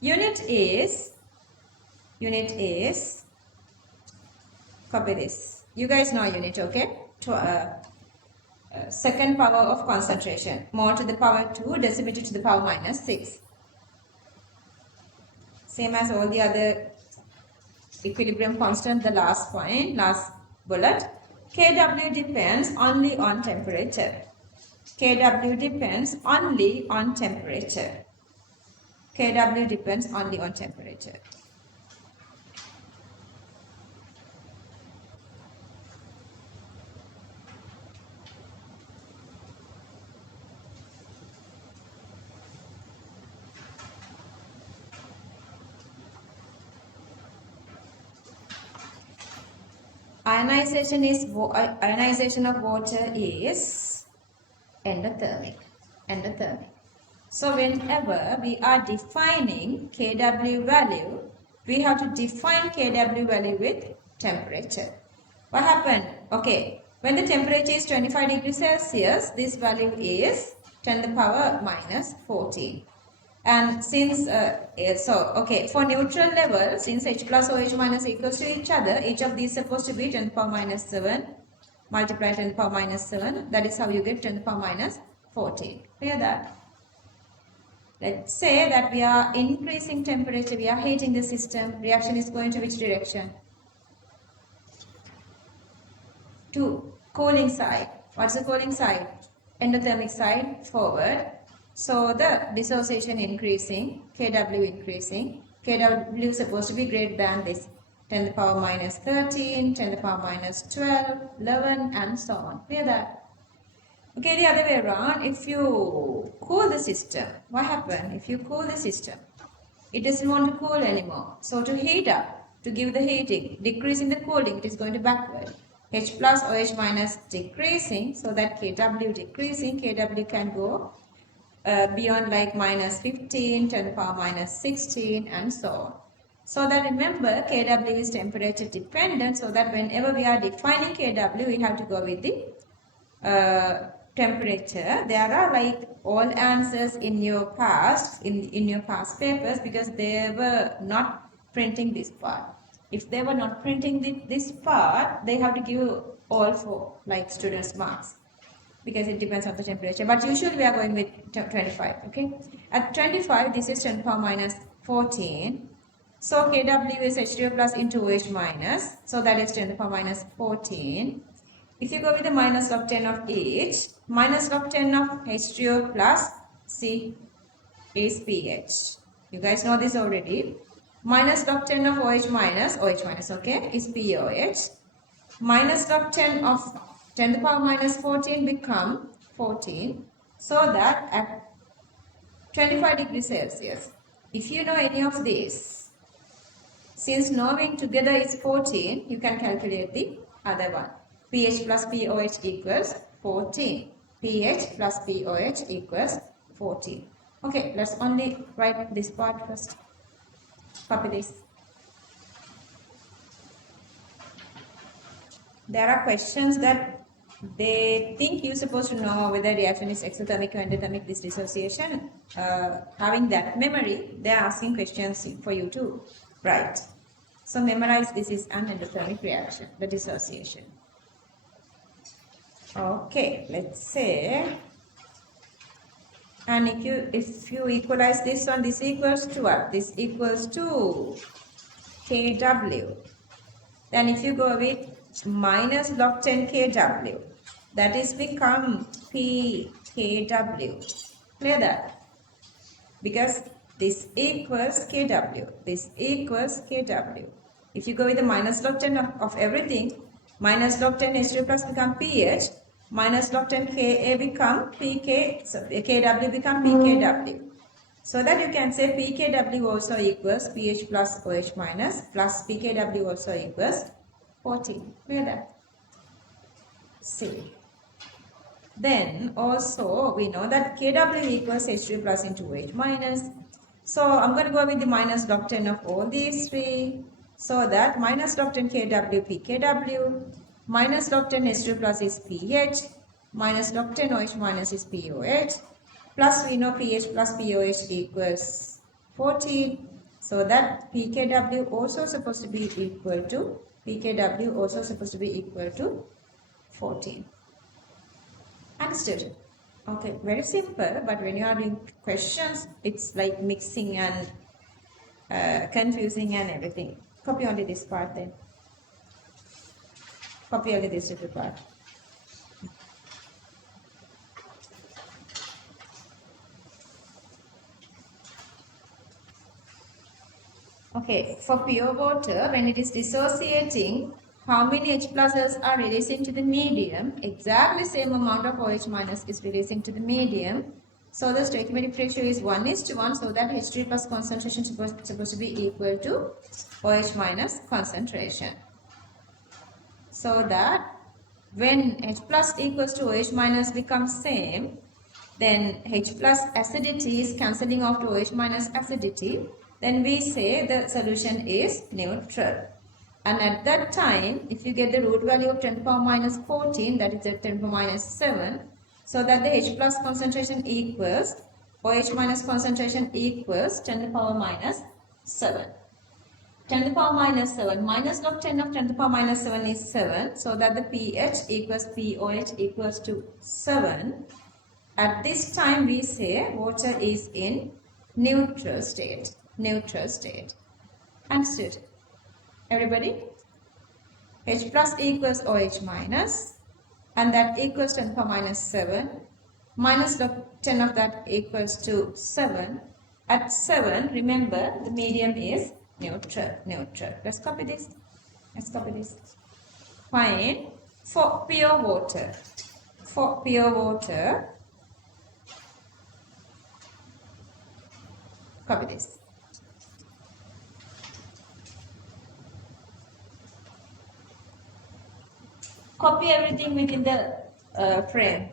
Unit is, copy this. You guys know unit, okay? Second power of concentration. Mole to the power 2, decimeter to the power minus 6. Same as all the other equilibrium constant, the last point, last bullet. Kw depends only on temperature. Kw depends only on temperature. Kw depends only on temperature. Ionization of water is endothermic. So whenever we are defining Kw value, we have to define Kw value with temperature. What happened? Okay, when the temperature is 25 degrees Celsius, this value is 10 to the power minus 14. And since, for neutral level, since H plus OH minus equals to each other, each of these is supposed to be 10 to the power minus 7, multiply 10 to the power minus 7, that is how you get 10 to the power minus 14. Clear that? Let's say that we are increasing temperature, we are heating the system, reaction is going to which direction? To cooling side. What's the cooling side? Endothermic side, forward. So the dissociation increasing, Kw increasing. Kw is supposed to be greater than this. 10 to the power minus 13, 10 to the power minus 12, 11 and so on. Clear that? Okay, the other way around, if you cool the system, what happens? If you cool the system, it doesn't want to cool anymore. So to heat up, to give the heating, decreasing the cooling, it is going to backward. H plus OH minus decreasing, so that Kw decreasing, Kw can go beyond like minus 15, 10 to the power minus 16 and so on. So that remember Kw is temperature dependent, so that whenever we are defining Kw, we have to go with the temperature. There are like all answers in your past papers because they were not printing this part. If they were not printing this part, they have to give all for like students marks because it depends on the temperature. But usually we are going with 25. Okay, at 25 this is 10 to the power minus 14. So Kw is H2O plus into OH minus, so that is 10 to the power minus 14. If you go with the minus log 10 of each, minus log 10 of H2O plus C is pH. You guys know this already. Minus log 10 of OH minus, okay, is POH. Minus log 10 of 10 to the power minus 14 become 14. So that at 25 degrees Celsius, if you know any of these, since knowing together is 14, you can calculate the other one. pH plus POH equals 14. pH plus POH equals 14. Okay, let's only write this part first. Copy this. There are questions that they think you're supposed to know whether reaction is exothermic or endothermic, this dissociation. Having that memory, they are asking questions for you to write. So memorize, this is an endothermic reaction, the dissociation. Okay, let's say, and if you equalize this one, this equals to what? This equals to Kw. Then if you go with minus log 10 Kw, that is become pKw. Clear that? Because this equals Kw, this equals Kw. If you go with the minus log 10 of everything, minus log 10 H2 plus become pH, minus log 10 Ka become pK, so Kw become pKw. So that you can say pKw also equals pH plus OH minus plus pKw also equals 14. Clear that? See. Then also we know that Kw equals H2 plus into OH minus. So I'm going to go with the minus log 10 of all these three. So that minus log 10 Kw pKw, minus log 10 H2 plus is pH, minus log 10 OH minus is POH, plus we know pH plus POH equals 14. So that pKw also supposed to be equal to, pKw also supposed to be equal to 14. Understood? Okay, very simple, but when you are doing questions, it's like mixing and confusing and everything. Copy only this part then. Copy only this little part. Okay, for pure water, when it is dissociating, how many H pluses are releasing to the medium? Exactly same amount of OH minus is releasing to the medium. So the stoichiometric ratio is 1:1, so that H3 plus concentration is supposed to be equal to OH minus concentration. So that when H plus equals to OH minus becomes same, then H plus acidity is cancelling off to OH minus acidity, then we say the solution is neutral. And at that time, if you get the root value of 10 to the power minus 14, that is at 10 to the power minus 7, so that the H plus concentration equals, OH minus concentration equals 10 to the power minus 7. 10 to the power minus 7, minus log 10 of 10 to the power minus 7 is 7, so that the pH equals POH equals to 7. At this time we say water is in neutral state. Neutral state. Understood? Everybody? H plus equals OH minus, and that equals 10 to the power minus 7. Minus log 10 of that equals to 7. At 7, remember the medium is neutral. Neutral. Let's copy this. Let's copy this. Fine. For pure water. For pure water, copy this. Copy everything within the frame.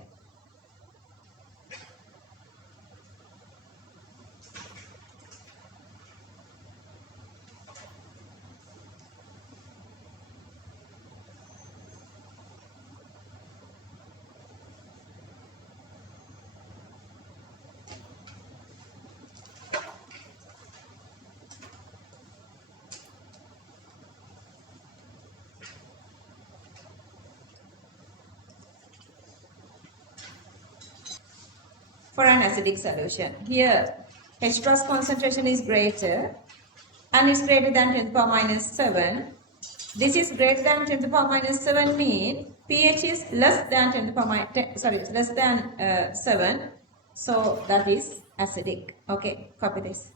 For an acidic solution. Here, H plus concentration is greater and is greater than 10 to the power minus 7. This is greater than 10 to the power minus 7 mean pH is less than 10 to the power minus, less than 7. So that is acidic. Okay, copy this.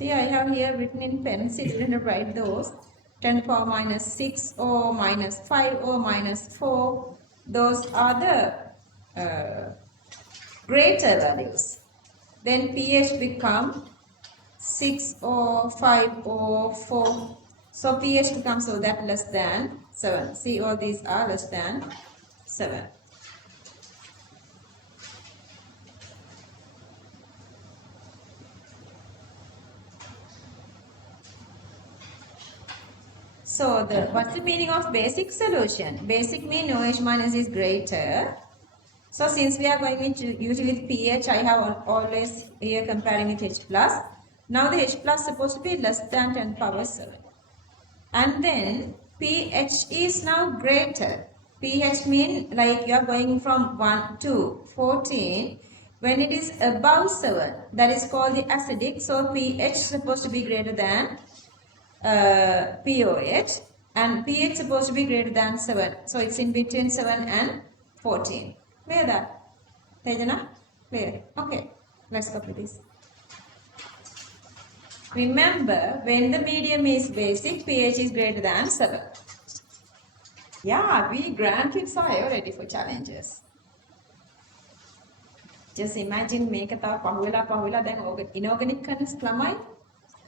See, I have here written in pencil, you can write those. 10 to the power minus 6 or minus 5 or minus 4. Those are the greater values. Then pH become 6 or 5 or 4. So pH becomes so that less than 7. See, all these are less than 7. So what's the meaning of basic solution? Basic means OH minus is greater. So since we are going into usually with pH, I have always here comparing with H plus. Now the H plus supposed to be less than 10 power 7. And then pH is now greater. pH means like you are going from 1 to 14. When it is above 7, that is called the acidic. So pH is supposed to be greater than POH, and pH supposed to be greater than 7. So it's in between 7 and 14. Clear that? Tejana? Clear? Okay. Let's copy this. Remember, when the medium is basic, pH is greater than 7. Yeah, we grandkids are ever ready for challenges. Just imagine මේක තව පහුවෙලා දැන් inorganic chemist ළමයි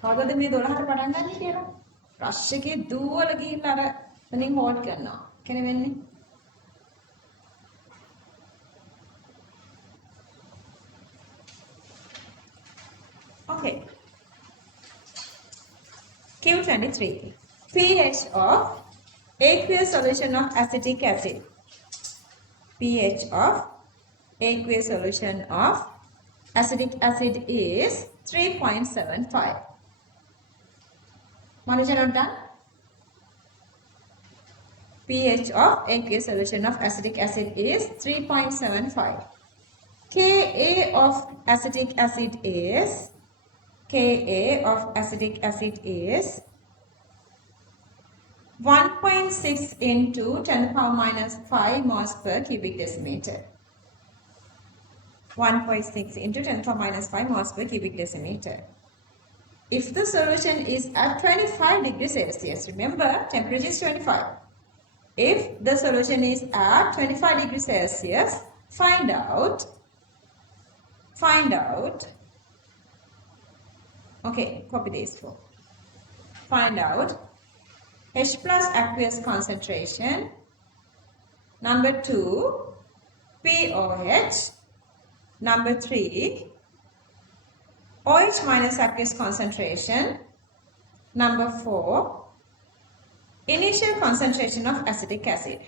කවදද මේ 12ට පටන් ගන්නේ කියලා. Rush එකේ දුවල ගිහිල්ලා අර එතනින් හෝල්ඩ් කරනවා. කෙනෙ වෙන්නේ. Okay. Q23. pH of aqueous solution of acetic acid. pH of aqueous solution of acetic acid is 3.75. Manuja not done? pH of aqueous solution of acetic acid is 3.75. Ka of acetic acid is Ka of acetic acid is 1.6 into 10 to the power minus 5 moles per cubic decimeter. 1.6 into 10 to the power minus 5 moles per cubic decimeter. If the solution is at 25 degrees Celsius, remember temperature is 25. If the solution is at 25 degrees Celsius, find out, okay, copy these four. Find out H plus aqueous concentration, number 2, POH, number 3, OH minus aqueous concentration, number 4, initial concentration of acetic acid.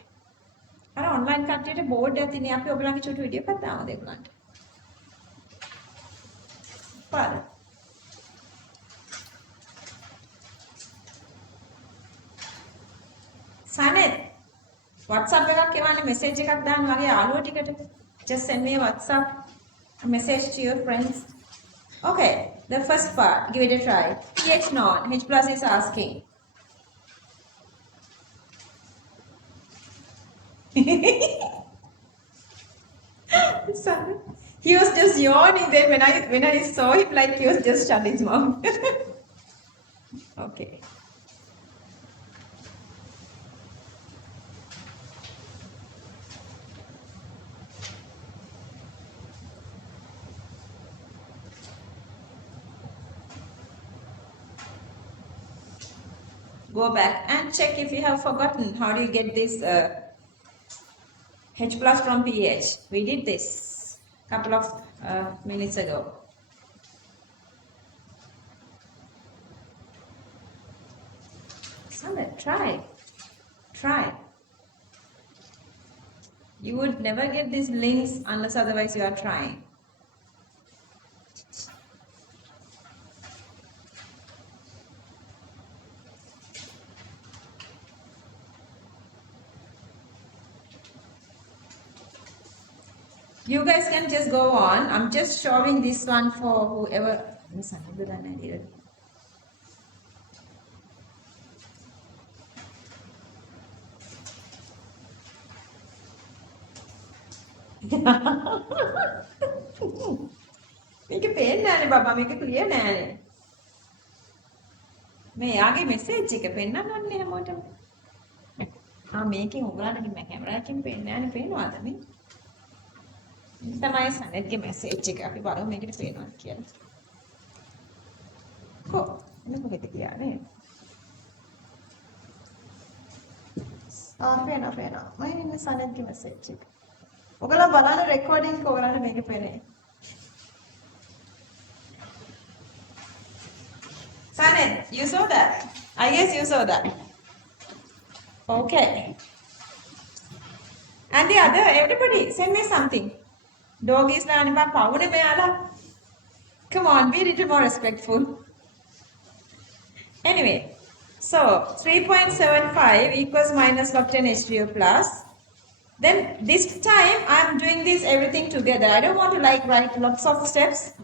අර online කට්ටියට board එකක් තියෙන අපි ඔයගලන්ගේ චුටු video එකක් දාමු දෙගොල්ලන්ට. පාර. සනෙත් WhatsApp එකක් එවන්න message එකක් දාන්න මගේ යාළුවෝ ටිකට. Just send me a WhatsApp message to your friends. Okay, the first part, give it a try. pH non, H plus is asking. He was just yawning then when I saw him, like he was just shut his mouth. Okay. Go back and check if you have forgotten how do you get this H plus from pH. We did this couple of minutes ago. So try. You would never get these links unless otherwise you are trying. You guys can just go on. I'm just showing this one for whoever. මේක පේන්නේ නැහැ බබා මේක clear නැහැ. මේ යාගේ message එක පෙන්නන්නන්නේ හැමෝටම. මේකෙන් උගලන්නගේ මම කැමරා එකෙන් පේන්නේ නැහැ නේ පේනවද මේ? තමයි සනෙත්ගේ මෙසේජ් එක අපි බලමු මේකට පේනවද කියලා. කො මේක මොකද කියන්නේ? පේනවා. මම ඉන්නේ සනත්ගේ message එක. ඔයගොල්ලෝ බලන්න recording එක ඔයගොල්ලන්ට මේක පේන්නේ. Sanet, you saw that? I guess you saw that. Okay. And the other, everybody, send me something. Dog is not even power meala. Come on, be a little more respectful. Anyway, so 3.75 equals minus log 10 H3O plus. Then this time I'm doing this everything together. I don't want to like write lots of steps.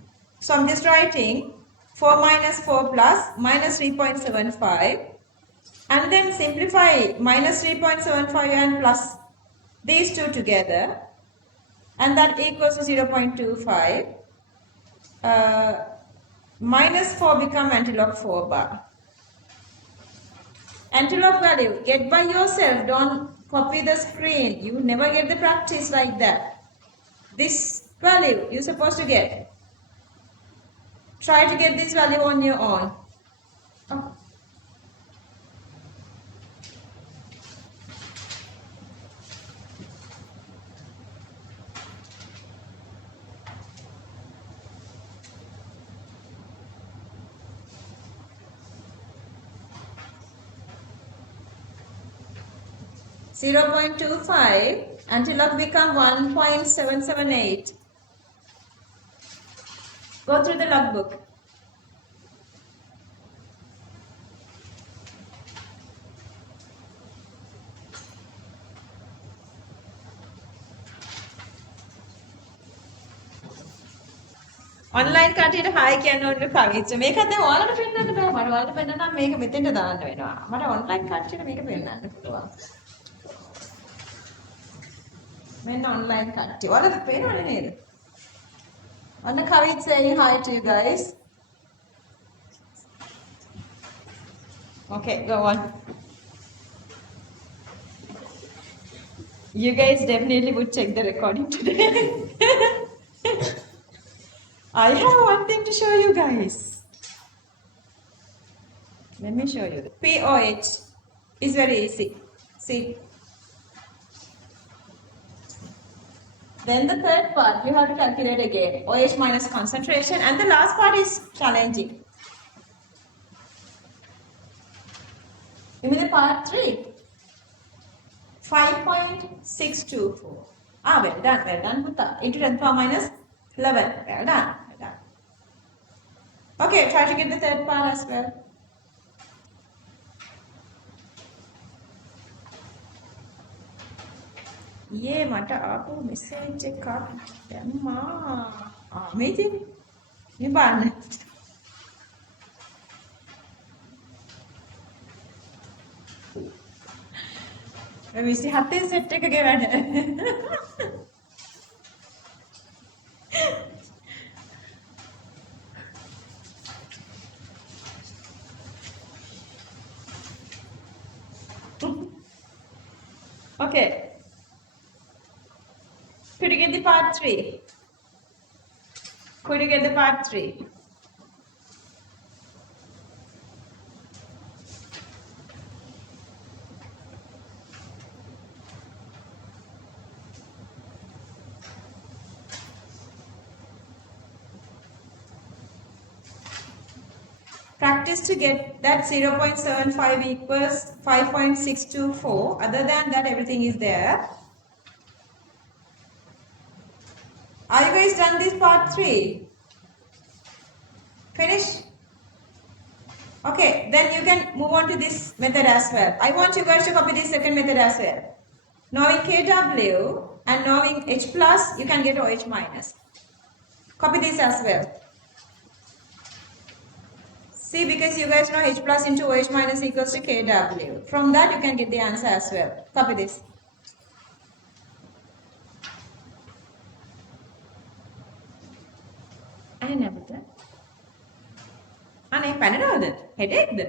So I'm just writing 4 minus 4 plus minus 3.75 and then simplify minus 3.75 and plus these two together and that equals to 0.25. Minus 4 become antilog 4 bar. Antilog value, get by yourself, don't copy the screen. You never get the practice like that. This value you're supposed to get. Try to get this value on your own. Oh. (0.25) antilog become 1.778. Go through the logbook. Online කටියට hi කියන්න ඕනේ කවිච්ච. මේකත් දැන් ඔයාලට පෙන්නන්න බෑ. මට ඔයාලට පෙන්නන්න නම් මේක මෙතෙන්ට දාන්න වෙනවා. මට online කටියට මේක පෙන්නන්න පුළුවන්. මෙන්න online කට්ටිය. ඔයාලට පේනවනේ නේද? ඔන්න කවිච් saying hi to you guys. Okay, go on. You guys definitely would check the recording today. I have one thing to show you guys. Let me show you. POH is very easy. See. Then the third part, you have to calculate again. OH minus concentration. And the last part is challenging. You mean the part 3? 5.624. Well done, Butta. Into 10 power minus 11. Well done. Okay, try to get the third part as well. Yeah, mata aku message එකක් දැම්මා. මේ තියෙන්නේ. මේ බලන්න. මේ 27 set එකගේ වැඩ. Okay. Could you get the part 3? Could you get the part 3? Practice to get that 0.75 equals 5.624. Other than that, everything is there. Are you guys done this part 3? Finish? Okay, then you can move on to this method as well. I want you guys to copy this second method as well. Knowing Kw and knowing H plus, you can get OH minus. Copy this as well. See, because you guys know H plus into OH minus equals to Kw. From that, you can get the answer as well. Copy this. I never done. අනේ පැනනවද? හෙඩේක්ද?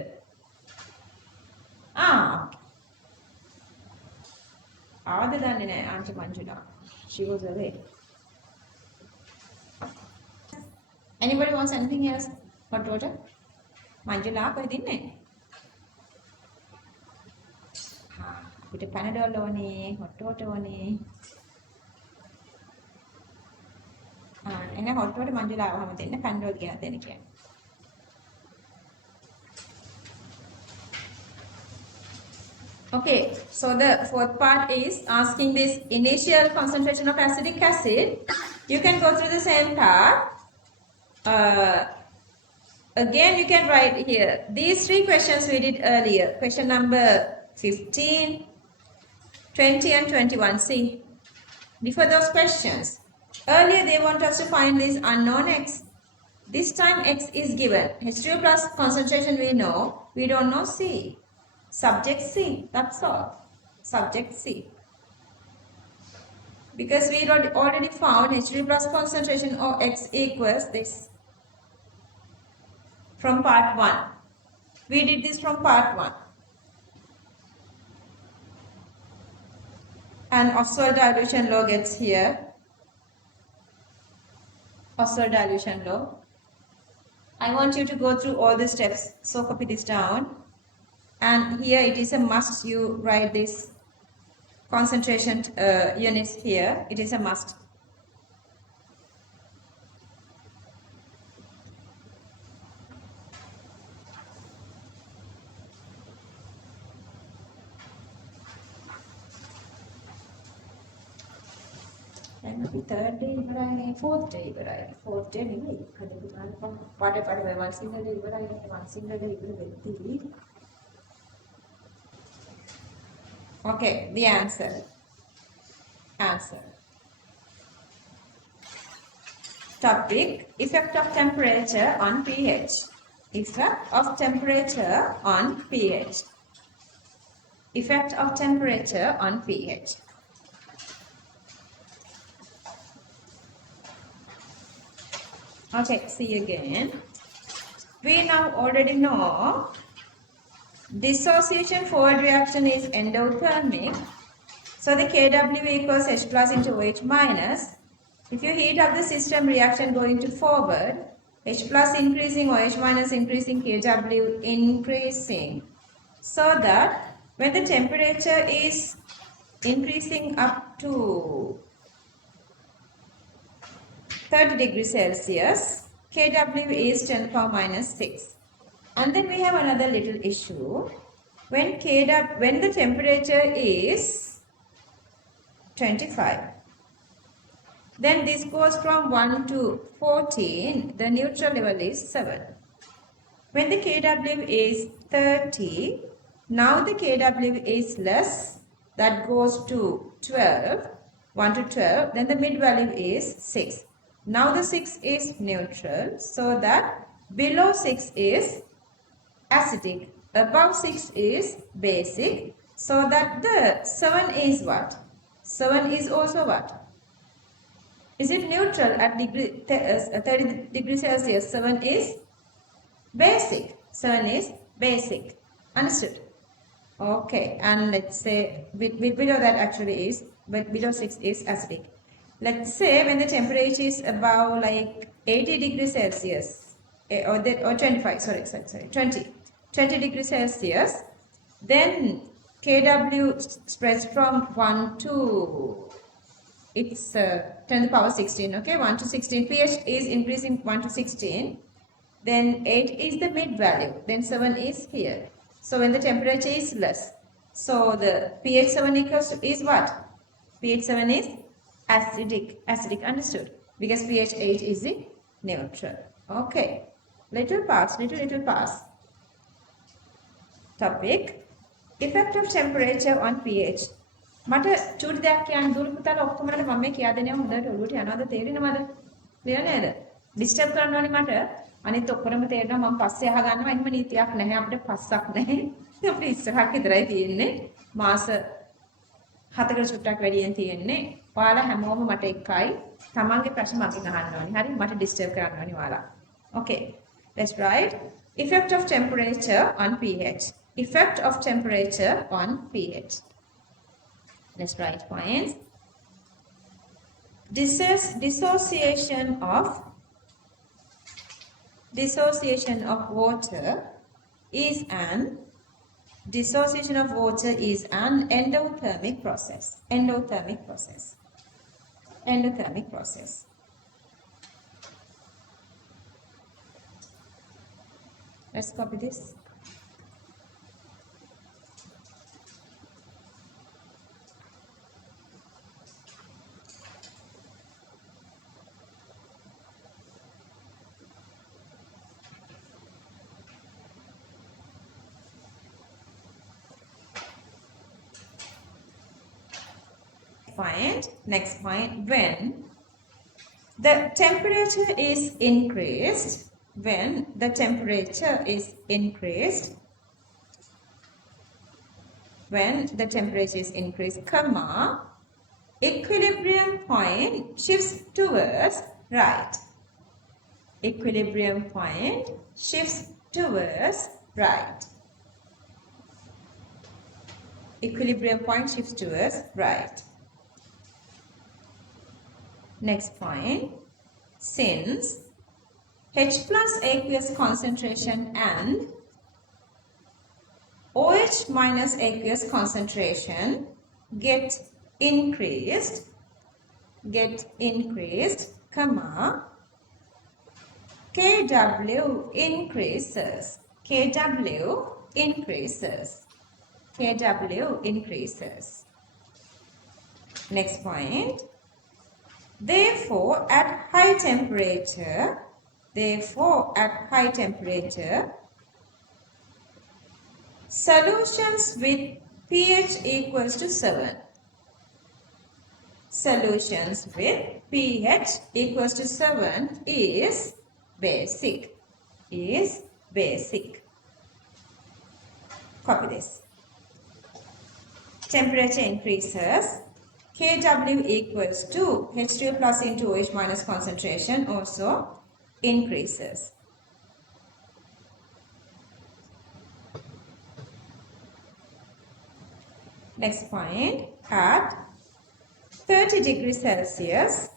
ආවද දන්නේ නැහැ aunty Manjula. She was away. Anybody wants anything else? Hot water? Manjula කොහෙද ඉන්නේ? අපිට Panadol ඕනේ, hot water ඕනේ. එන hot water Manjula ආවම දෙන්න පැනඩෝල් ගෙනත් දෙන්න කියන්නේ. Okay, so the fourth part is asking this initial concentration of acetic acid. You can go through the same part. Again, you can write here. These three questions we did earlier. Question number 15, 20 and 21. See, before those questions. Earlier, they want us to find this unknown x. This time, x is given. H2O plus concentration we know. We don't know C. Subject C. That's all. Subject C. Because we already found H2O plus concentration of x equals this. From part 1. We did this from part 1. And Oswald dilution law gets here. Oswald dilution law. I want you to go through all the steps. So copy this down. And here it is a must you write this concentration units here. It is a must. Third day ඉවරයි, fourth day ඉවරයි. Fourth day නෙමෙයි. කඩේ ගන්න පාඩේ one single day ඉවරයි. One single day ඉවර වෙද්දී. Okay, the answer. Answer. Topic: effect of temperature on pH. Effect of temperature on pH. Effect of temperature on pH. Okay, see again. We now already know dissociation forward reaction is endothermic. So the Kw equals H plus into OH minus. If you heat up the system, reaction going to forward. H plus increasing, OH minus increasing, Kw increasing. So that when the temperature is increasing up to 30 degrees Celsius, Kw is 10 power minus 6. And then we have another little issue. When the temperature is 25, then this goes from 1 to 14, the neutral level is 7. When the Kw is 30, now the Kw is less, that goes to 12, 1 to 12, then the mid value is 6. Now the 6 is neutral, so that below 6 is acidic, above 6 is basic, so that the 7 is what? 7 is also what? Is it neutral at 30 degrees Celsius? 7 is basic. 7 is basic. Understood? Okay, and let's say below that actually is, but below 6 is acidic. Let's say when the temperature is above like 80 degrees Celsius, or 25, sorry, 20 degrees Celsius, then Kw spreads from 1 to, it's 10 to the power 16, okay, 1 to 16, pH is increasing 1 to 16, then 8 is the mid value, then 7 is here. So when the temperature is less, so the pH 7 equals to is what? pH 7 is acidic, understood? Because pH 8 is the neutral. Okay, little parts. Topic: effect of temperature on pH. මට චූටි දෙයක් කියන්න දුරු පුතාලා ඔක්කොමලට මම මේ කියා දෙනවා හොඳට ඔළුවට යනවාද තේරෙනවද? ක්ලියර් නේද? ඩිස්ටර්බ් කරන්න ඕනේ මට. අනිත් ඔක්කොම තේරෙනවා මම පස්සේ අහගන්නවා. එහෙම නීතියක් නැහැ අපිට පස්සක් නැහැ. අපිට ඉස්සරහක් විතරයි තියෙන්නේ. මාස 7කට චුට්ටක් වැඩියෙන් තියෙන්නේ. ඔයාලා හැමෝම මට එකයි. තමන්ගේ ප්‍රශ්න මගෙන් අහන්න ඕනේ. හරි? මට ඩිස්ටර්බ් කරන්න ඕනේ ඔයාලා. Okay. Let's write effect of temperature on pH. Effect of temperature on pH. Let's write points. Dissociation of water is an Dissociation of water is an endothermic process. Endothermic process. Endothermic process. Let's copy this. Next point, when the temperature is increased, when the temperature is increased, when the temperature is increased, comma, equilibrium point shifts towards right. Equilibrium point shifts towards right. Equilibrium point shifts towards right. Next point, since H plus aqueous concentration and OH minus aqueous concentration get increased, comma, Kw increases, Kw increases, Kw increases. Next point, therefore at high temperature, solutions with pH equals to 7. Solutions with pH equals to 7 is basic. Copy this. Temperature increases. Kw equals to H2 plus into OH minus concentration also increases. Next point, at 30 degrees Celsius,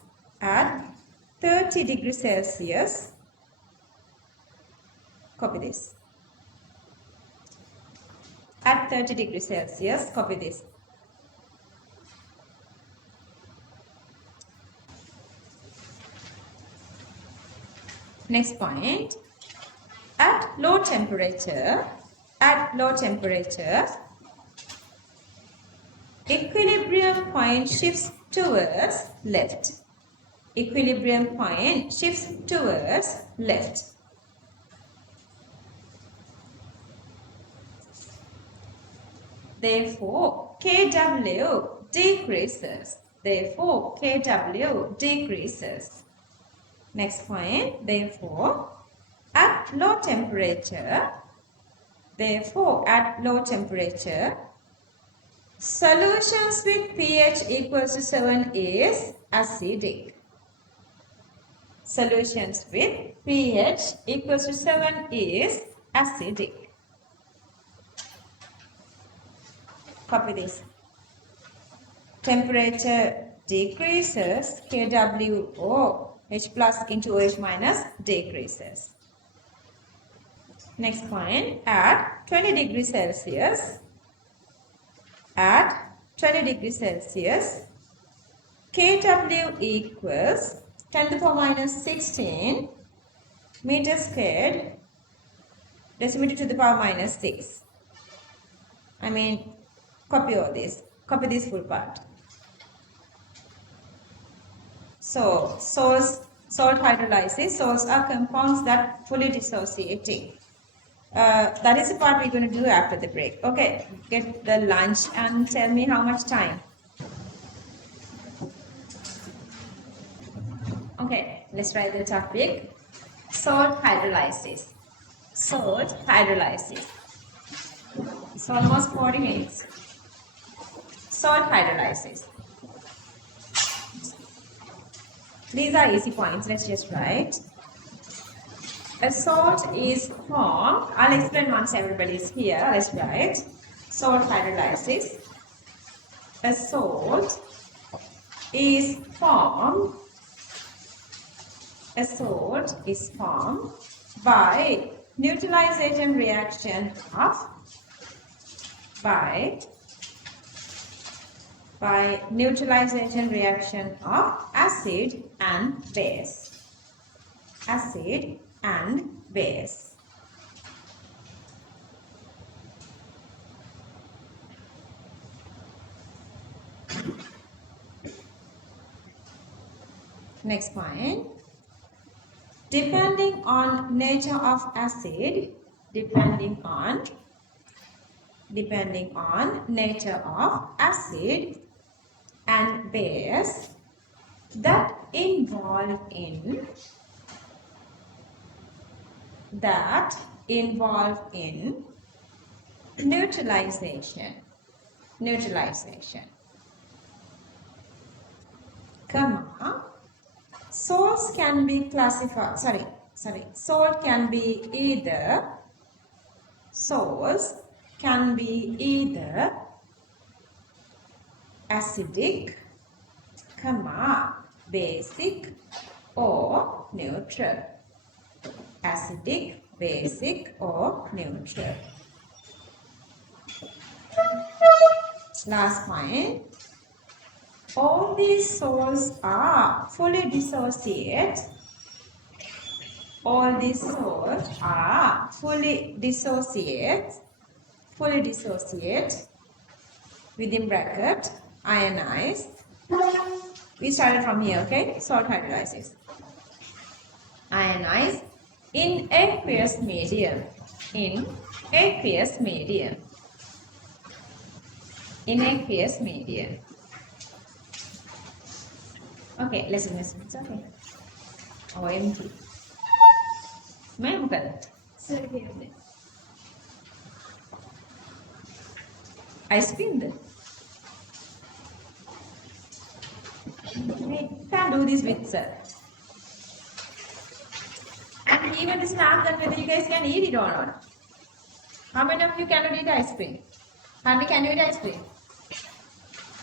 copy this. At 30 degrees Celsius, copy this. Next point, at low temperature, equilibrium point shifts towards left. Equilibrium point shifts towards left. Therefore, Kw decreases. Next point, therefore, at low temperature, solutions with pH equals to 7 is acidic. Solutions with pH equals to 7 is acidic. Copy this. Temperature decreases, Kw or H plus into OH minus decreases. Next point, at 20 degrees Celsius, Kw equals 10 to the power minus 16 meter squared decimeter to the power minus 6. Copy all this. Copy this full part. So, salt hydrolysis. Salts are compounds that fully dissociating. That is the part we're going to do after the break. Okay, get the lunch and tell me how much time. Okay, let's write the topic. Salt hydrolysis. It's almost 40 minutes. Salt hydrolysis. These are easy points. Let's just write. A salt is formed. I'll explain once everybody is here. Let's write. Salt hydrolysis. A salt is formed. By neutralization reaction of by neutralization reaction of acid and base. Acid and base. Next point. Depending on nature of acid, depending on nature of acid and base that involve in neutralization, comma, salts can be classified, salt can be either acidic, comma, basic or neutral. Acidic, basic or neutral. Last point. All these salts are fully dissociate. All these salts are fully dissociate within bracket ionized. We started from here, okay? Salt hydrolysis. Ionized in aqueous medium. In aqueous medium. Okay, listen. It's okay. OMG. Member. Ice cream then. We can't do this with sir. And even this not that whether you guys can eat it or not. How many of you cannot eat ice cream? How many can you eat ice cream?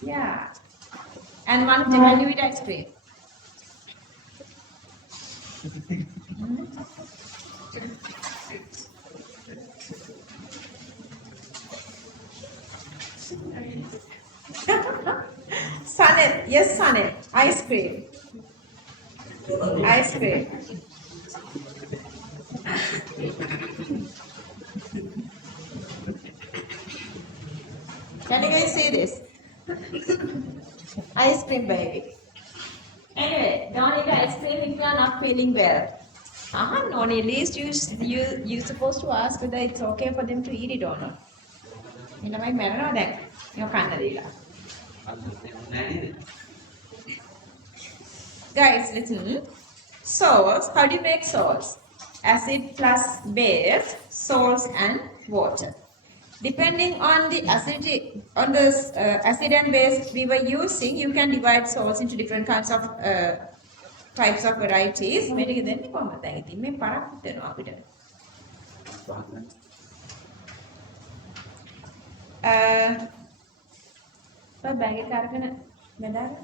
Yeah. And one can you eat ice cream? Sunny, yes, Sunny. Ice cream. Ice cream. Can you guys see this? Ice cream, baby. Anyway, don't eat ice cream if you are not feeling well. No, at least you're supposed to ask whether it's okay for them to eat it or not. You know, my man, then you can't. Guys, listen. Salts, how do you make salts? Acid plus base, salts and water. Depending on the acid and base we were using, you can divide salts into different kinds of types of varieties. Bag එක අරගෙන බෙදාගන්න.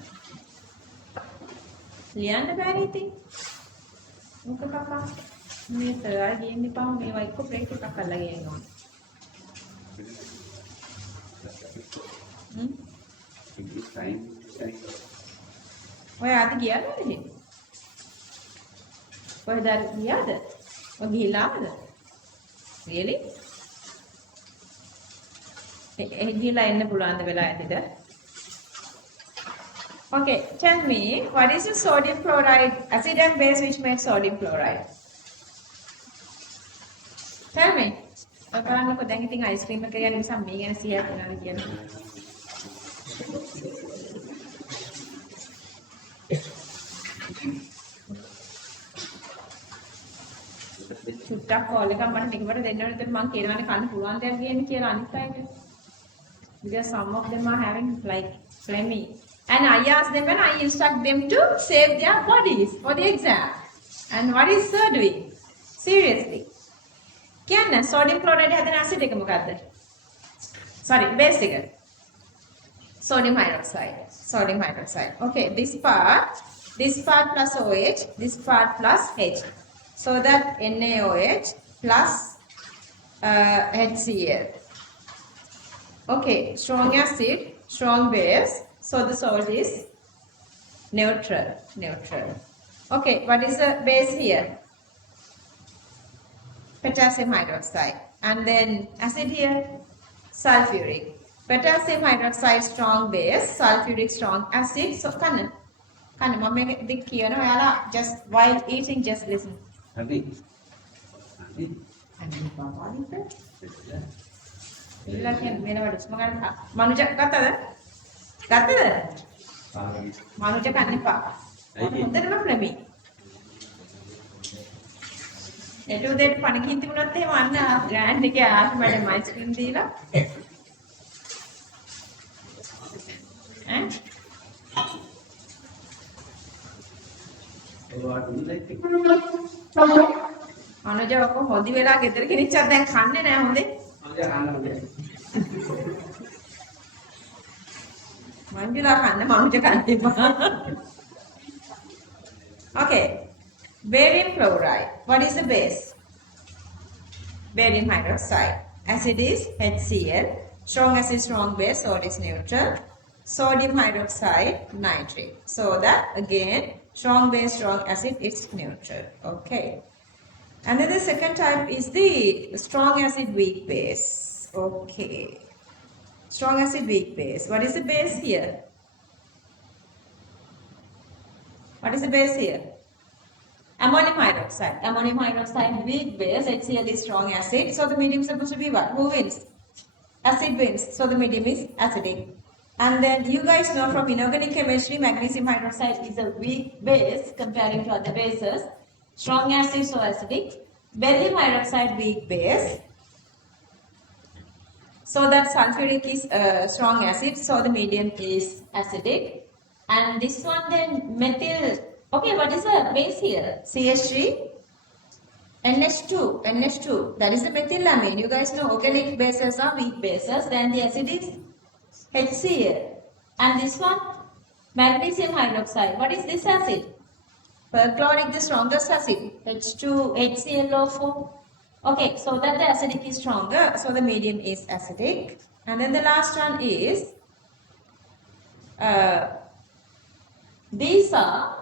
ලියන්න බෑ ඉතින්. මොකක් කක්කා. මේ තරයි ගේන්න එපා මේවා එක්ක බ්‍රේක් එකක් අල්ලලා ගේන්න ඕන. ඔය අද ගියාද එහෙම? කොහෙද ගියාද? ඔය ගිහිල්ලා ආවද? Really? ගිහිල්ලා එන්න පුළුවන්ද වෙලා ඇතිද? Okay, tell me, what is the sodium chloride, acid and base which makes sodium chloride? Tell me. බලන්නකො දැන් ඉතින් ice cream එක ගැන නිසා මේ ගැන 100ක් වෙනවා කියලා. චුට්ටක් කෝල් එකක් මට නිකමට දෙන්න ඕනේ. එතකොට මම කියනවානේ කන්න පුළුවන් දෙයක් ගේන්න කියලා අනිත් අයට. Because some of them are having like phlegmy. And I asked them and I instruct them to save their bodies for the exam. And what is sir doing? Seriously. Can sodium chloride have an acid? Sorry, base. Sodium hydroxide. Okay, this part plus OH, this part plus H. So that NaOH plus HCl. Okay, strong acid, strong base. So the salt is neutral. Okay, what is the base here? Potassium hydroxide. And then acid here, sulfuric. Potassium hydroxide strong base, sulfuric strong acid. So can mama මේක දෙක කියනවා ඔයාලා just while eating just listen. Abi. අනේ පාපාලිත. ඉල්ලා කියන්නේ මේනවද මගන් මනුජ ගත්තද? මනුජ කන්න එපා. හොඳටම ප්‍රමී. එළු දෙට පණ කින් තිබුණොත් එහෙම අන්න ග්‍රෑන්ඩ් එකේ ආස් මැඩම් අයිස්ක්‍රීම් දීලා ඈ අනුජ ඔක්කොම හොදි වෙලා ගෙදර ගෙනිච්චත් දැන් කන්නේ නැහැ හොඳේ. මංජුලා කන්න මනුජ කන්න එපා. Okay. Barium chloride. What is the base? Barium hydroxide. Acid is HCl. Strong acid, strong base. Salt is neutral. Sodium hydroxide, nitrate. So that again, strong base, strong acid, it's neutral. Okay. And then the second type is the strong acid, weak base. Okay. Strong acid, weak base. What is the base here? What is the base here? Ammonium hydroxide. Ammonium hydroxide, weak base. HCl is strong acid. So the medium is supposed to be what? Who wins? Acid wins. So the medium is acidic. And then you guys know from inorganic chemistry, magnesium hydroxide is a weak base comparing to other bases. Strong acid, so acidic. Beryllium hydroxide, weak base. So that sulfuric is strong acid. So the medium is acidic. And this one then methyl. Okay, what is the base here? CH3, NH2. That is the methylamine. You guys know organic bases are weak bases. Then the acid is HCl. And this one, magnesium hydroxide. What is this acid? Perchloric, the strongest acid. H2, HClO4. Okay, so that the acidic is stronger. So the medium is acidic. And then the last one is, these are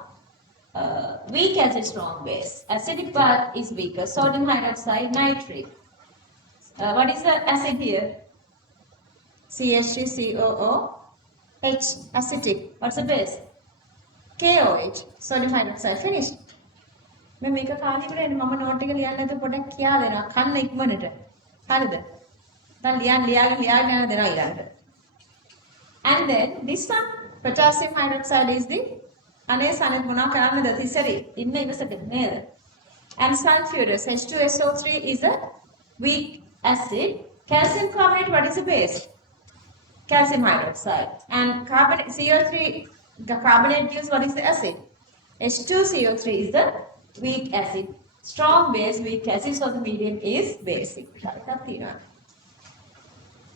weak acid, strong base. Acidic part is weaker. Sodium hydroxide, nitrate. What is the acid here? CH3COO, H, acidic. What's the base? KOH, sodium hydroxide. Finished. मैं මේක කාලේ ඉවරයි මම note එක ලියන්න නැතුව පොඩ්ඩක් කියා දෙනවා කන්න ඉක්මනට හරිද දැන් ලියාගෙන යන දෙනවා ඊළඟට. And then this one, potassium hydroxide is the අනේ සනෙත් මොනවා කරන්නද තිසරි ඉන්න ඉවසක නේද. And sulfurous, H2SO3 is a weak acid. Calcium carbonate, what is the base? Calcium hydroxide. And carbonate, CO3, the carbonate gives what is the acid? H2CO3 is the weak acid. Strong base, weak acid, so the medium is basic.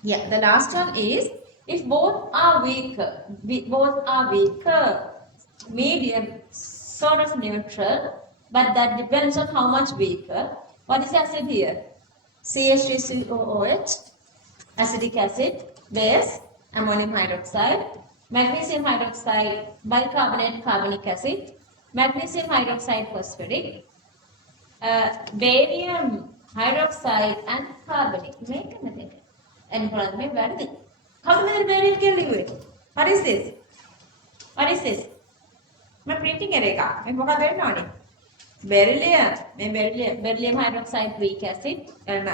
Yeah, the last one is, if both are weaker, medium, sort of neutral, but that depends on how much weaker. What is the acid here? CH3COOH, acidic acid, base, ammonium hydroxide, magnesium hydroxide, bicarbonate, carbonic acid, magnesium hydroxide, phosphoric, barium hydroxide, and carbonic. And how many barium can live? What is this? What is this? मैं printing करेगा मैं बोका बेर Noni beryllium hydroxide weak acid and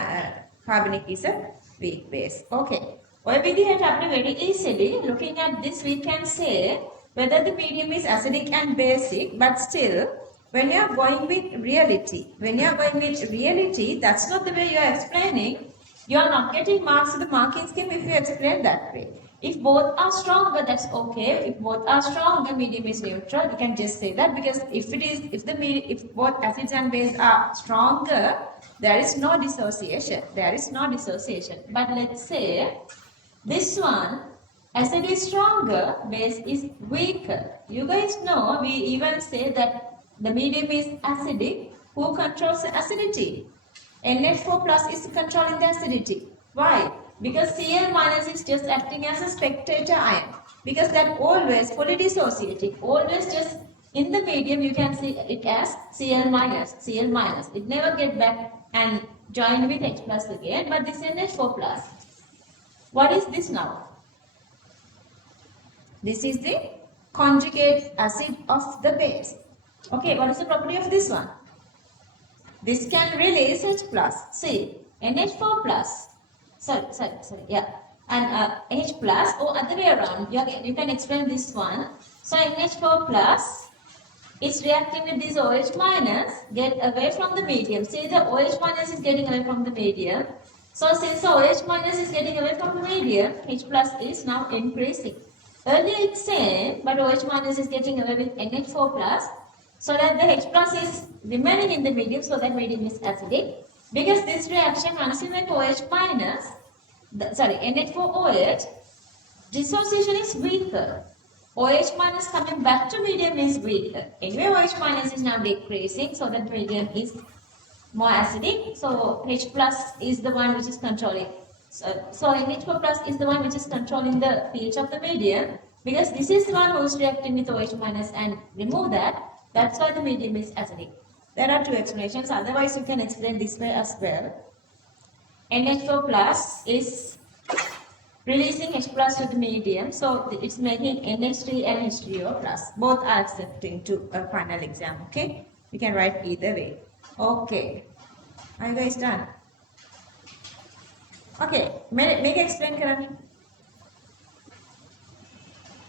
carbonic is a weak base. Okay, ඔය විදිහට අපිට very easily looking at this we can say whether the medium is acidic and basic, but still when you are going with reality, that's not the way you are explaining. You are not getting marks in the marking scheme if you explain that way. If both are stronger, that's okay. If both are stronger, medium is neutral. You can just say that because if both acids and bases are stronger, there is no dissociation. But let's say this one, acid is stronger, base is weaker. You guys know we even say that the medium is acidic. Who controls the acidity? NH4 plus is controlling the acidity. Why? because Cl minus is just acting as a spectator ion, because that always fully dissociating, always just in the medium you can see it as Cl minus, Cl minus. It never get back and join with H plus again, but this is NH4 plus. What is this now? This is the conjugate acid of the base. Okay, what is the property of this one? This can release H plus. See, NH4 plus. Sorry, yeah. And H plus or other way around. You can explain this one. So NH4 plus is reacting with this OH minus, get away from the medium. See, the OH minus is getting away from the medium. So since the OH minus is getting away from the medium, H plus is now increasing. Earlier it's same, but OH minus is getting away with NH4 plus, so that the H plus is remaining in the medium, so that medium is acidic. Because this reaction, once you make OH minus, NH4OH, dissociation is weaker. OH minus coming back to medium is weaker. Anyway, OH minus is now decreasing, so that medium is more acidic. So H plus is the one which is controlling. So NH4 plus is the one which is controlling the pH of the medium, because this is the one who is reacting with OH minus, and remove that. That's why the medium is acidic. There are two explanations. Otherwise, you can explain this way as well. NH4 plus is releasing H plus to the medium, so it's making NH3 and H3O plus. Both are accepting to a final exam. Okay, you can write either way. Okay, are you guys done? Okay, make explain Karani.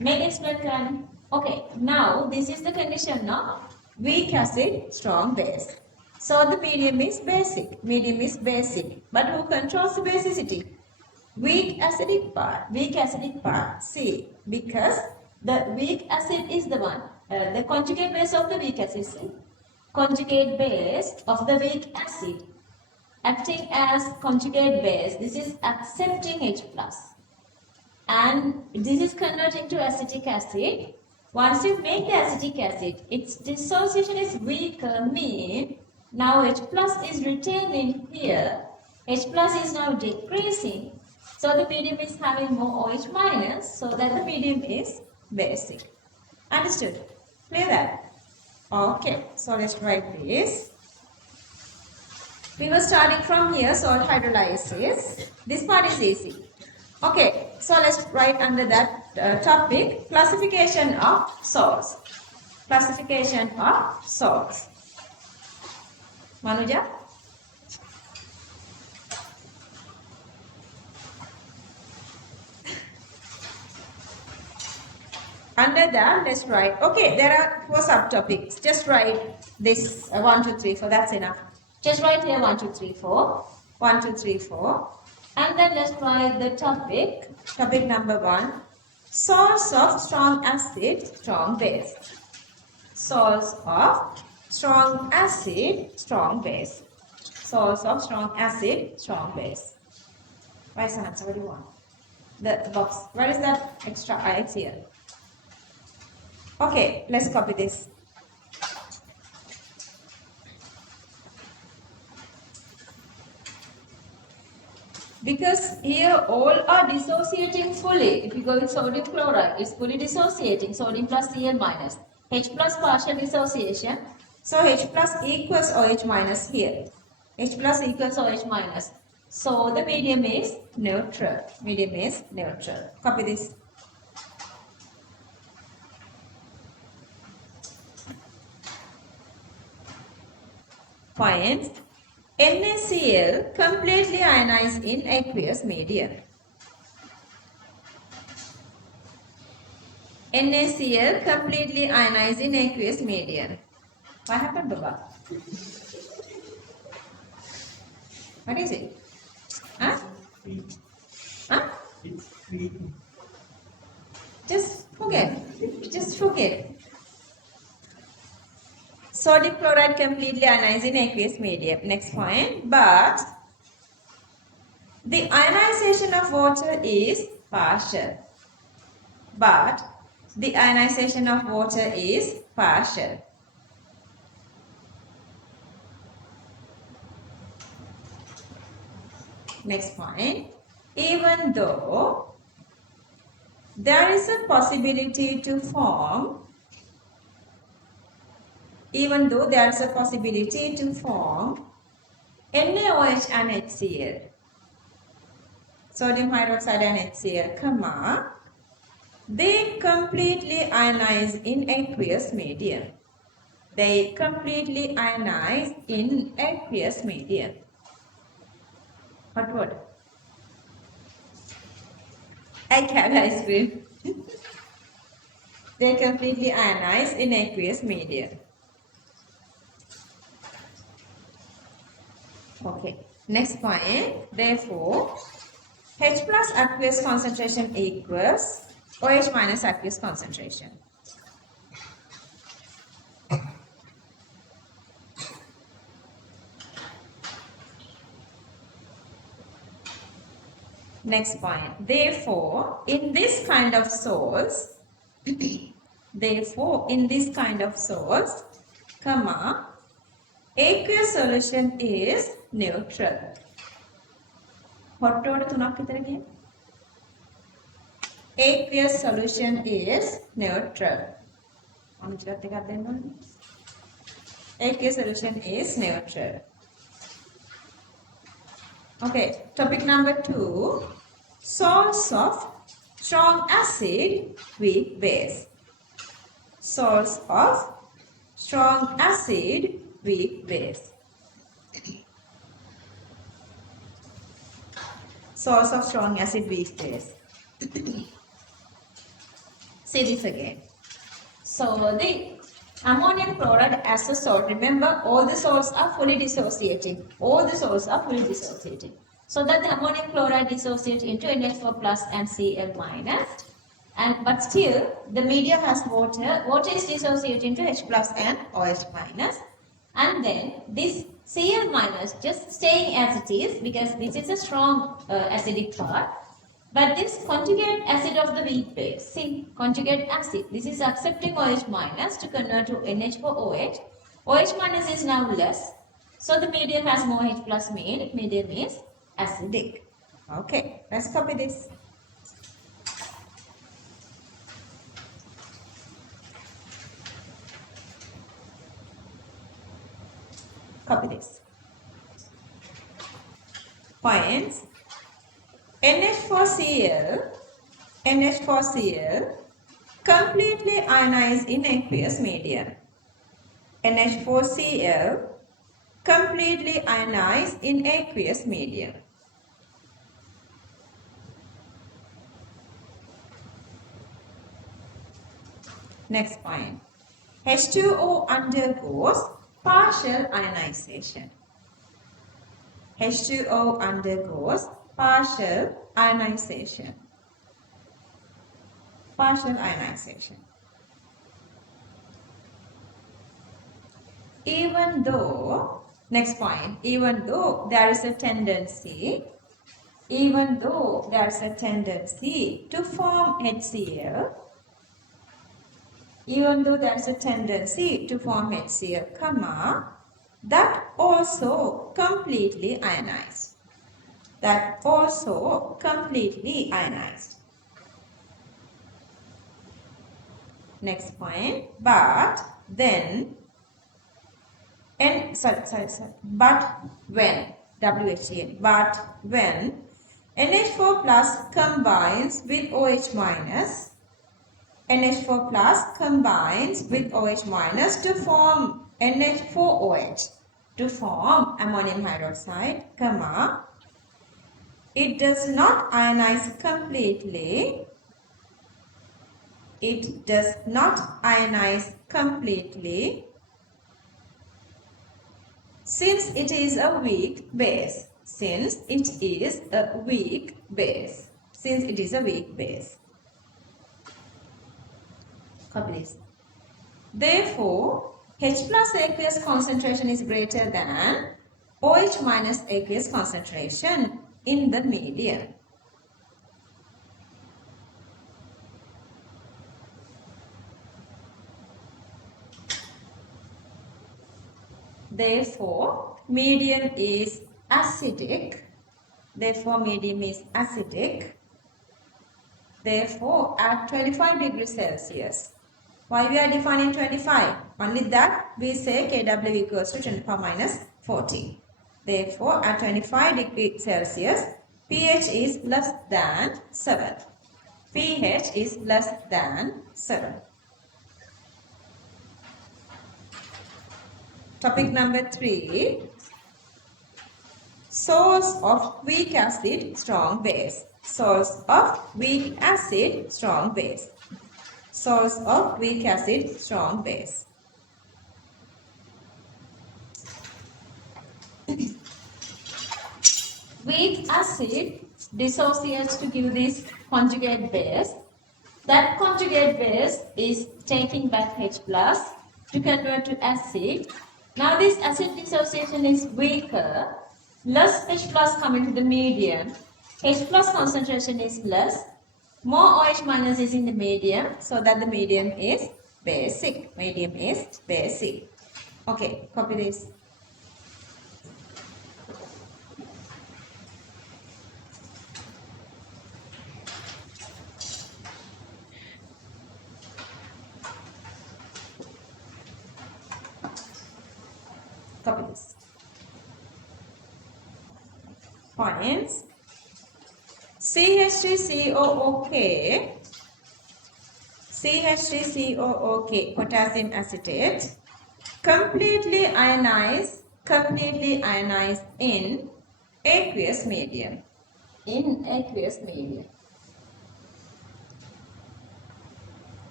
Make explain Karani. Okay, now this is the condition now. Weak acid, strong base. So the medium is basic. Medium is basic. But who controls the basicity? Weak acidic part. See, because the weak acid is the one, the conjugate base of the weak acid. See? Conjugate base of the weak acid acting as conjugate base. This is accepting H plus, and this is converting to acetic acid. Once you make the acetic acid, its dissociation is weaker, mean now H plus is retaining here. H plus is now decreasing. So the medium is having more OH minus, so that the medium is basic. Understood? Clear that? Okay, so let's write this. We were starting from here, salt hydrolysis. This part is easy. Okay, so let's write under that topic, classification of salts. Classification of salts. Manuja? Under that, let's write. Okay, there are 4 subtopics. Just write this 1, 2, 3, 4. That's enough. Just write here 1, 2, 3, 4. 1, 2, 3, 4. And then let's write the topic. Topic number 1. Salts of strong acid, strong base. Salts of strong acid, strong base. Salts of strong acid, strong base. Where's the answer? What do you want? The box. Where is that extra I? It's here. Okay, let's copy this. Because here all are dissociating fully. If you go with sodium chloride, it's fully dissociating. Sodium plus Cl minus. H plus partial dissociation. So H plus equals OH minus here. H plus equals OH minus. So the medium is neutral. Medium is neutral. Copy this. Find NaCl completely ionized in aqueous medium. NaCl completely ionized in aqueous medium. What happened, Baba? What is it? Huh? Huh? Just forget. Just forget. Sodium chloride completely ionized in aqueous medium. Next point. But the ionization of water is partial. But the ionization of water is partial. Next point. even though there is a possibility to form NaOH and HCl, sodium hydroxide and HCl, comma, they completely ionize in aqueous medium. They completely ionize in aqueous medium. Hot water. I can't ice cream. They completely ionize in aqueous medium. Okay, next point. Therefore, H plus aqueous concentration equals OH minus aqueous concentration. Next point. Therefore, in this kind of salts, comma, aqueous solution is neutral. Hot water තුනක් විතර ගියේ. Aqueous solution is neutral. අනුචිතත් එකක් දෙන්න ඕනේ. Aqueous solution is neutral. Okay, topic number 2. Salts of strong acid, weak base. Salts of strong acid, weak base. Salts of strong acid, weak base. See this again. So the ammonium chloride as a salt, remember all the salts are fully dissociating. So that the ammonium chloride dissociates into NH4 plus and Cl minus. But still the medium has water. Water is dissociating into H plus and OH minus. And then this Cl minus just staying as it is because this is a strong acidic part. But this conjugate acid of the weak base, see, conjugate acid, this is accepting OH minus to convert to NH4OH. OH minus is now less. So the medium has more H plus medium is acidic. Okay, let's copy this. Copy this. Points. NH4Cl completely ionized in aqueous medium. NH4Cl completely ionized in aqueous medium. Next point. H2O undergoes partial ionization. H2O undergoes partial ionization. Even though, next point, even though there is a tendency to form HCl, comma, that also completely ionized. Next point, but then, but when NH4 plus combines with OH minus, to form NH4OH, to form ammonium hydroxide, comma, it does not ionize completely. Since it is a weak base. Copy this. Therefore, H plus aqueous concentration is greater than OH minus aqueous concentration in the medium. Therefore, medium is acidic Therefore, medium is acidic. Therefore, at 25 degrees Celsius. Why we are defining 25? Only that we say Kw equals to 10 power minus 40. Therefore, at 25 degrees Celsius, pH is less than 7. pH is less than 7. Topic number 3. Source of weak acid, strong base. Source of weak acid, strong base. Source of weak acid, strong base. Weak acid dissociates to give this conjugate base. That conjugate base is taking back H plus to convert to acid. Now this acid dissociation is weaker. Less H plus coming to the medium. H plus concentration is less. More OH minus is in the medium, so that the medium is basic. Medium is basic. Okay, copy this. Copy this. Points. CH3COOK, CH3COOK, potassium acetate, completely ionized in aqueous medium. In aqueous medium.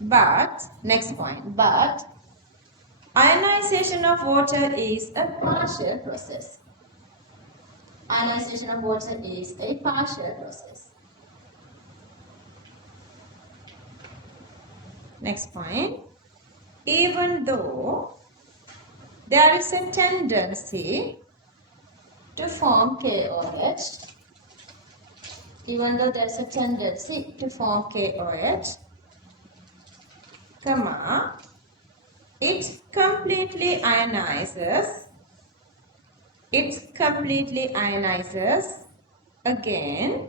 But, next point, but ionization of water is a partial process. Ionization of water is a partial process. Next point, even though there is a tendency to form KOH, even though there is a tendency to form KOH, comma, it completely ionizes again.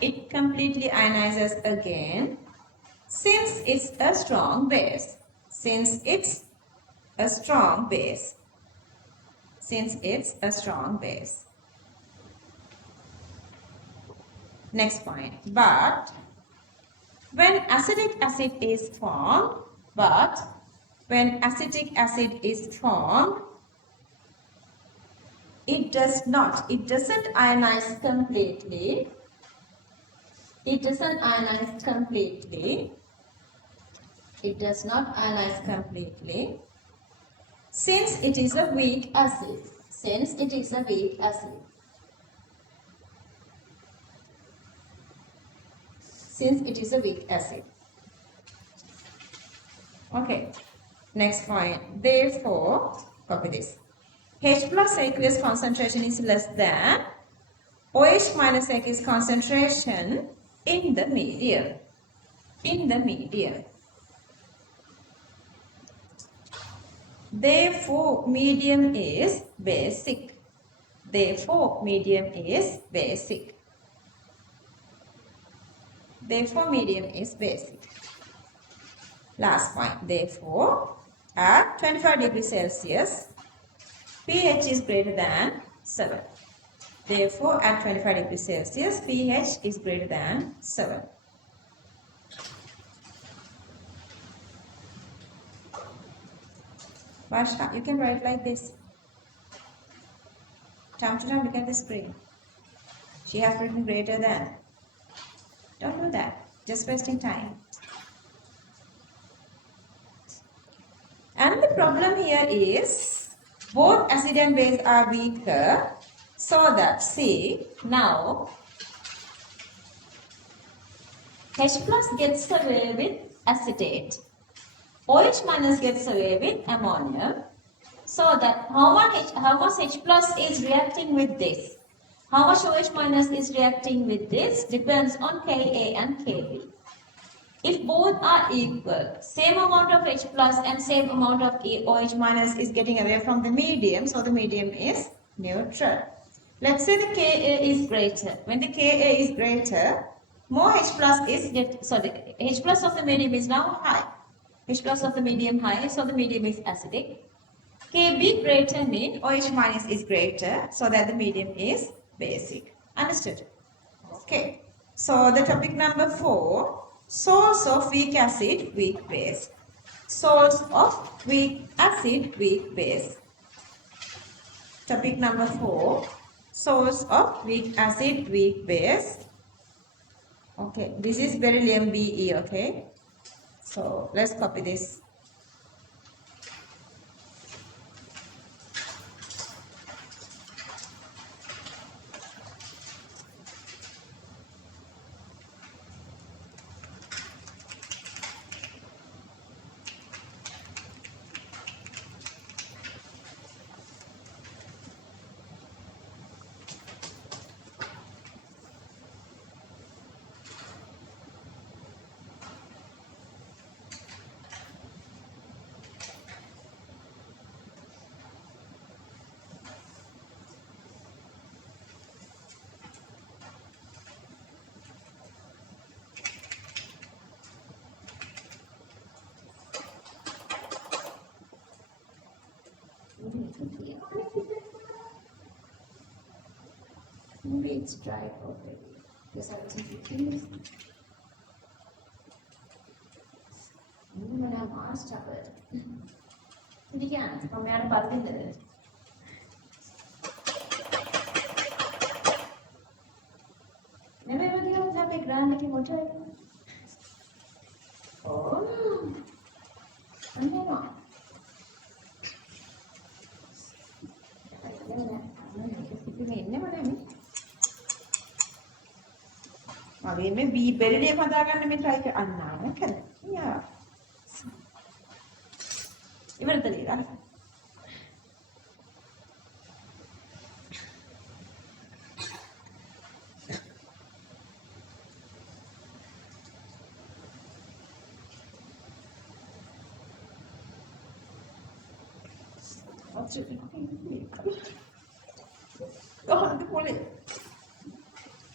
It completely ionizes again since it's a strong base. Since it's a strong base. Since it's a strong base. Next point. But when acetic acid is formed, it doesn't ionize completely. It does not ionize completely since it is a weak acid. Since it is a weak acid. Since it is a weak acid. Okay. Next point. Therefore, copy this. H plus aqueous concentration is less than OH minus aqueous concentration in the medium. In the medium. Therefore, medium is basic. Therefore, medium is basic. Therefore, medium is basic. Last point. Therefore, at 25 degrees Celsius, pH is greater than 7. Therefore, at 25 degrees Celsius, pH is greater than 7. Asha, you can write like this. Time to time, look at the screen. She has written greater than. Don't do that. Just wasting time. And the problem here is both acid and base are weaker, so that, see, now H plus gets away with acetate, OH minus gets away with ammonium, so that how much H plus is reacting with this, how much OH minus is reacting with this depends on Ka and Kb. If both are equal, same amount of H plus and same amount of OH minus is getting away from the medium, so the medium is neutral. Let's say the Ka is greater. When the Ka is greater, more H plus is H plus of the medium is now high. H plus of the medium high, so the medium is acidic. Kb greater mean OH minus is greater, so that the medium is basic. Understood? Okay. So the topic number 4, source of weak acid, weak base. Source of weak acid, weak base. Topic number 4, source of weak acid, weak base. Okay, this is beryllium Be, okay. So let's copy this. Maybe it's dry already. Because I was confused. When I'm asked about it. Again, from where I'm in never ever have a grand little motor. Oh, I don't know. මේ B beryllium හදාගන්න මේ try කරන්න කරන්න. Yeah. ඉවරද නේද?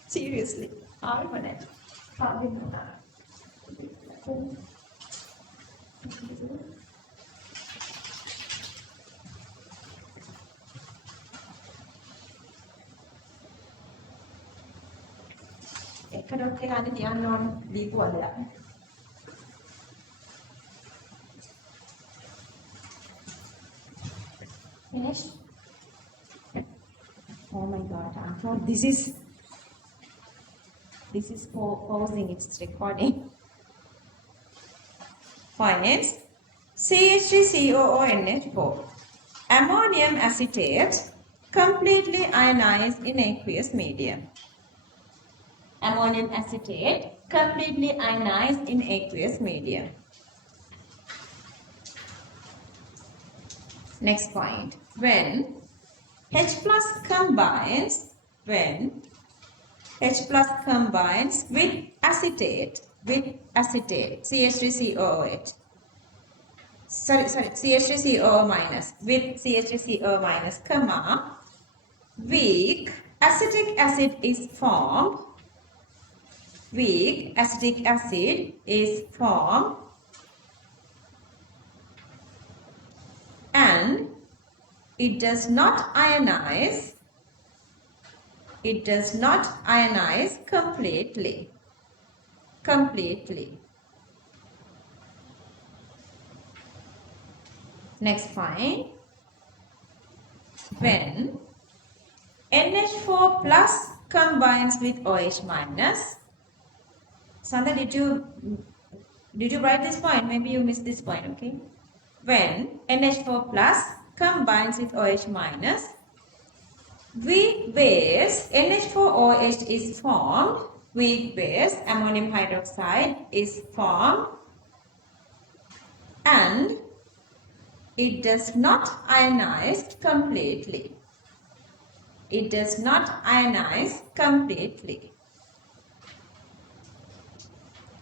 Seriously. I'll put it. Probably not. එකට ගන්න තියන්න ඕන දීපු වලයක්. Finish? Oh my god, I thought this is pausing, it's recording. Finds CH3COONH4. Ammonium acetate completely ionized in aqueous medium. Ammonium acetate completely ionized in aqueous medium. Next point. When H plus combines with acetate, CH3COOH. CH3CO minus, with CH3CO minus, comma, weak acetic acid is formed. Weak acetic acid is formed and it does not ionize completely. Next point. When NH4 plus combines with OH minus. Sandha, did you write this point? Maybe you missed this point, okay? When NH4 plus combines with OH minus, weak base NH4OH is formed. Weak base ammonium hydroxide is formed and it does not ionize completely.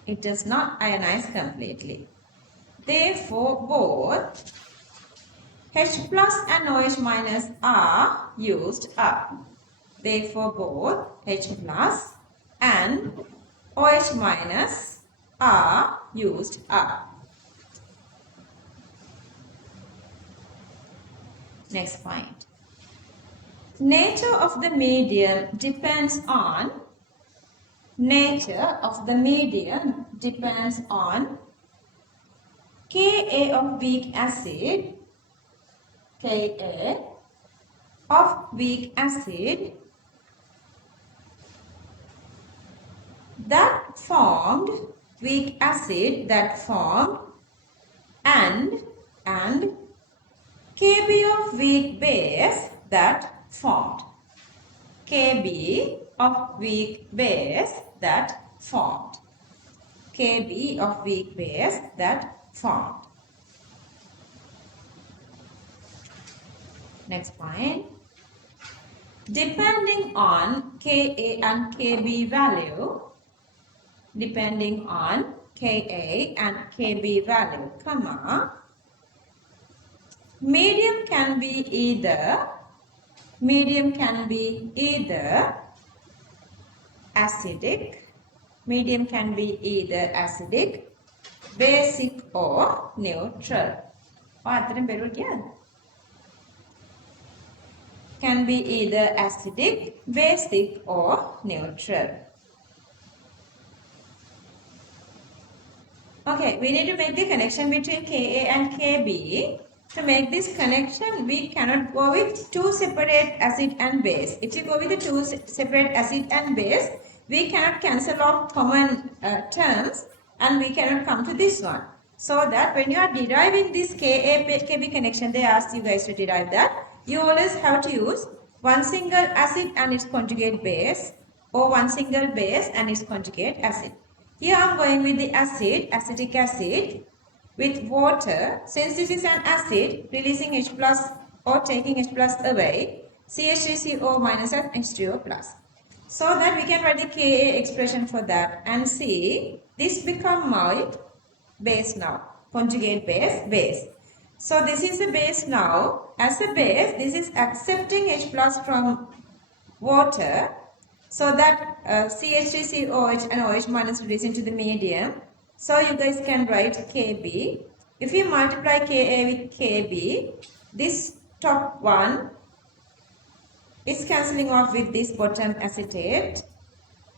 It does not ionize completely. Therefore, both H plus and OH minus are used up. Therefore, both H plus and OH minus are used up. Next point. Nature of the medium depends on Ka of weak acid, Ka of weak acid that formed and Kb of weak base that formed. Kb of weak base that formed. Kb of weak base that formed. Next point. Depending on Ka and Kb value, comma, medium can be either acidic, basic or neutral. Can be either acidic, basic or neutral. Okay, we need to make the connection between Ka and Kb. To make this connection, we cannot go with two separate acid and base. If you go with the two separate acid and base, we cannot cancel off common terms and we cannot come to this one. So that when you are deriving this Ka-Kb connection, they ask you guys to derive that. You always have to use one single acid and its conjugate base or one single base and its conjugate acid. Here I am going with the acid, acetic acid with water. Since this is an acid, releasing H plus or taking H plus away, CH3CO minus and H2O plus. So that we can write the Ka expression for that and see this become my base now, conjugate base. So this is a base now. As a base, this is accepting H plus from water. So that CH3COH and OH minus release into the medium. So you guys can write Kb. If you multiply Ka with Kb, this top one is cancelling off with this bottom acetate.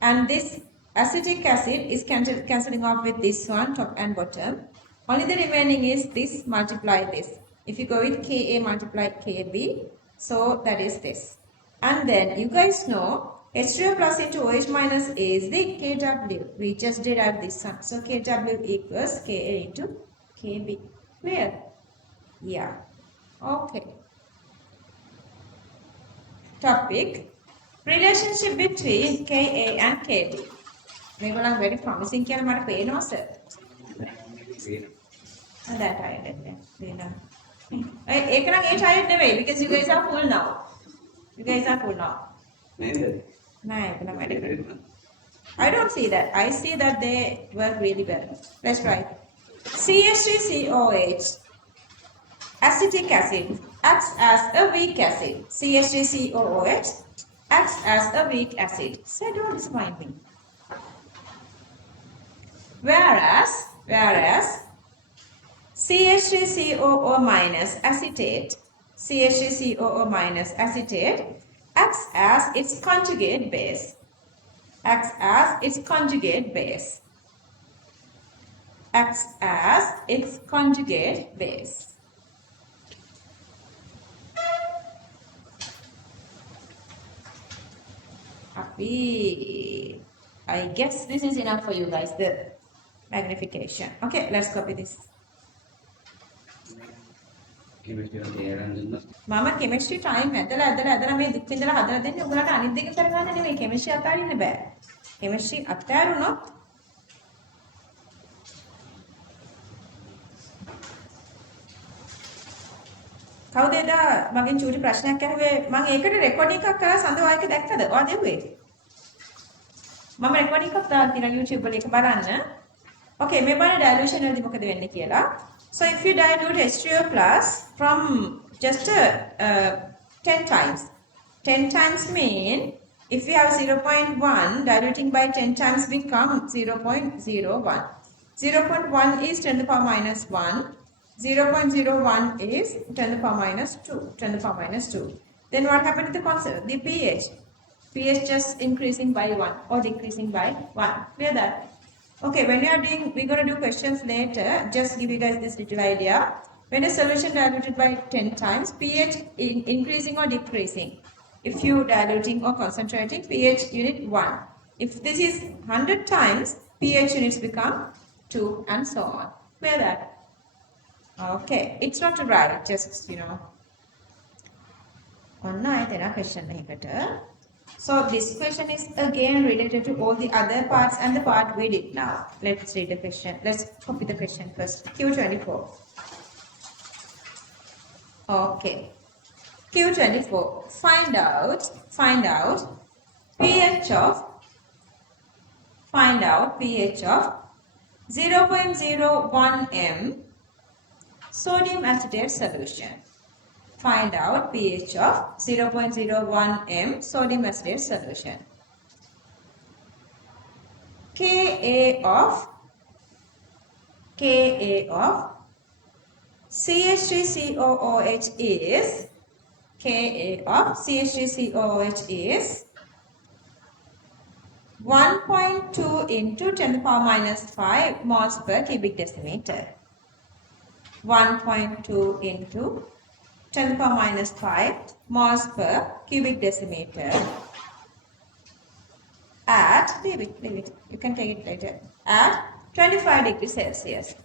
And this acetic acid is cancelling off with this one, top and bottom. Only the remaining is this multiply this. If you go with Ka multiply Kb, so that is this. And then you guys know H2O plus into OH minus is the Kw. We just derived this one. So Kw equals Ka into Kb. Clear? Yeah. Okay. Topic. Relationship between Ka and Kb. Megollang very promising කියලා මට පේනවා sir. That I did. ඒක නම් ඒ tired නෙවෙයි because you guys are full now. I don't see that. I see that they work really well. Let's try. CH3COH, acetic acid, acts as a weak acid. CH3COOH acts as a weak acid. So don't disappoint me. Whereas CH3COO minus acetate, acts as its conjugate base. Happy. I guess this is enough for you guys, the magnification. Okay, let's copy this. Mama chemistry time ඇදලා මේ දුක් විඳලා හදලා දෙන්නේ ඔයාලට අනිත් දෙක කරගන්න නෙමෙයි chemistry අතාරින්න බෑ. chemistry අතාරුණොත් කවුද එදා මගෙන් චූටි ප්‍රශ්නයක් අහුවේ මම ඒකට රෙකෝඩින් එකක් කරලා සඳවා එක දැක්කද? ඔයා දෙව්වේ? මම රෙකෝඩින් එකක් දාලා තියෙනවා YouTube වල ඒක බලන්න. Okay, මේ බලන්න dilution වලදී මොකද වෙන්නේ කියලා. So if you dilute H3O plus from just 10 times. 10 times mean if we have 0.1 diluting by 10 times become 0.01. 0.1 is 10 to the power minus 1. 0.01 is 10 to the power minus 2. 10 to the power minus 2. Then what happened to the concept? The pH. pH just increasing by 1 or decreasing by 1. Clear that? Okay, when you are doing, we're going to do questions later. Just give you guys this little idea. When a solution diluted by 10 times, pH increasing or decreasing. If you diluting or concentrating, pH unit 1. If this is 100 times, pH units become 2 and so on. Clear that? Okay, it's not right, just, you know. ඔන්න ආයෙත් එන question එකකට. So this question is again related to all the other parts and the part we did now. Let's read the question. Let's copy the question first. Q24. Okay. Q24. Find out pH of 0.01 m sodium acetate solution. Find out pH of 0.01 m sodium acetate solution. Ka of CH3COOH is is 1.2 into 10 to the power minus 5 moles per cubic decimeter. 1.2 into 10 to the power minus 5 moles per cubic decimeter at, leave it, you can take it later, at 25 degrees Celsius,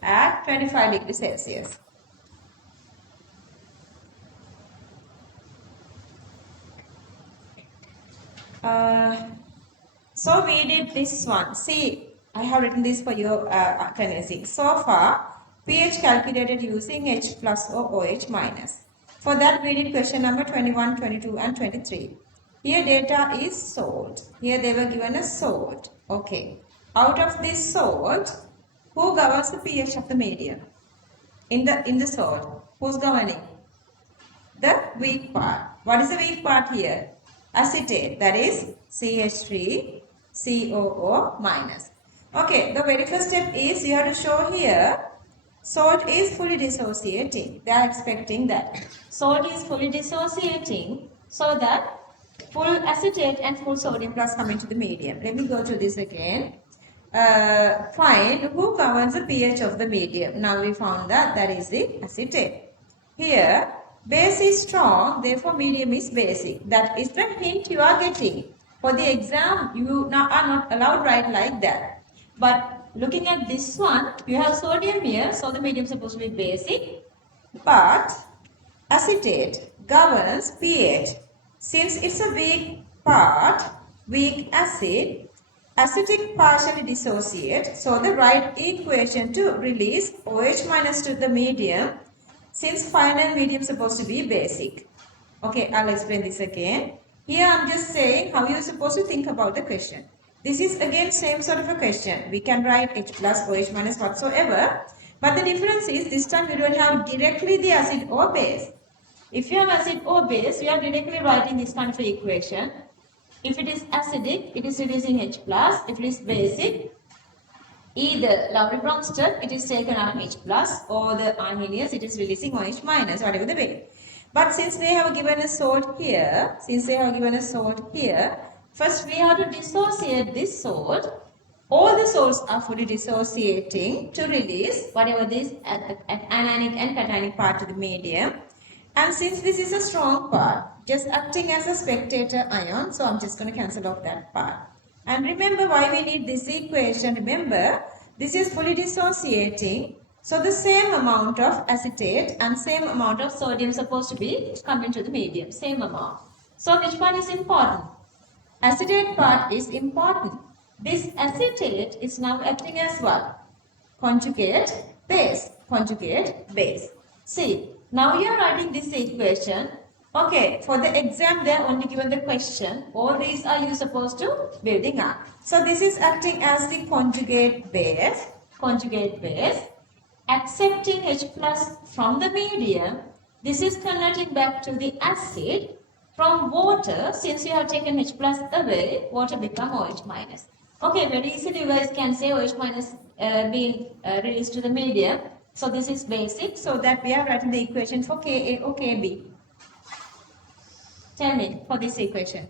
So we did this one. See, I have written this for your convincing. So far, pH calculated using H plus or OH minus. For that, we did question number 21, 22 and 23. Here data is salt. Here they were given a salt. Okay. Out of this salt, who governs the pH of the medium? In the salt, who's governing? The weak part. What is the weak part here? Acetate, that is CH3COO minus. Okay, the very first step is you have to show here salt is fully dissociating. They are expecting that. Salt is fully dissociating so that full acetate and full sodium plus come into the medium. Let me go to this again. Find who governs the pH of the medium. Now we found that is the acetate. Here, base is strong, therefore medium is basic. That is the hint you are getting. For the exam, you now are not allowed to write like that. But looking at this one, you have sodium here, so the medium is supposed to be basic. But acetate governs pH. Since it's a weak part, weak acid, acetic partially dissociate. So the right equation to release OH minus to the medium, since final medium is supposed to be basic. Okay, I'll explain this again. Here I'm just saying how you're supposed to think about the question. This is again same sort of a question. We can write H plus OH minus whatsoever. But the difference is this time you don't have directly the acid or base. If you have acid or base, you are directly writing this kind of equation. If it is acidic, it is reducing H plus. If it is basic, either Lowry-Bronsted, it is taken out H plus, or the anhydrous, it is releasing OH minus, whatever the way. But since they have given a salt here, first we have to dissociate this salt. All the salts are fully dissociating to release whatever this anionic and cationic part to the medium. And since this is a strong part, just acting as a spectator ion, so I'm just going to cancel off that part. And remember why we need this equation. Remember, this is fully dissociating. So the same amount of acetate and same amount of sodium is supposed to be coming to the medium. Same amount. So which part is important? Acetate part is important. This acetate is now acting as what? Conjugate base. See, now you are writing this equation. Okay, for the exam they are only given the question. All these are you supposed to building up. So this is acting as the conjugate base conjugate base, accepting H plus from the medium. This is converting back to the acid. From water, since you have taken H plus away, water become OH minus. Okay, very easily you guys can say OH minus being released to the medium. So this is basic. So that we are writing the equation for Ka or Kb. Tell me for this equation.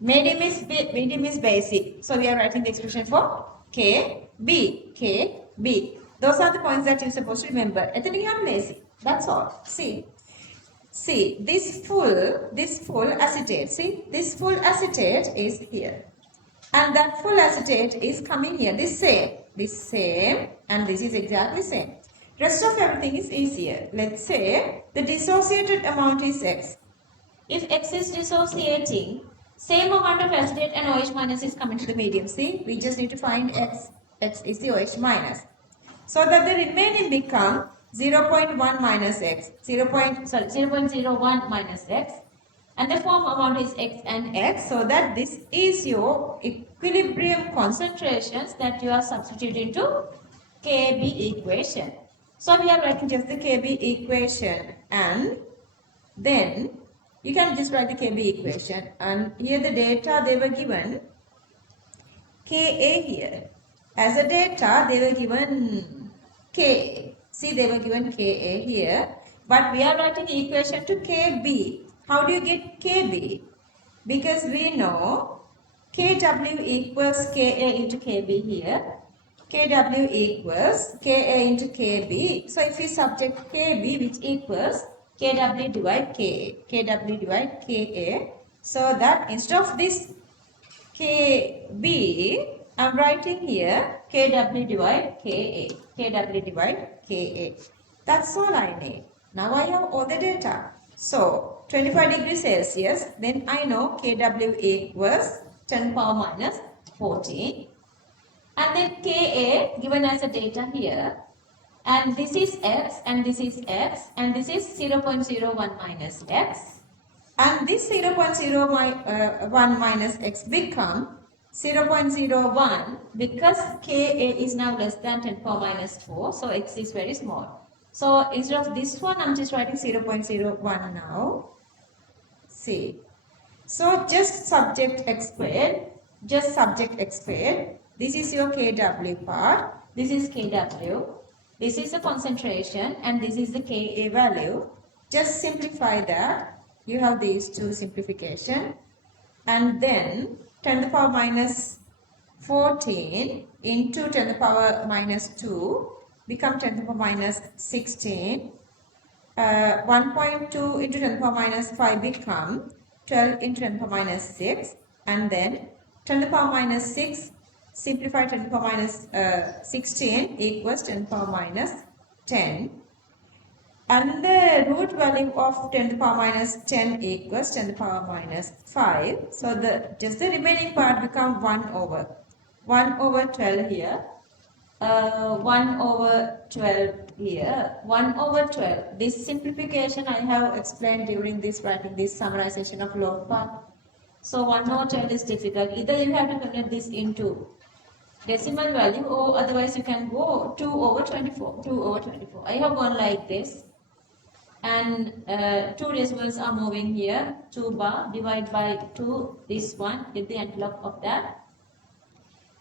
Medium is basic. So we are writing the expression for Kb. Kb. Those are the points that you're supposed to remember. Ethnic and lazy. That's all. See, this full acetate. See, this full acetate is here. And that full acetate is coming here. This same, and this is exactly same. Rest of everything is easier. Let's say the dissociated amount is X. If X is dissociating, same amount of acetate and OH minus is coming to the medium. See, we just need to find X. X is the OH minus. So that the remaining become 0.1 minus X. 0.01 minus X. And the form amount is X and X. So that this is your equilibrium concentrations that you are substituting to Kb equation. So we are writing just the Kb equation, and then you can just write the Kb equation, and here the data they were given Ka here. As a data they were given Ka. See, they were given Ka here, but we are writing equation to Kb. How do you get Kb? Because we know Kw equals Ka into Kb here. Kw equals Ka into Kb. So if we subject Kb, which equals Kw divide Ka. Kw divide Ka. So that instead of this Kb, I am writing here Kw divide Ka. Kw divide Ka. That's all I need. Now I have all the data. So 25 degrees Celsius, then I know Kw equals 10 power minus 14. And then Ka given as a data here. And this is X, and this is X, and this is 0.01 minus X. And this 0.01 minus X become 0.01 because Ka is now less than 10 power minus 4. So X is very small. So instead of this one, I'm just writing 0.01 now. See. So just subject X squared. Just subject X squared. This is your Kw part. This is Kw. This is the concentration and this is the Ka value. Just simplify that. You have these two simplification. And then 10 to the power minus 14 into 10 to the power minus 2 become 10 to the power minus 16. 1.2 into 10 to the power minus 5 become 12 into 10 to the power minus 6. And then 10 to the power minus 6 simplify 10 to the power minus 16 equals 10 to the power minus 10. And the root value of 10 to the power minus 10 equals 10 to the power minus 5. So just the remaining part become 1 over 12 here. 1 over 12 here. 1 over 12. This simplification I have explained during this writing this summarization of log part. So 1 over 12 is difficult. Either you have to convert this into decimal value or otherwise you can go 2 over 24. 2 over 24. I have gone like this. And 2 decimals are moving here. 2 bar divide by 2. This one with the envelope of that.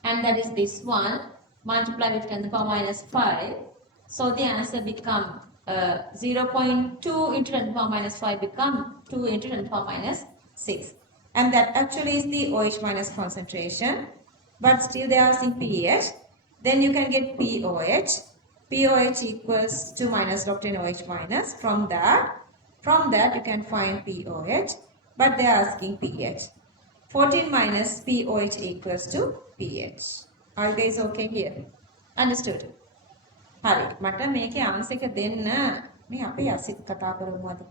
And that is this one. Multiply with 10 to the power minus 5. So the answer become 0.2 into 10 to the power minus 5 become 2 into 10 to the power minus 6. And that actually is the OH minus concentration. But still they are asking pH. Then you can get POH. POH equals 2 minus log 10 OH minus. From that you can find POH. But they are asking pH. 14 minus POH equals to pH. Are you guys okay here? Understood? Hari, mata meke answer එක දෙන්න මේ අපි අසිත කතා කරමු අද.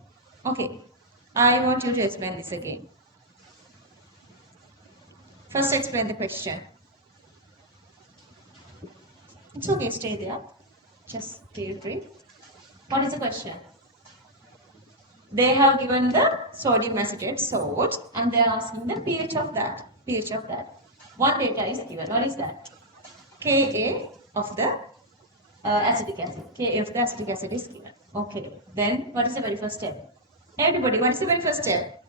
Okay. I want you to explain this again. First explain the question. It's okay, stay there. Just feel free. What is the question? They have given the sodium acetate salt and they are asking the pH of that. pH of that. One data is given. What is that? Ka of the acetic acid. Ka of the acetic acid is given. Okay. Then what is the very first step? Everybody, what is the very first step?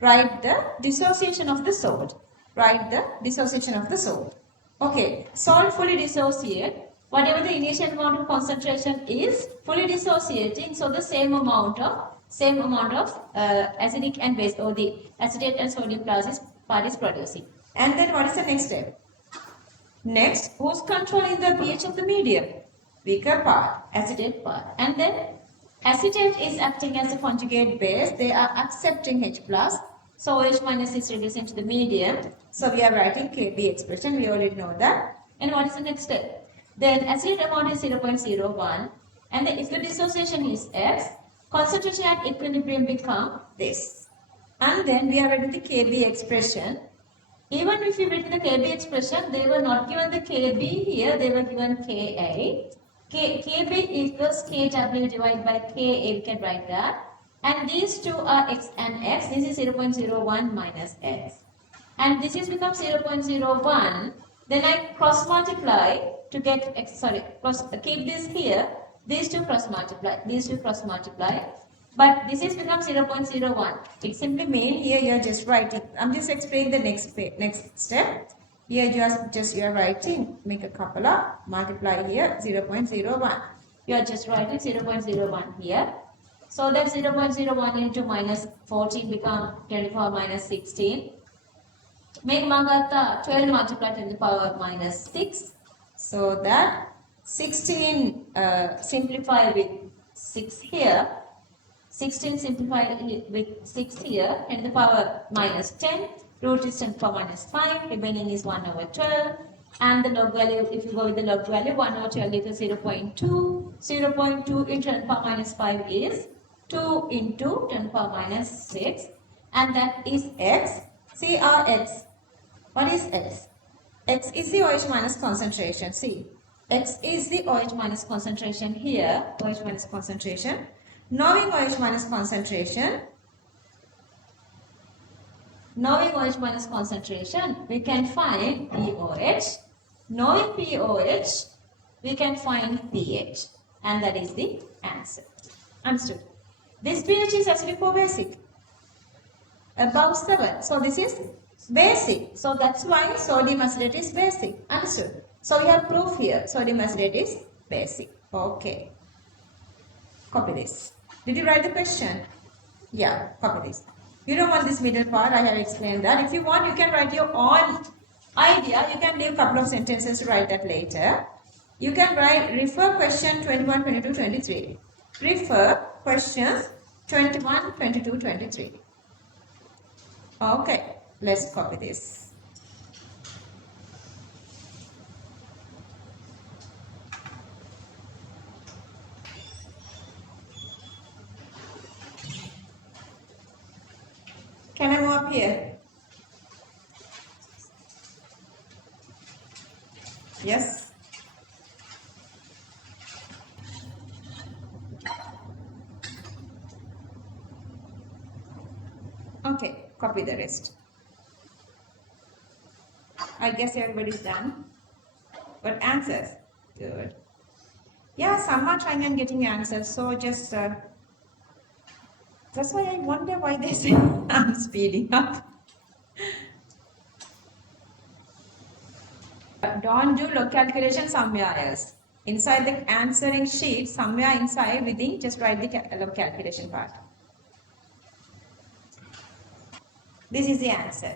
Write the dissociation of the salt. Write the dissociation of the salt. Okay. Salt fully dissociate. Whatever the initial amount of concentration is fully dissociating. So the same amount of acidic and base, or the acetate and sodium part is producing. And then what is the next step? Next, who's controlling the pH of the medium? Weaker part, acetate part. And then acetate is acting as a conjugate base. They are accepting H+. So OH minus is reduced into the medium. So we are writing Kb expression. We already know that. And what is the next step? Then acetate amount is 0.01. And then if the dissociation is X, concentration at equilibrium become this. And then we are writing the Kb expression. Even if you written the Kb expression, they were not given the Kb here, they were given Ka. Kb equals Kw divided by Ka, we can write that. And these two are X and X, this is 0.01 minus X. And this is become 0.01, then I cross multiply to get X, keep this here, these two cross multiply, but this is become 0.01. It simply means here you are just writing. I'm just explaining the next step. Here you are writing, make a couple of multiply here 0.01. You are just writing 0.01 here. So that 0.01 into minus 14 become 10 to the power minus 16. Make magata 12 multiplied 10 to the power minus 6. So that 16 simplify with 6 here. 16 simplified with 6 here, and the power minus 10, root is 10 to the power minus 5, remaining is 1 over 12, and the log value, if you go with the log value, 1 over 12 equals 0.2, 0.2 into 10 to the power minus 5 is 2 into 10 to the power minus 6, and that is X. See our X. What is X? X is the OH minus concentration. See, X is the OH minus concentration here, OH minus concentration. Knowing OH minus concentration, we can find POH. Knowing POH, we can find pH. And that is the answer. Understood? This pH is acidic or basic? Above 7. So this is basic. So that's why sodium acetate is basic. Understood? So we have proof here. Sodium acetate is basic. Okay. Copy this. Did you write the question? Yeah, copy this. You don't want this middle part, I have explained that. If you want, you can write your own idea. You can leave a couple of sentences to write that later. You can refer question 21, 22, 23. Refer questions 21, 22, 23. Okay, let's copy this. Can I move up here? Yes? Okay, copy the rest. I guess everybody's done. But answers? Good. Yeah, some are trying and getting answers. So just, that's why I wonder why they say I'm speeding up. Don't do log calculation somewhere else. Inside the answering sheet, somewhere inside within, just write the log calculation part. This is the answer.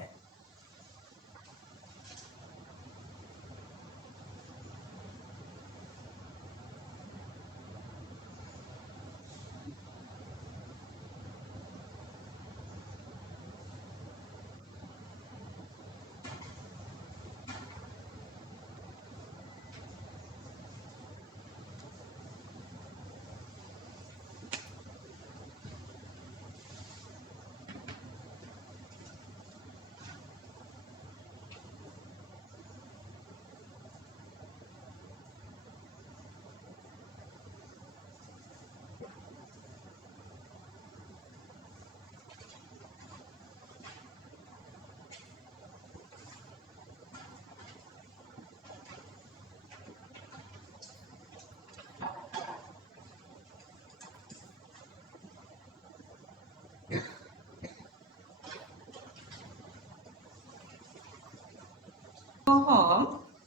go home,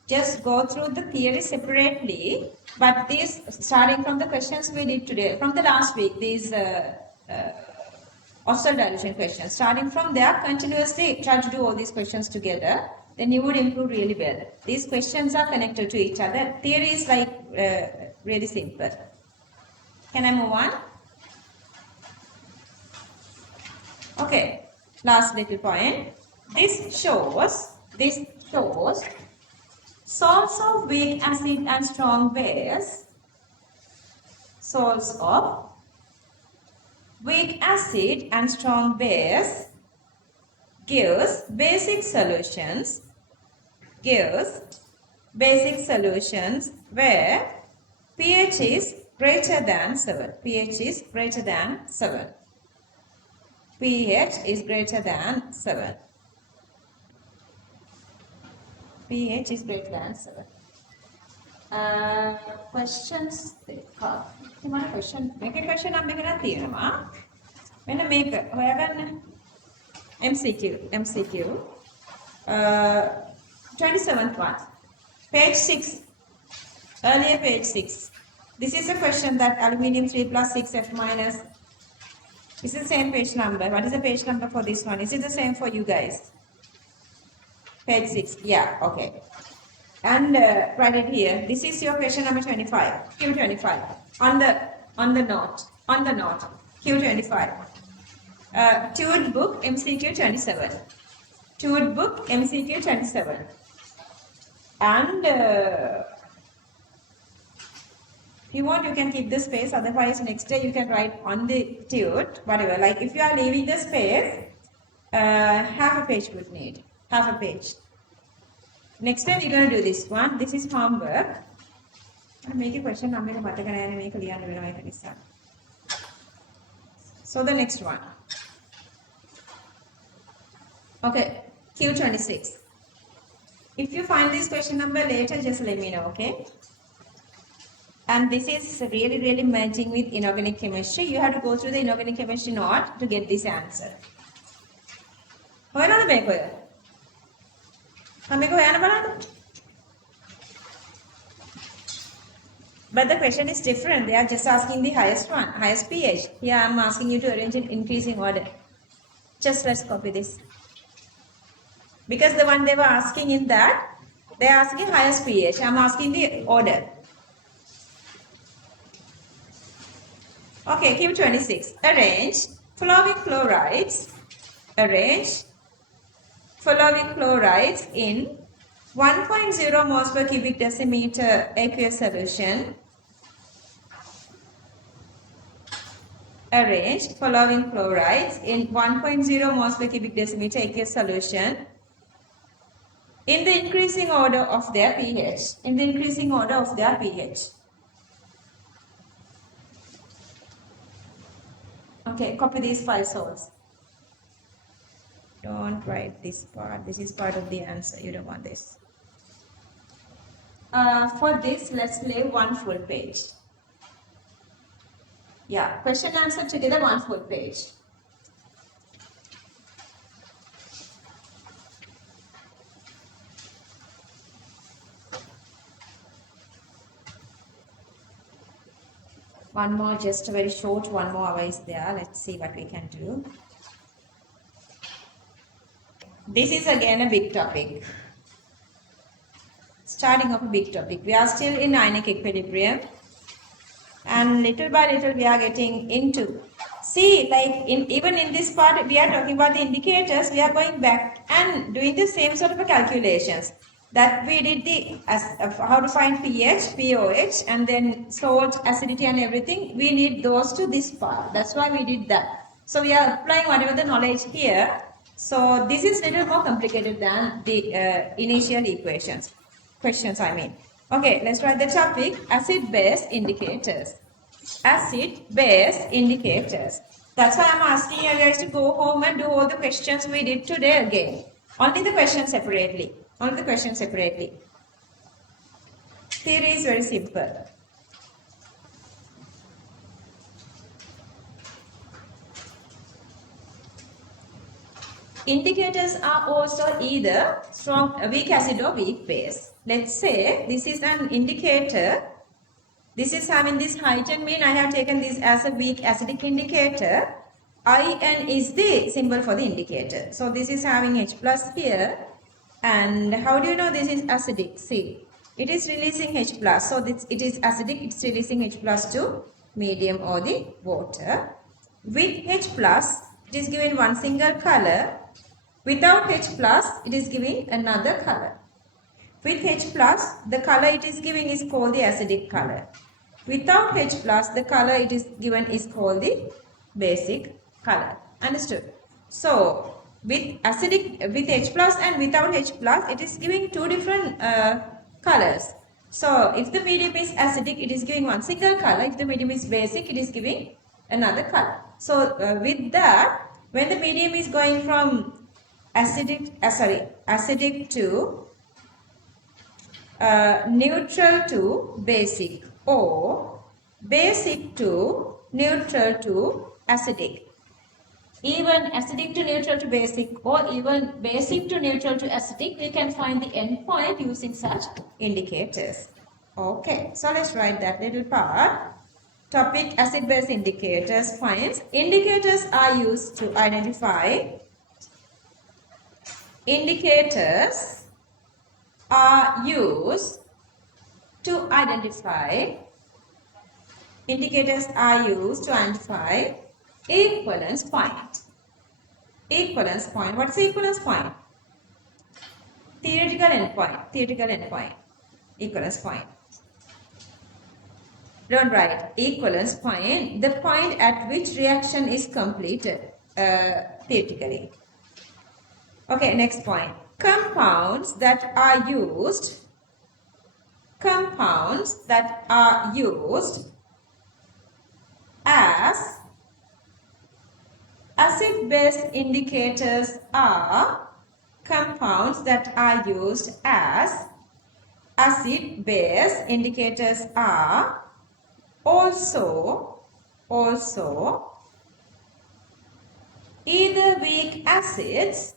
just go through the theory separately. But these, starting from the questions we did today, from the last week, these Austal dilution questions, starting from there, continuously try to do all these questions together. Then you would improve really well. These questions are connected to each other. Theory is like really simple. Can I move on? Okay, last little point. This shows salts of weak acid and strong base, salts of weak acid and strong base gives basic solutions where pH is greater than 7. pH is greater than 7. pH is greater than 7. pH is greater than 7. Questions දෙකක්. ඉතින් question මේකේ question නම් එකක් තියෙනවා. මෙන්න මේක හොයාගන්න. MCQ 27th one, page 6, earlier page 6. This is a question that aluminium 3 plus 6F minus. This is the same page number. What is the page number for this one? Is it the same for you guys? Page 6. Yeah, okay. And write it here. This is your question number 25. Q25. On the note. Q25. Tude book MCQ 27. Tude book MCQ 27. And if you want, you can keep the space. Otherwise, next day you can write on the tude, whatever. Like if you are leaving the space, half a page would need. Half a page. Next time we're going to do this one. This is homework. I'll make a question. So the next one. Okay, Q26. If you find this question number later, just let me know, okay? And this is really merging with inorganic chemistry. You have to go through the inorganic chemistry note to get this answer. But the question is different. They are just asking the highest one, highest pH. Here I am asking you to arrange in increasing order. Just let's copy this. Because the one they were asking in that, they are asking highest pH. I am asking the order. Okay, Q26. Arrange following chlorides in 1.0 moles per cubic decimeter aqueous solution. Arrange following chlorides in 1.0 moles per cubic decimeter aqueous solution in the increasing order of their pH. Okay, copy these 5 salts. Don't write this part. This is part of the answer. You don't want this. For this, let's leave 1 full page. Yeah, question answer together 1 full page. One more, just a very short, one more hour is there. Let's see what we can do. This is again a big topic. Starting of a big topic. We are still in ionic equilibrium. And little by little we are getting into. See, like even in this part, we are talking about the indicators. We are going back and doing the same sort of a calculations. That we did how to find pH, pOH, and then salt, acidity and everything. We need those to this part. That's why we did that. So we are applying whatever the knowledge here. So this is little more complicated than the initial questions I mean. Okay, let's write the topic, acid-base indicators. Acid-base indicators. That's why I'm asking you guys to go home and do all the questions we did today again. Only the questions separately. Theory is very simple. Indicators are also either strong, weak acid or weak base. Let's say this is an indicator. This is having this heightened mean. I have taken this as a weak acidic indicator. In is the symbol for the indicator. So this is having H plus here. And how do you know this is acidic? See, it is releasing H plus. So this, it is acidic. It's releasing H plus to medium or the water. With H plus, it is given one single color. Without H plus, it is giving another color. With H plus, the color it is giving is called the acidic color. Without H plus, the color it is given is called the basic color. Understood? So, with H plus and without H plus, it is giving two different colors. So, if the medium is acidic, it is giving one single color. If the medium is basic, it is giving another color. So, with that, when the medium is going from acidic to neutral to basic, or basic to neutral to acidic, even acidic to neutral to basic, or even basic to neutral to acidic, we can find the end point using such indicators. Okay, so let's write that little part. Topic acid-base indicators finds. Indicators are used to identify. Indicators are used to identify. Indicators are used to identify equivalence point. Equivalence point. What's the equivalence point? Theoretical endpoint. Theoretical endpoint. Equivalence point. Don't write equivalence point. The point at which reaction is completed theoretically. Okay, next point. Compounds that are used. Compounds that are used as acid-base indicators are compounds that are used as acid-base indicators are also either weak acids,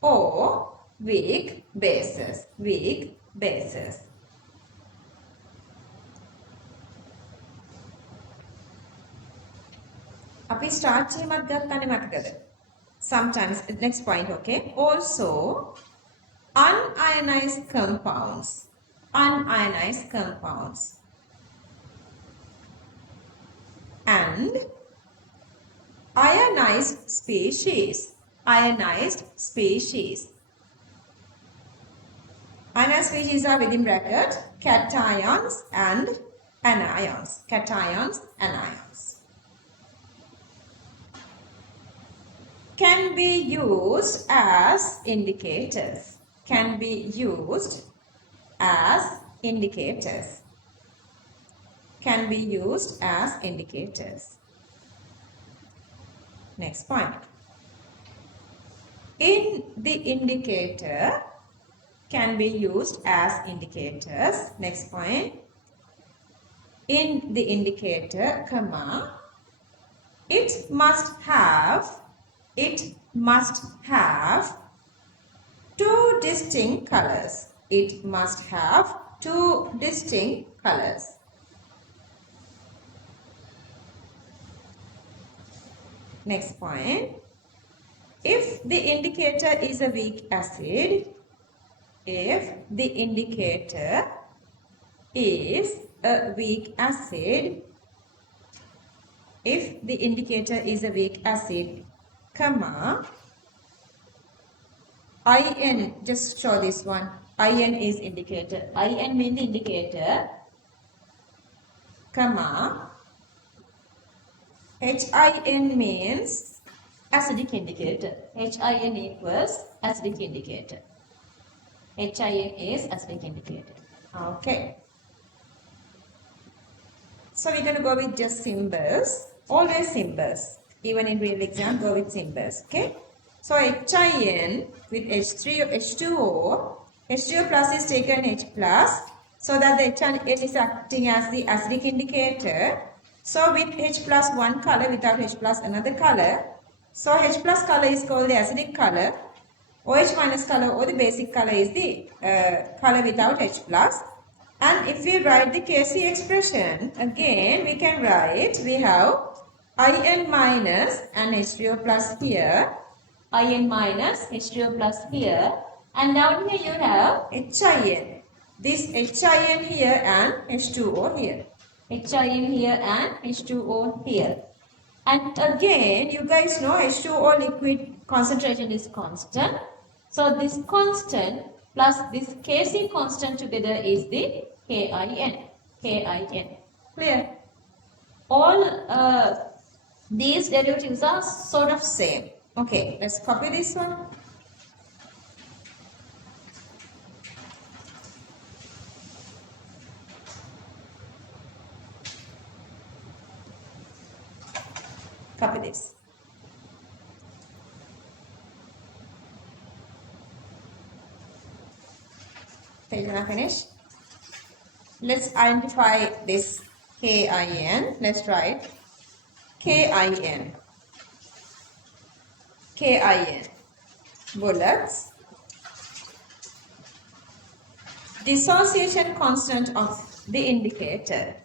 or weak bases. Weak bases. අපි start චීමත් ගත්තනේ මතකද? Sometimes, next point, okay? Also, unionized compounds. Unionized compounds. And ionized species. Ionized species. Ionized species are within bracket cations and anions. Cations, anions. Can be used as indicators. Can be used as indicators. Can be used as indicators. Next point. In the indicator can be used as indicators. Next point. In the indicator, comma, it must have two distinct colors. It must have two distinct colors. Next point. If the indicator is a weak acid, if the indicator is a weak acid, if the indicator is a weak acid, comma, IN, just show this one. IN is indicator. IN means the indicator, comma, HIN means acidic indicator. HIN equals acidic indicator. HIN is acidic indicator. Okay. So we're going to go with just symbols. Always symbols. Even in real exam, go with symbols. Okay. So HIN with H2O. H2O plus is taken H plus. So that the HIN is acting as the acidic indicator. So with H plus one color, without H plus another color, so H plus color is called the acidic color. OH minus color or the basic color is the color without H plus. And if we write the Kc expression, again we can write, we have In minus and H2O plus here, In minus H2O plus here, and down here you have HIN. This HIN here and H2O here. HIN here and H2O here. And again, you guys know H2O liquid concentration is constant. So this constant plus this Kc constant together is the KIN. KIN. Clear? All these derivatives are sort of same. Okay, let's copy this one. Copy this. Page now finish. Let's identify this KIN. Let's write KIN. KIN. Bullets. Dissociation constant of the indicator.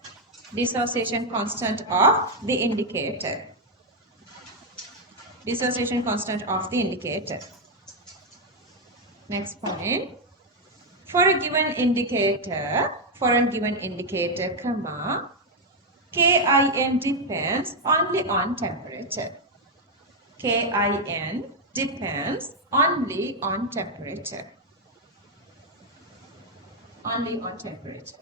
Dissociation constant of the indicator. Dissociation constant of the indicator. Next point. For a given indicator, comma, KIN depends only on temperature. KIN depends only on temperature. Only on temperature.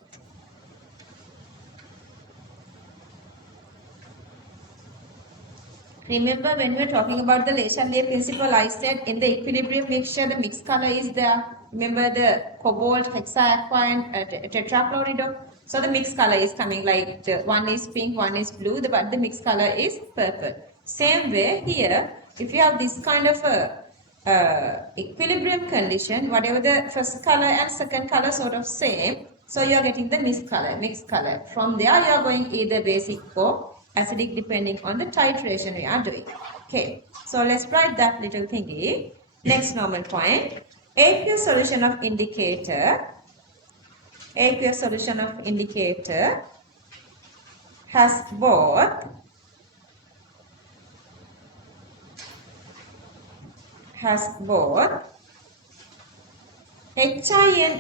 Remember when we were talking about the Le Chatelier principle, I said in the equilibrium mixture the mixed color is there. Remember the cobalt, hexaaqua and tetrachlorido. So the mixed color is coming like one is pink, one is blue, but the mixed color is purple. Same way here, if you have this kind of a equilibrium condition, whatever the first color and second color sort of same, so you are getting the mixed color. From there you are going either basic or acidic depending on the titration we are doing. Okay, so let's write that little thingy. Next normal point. Aqueous solution of indicator. Aqueous solution of indicator has both HIN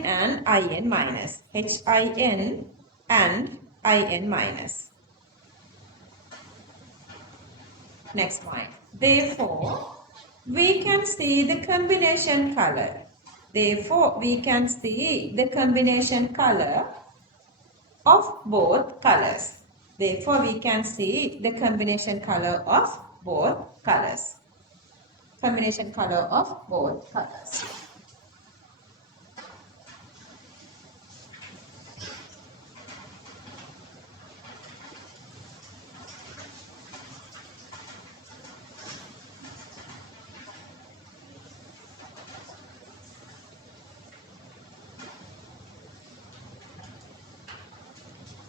and IN minus. HIN and IN minus. Next point. Therefore, we can see the combination color. Therefore, we can see the combination color of both colors. Therefore, we can see the combination color of both colors. Combination color of both colors.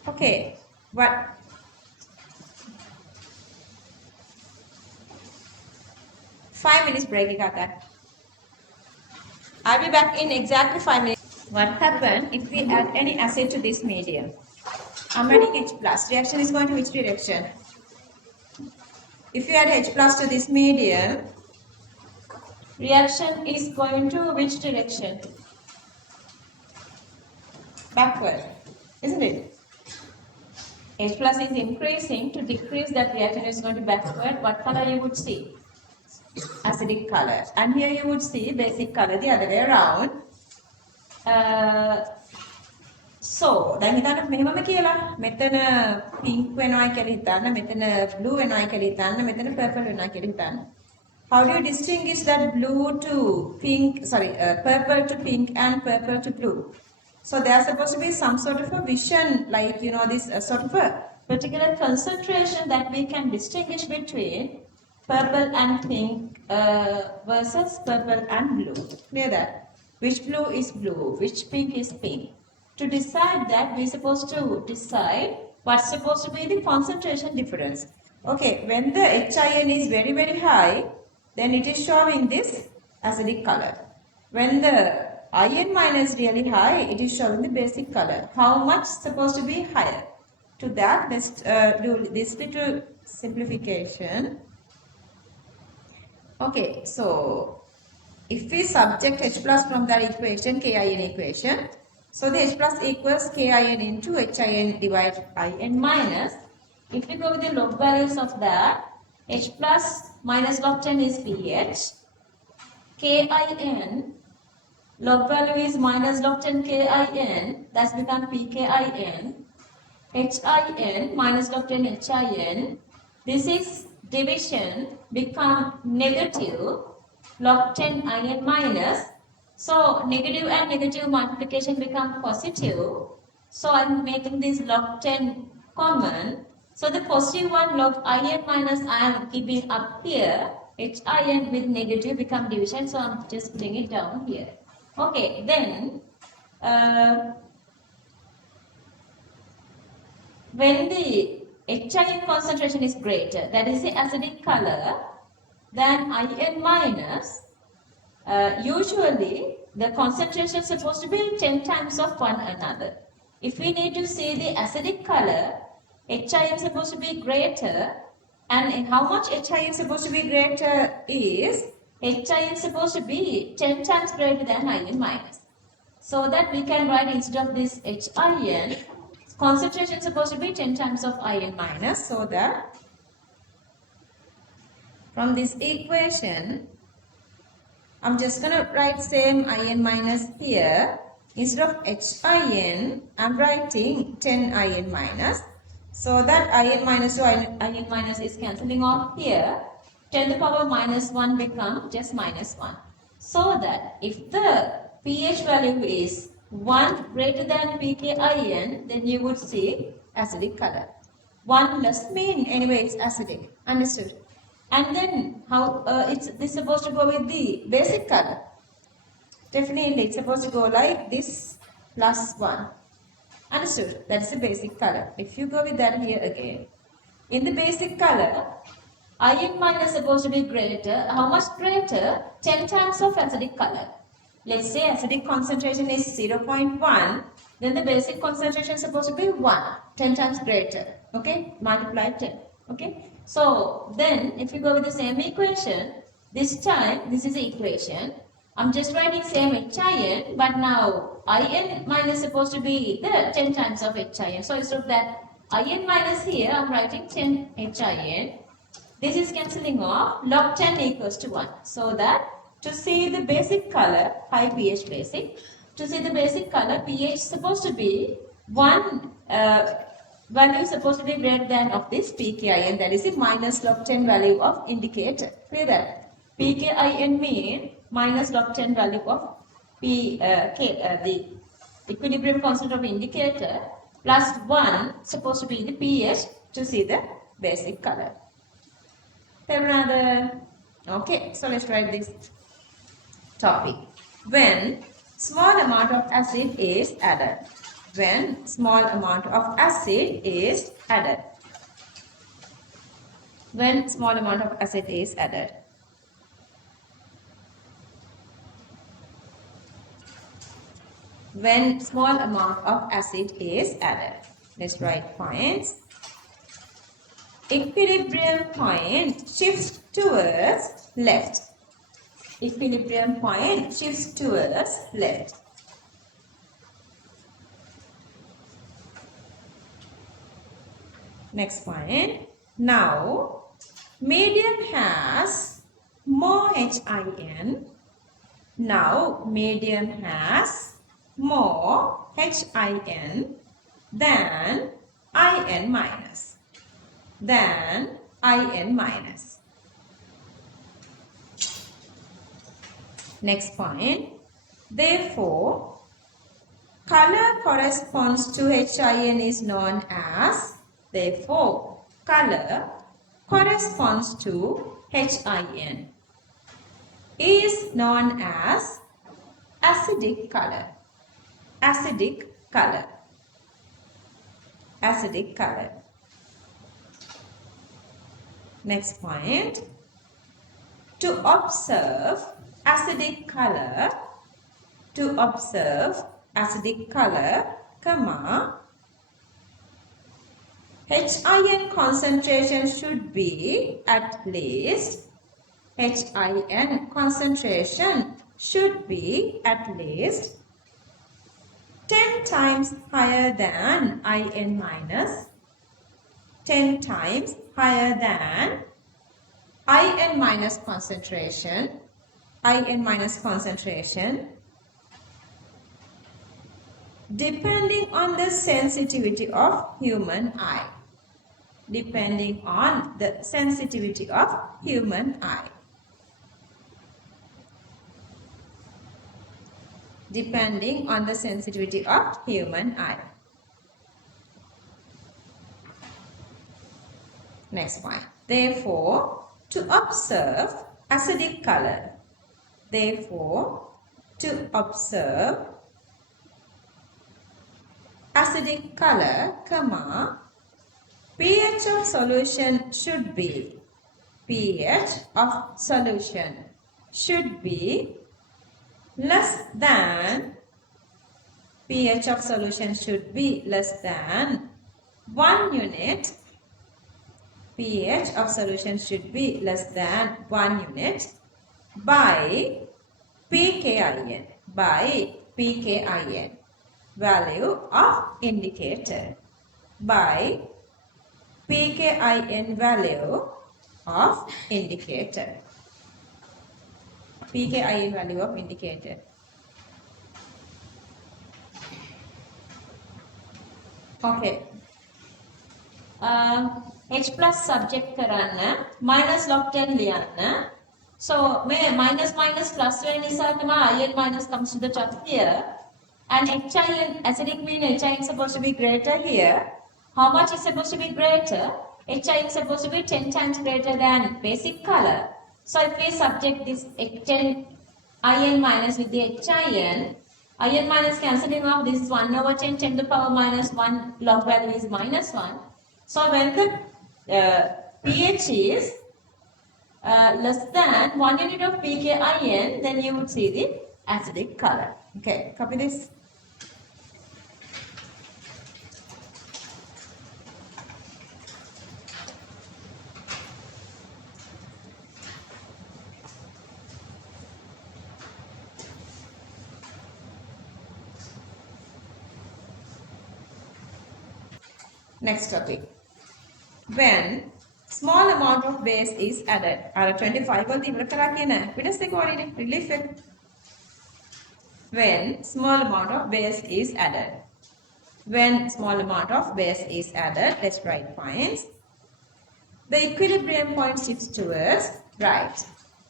Okay, what? Five minutes break, you got that? I'll be back in exactly 5 minutes. What happens if we add any acid to this medium? I'm adding H plus. Reaction is going to which direction? If you add H plus to this medium, reaction is going to which direction? Backward, isn't it? H plus is increasing. To decrease, that reaction is going to backward. What color you would see? Acidic color. And here you would see basic color the other way around. So, දැන් හිතන්න මෙහෙමම කියලා. මෙතන pink වෙනවා කියලා හිතන්න, මෙතන blue වෙනවා කියලා හිතන්න, මෙතන purple වෙනවා කියලා හිතන්න. How do you distinguish that blue to pink, purple to pink and purple to blue? So there's supposed to be some sort of a vision, like, you know, this sort of a particular concentration that we can distinguish between purple and pink versus purple and blue. Clear that? Which blue is blue, which pink is pink. To decide that, we're supposed to decide what's supposed to be the concentration difference? Okay, when the HIN is very, very high, then it is showing this acidic color. When the IN minus really high, it is showing the basic color. How much supposed to be higher? To that, let's do this little simplification. Okay, so if we subject H plus from that equation, KIN equation, so the H plus equals KIN into HIN divided IN minus. If we go with the log values of that, H plus minus log 10 is pH, KIN, log value is minus log 10 KIN, that's become PKIN, HIN minus log 10 HIN, this is division become negative log 10 IN minus. So negative and negative multiplication become positive. So I am making this log 10 common. So the positive one log IN minus I am keeping up here. HIN with negative become division. So I am just putting it down here. Okay, then when the HIN concentration is greater, that is the acidic color, than IN minus, usually the concentration is supposed to be 10 times of one another. If we need to see the acidic color, HIN is supposed to be greater, and how much HIN is supposed to be greater is, HIN is supposed to be 10 times greater than IN minus. So that we can write instead of this HIN, concentration is supposed to be 10 times of IN minus, so that from this equation, I'm just going to write same IN minus here. Instead of HIN, I'm writing 10 IN minus. So that IN minus to IN minus is cancelling off here. 10 to the power minus 1 become just minus 1. So that if the pH value is 1 greater than pKIN, then you would see acidic color. 1 less mean anyway it's acidic. Understood? And then how this supposed to go with the basic color? Definitely it's supposed to go like this plus 1. Understood? That's the basic color. If you go with that here again, in the basic color, IN minus is supposed to be greater. How much greater? 10 times of acidic color. Let's say acidic concentration is 0.1, then the basic concentration is supposed to be 1, 10 times greater. Okay, multiply 10. Okay, so then if you go with the same equation, this time this is the equation. I'm just writing same HIN, but now IN minus is supposed to be the 10 times of HIN. So instead of that IN minus here, I'm writing 10 HIN. This is cancelling off. Log 10 equals to 1. So that to see the basic color, high pH basic, to see the basic color, pH is supposed to be 1 value is supposed to be greater than of this pKIN, that is the minus log 10 value of indicator. Clear that? pKIN mean minus log 10 value of the equilibrium constant of indicator plus 1 supposed to be the pH to see the basic color. Have another. Okay, so let's write this topic. When small amount of acid is added. When small amount of acid is added. When small amount of acid is added. When small amount of acid is added. Let's write points. Equilibrium point shifts towards left. Equilibrium point shifts towards left. Next point. Now, medium has more HIN. Now, medium has more HIN than IN minus. Than IN minus. Next point. Therefore, color corresponds to HIN is known as, therefore, color corresponds to HIN is known as acidic color. Acidic color. acidic color. Next point. To observe acidic color, comma, HIN concentration should be at least, HIN concentration should be at least 10 times higher than IN minus, 10 times higher than IN minus concentration, depending on the sensitivity of human eye. Depending on the sensitivity of human eye. Depending on the sensitivity of human eye. Next point. Therefore, to observe acidic color. Therefore, to observe acidic color, comma, pH of solution should be, pH of solution should be less than, pH of solution should be less than 1 unit, pH of solution should be less than 1 unit by pKin, value of indicator, by pKin value of indicator. pKin value of indicator. Okay. H plus subject කරන්න minus log 10 ලියන්න. So minus plus වෙන නිසා තමයි IN minus comes to the top here. And HIN, acidic mean HIN is supposed to be greater here. How much is supposed to be greater? HIN is supposed to be 10 times greater than basic color. So if we subject this 10 IN minus with the HIN minus cancelling out, this is 1 over 10, 10 to the power minus 1, log value is minus 1. So when the pH is less than 1 unit of pKin, then you would see the acidic color. Okay, copy this. Next topic. When small amount of base is added. 25 වලදී ඉවර කරා කියන පිටස් එක vadai relief එක. When small amount of base is added. When small amount of base is added, let's write points. The equilibrium point shifts towards right.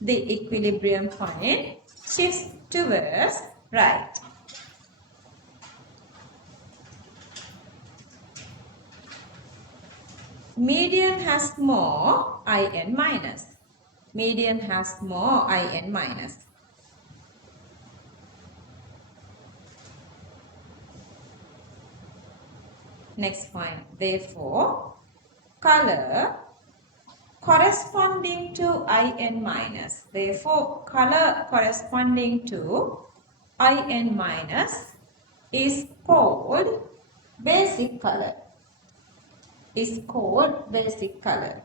The equilibrium point shifts towards right. Median has more IN minus. Median has more IN minus. Next point. Therefore, color corresponding to IN minus. Therefore, color corresponding to IN minus is called basic color. Is called basic color.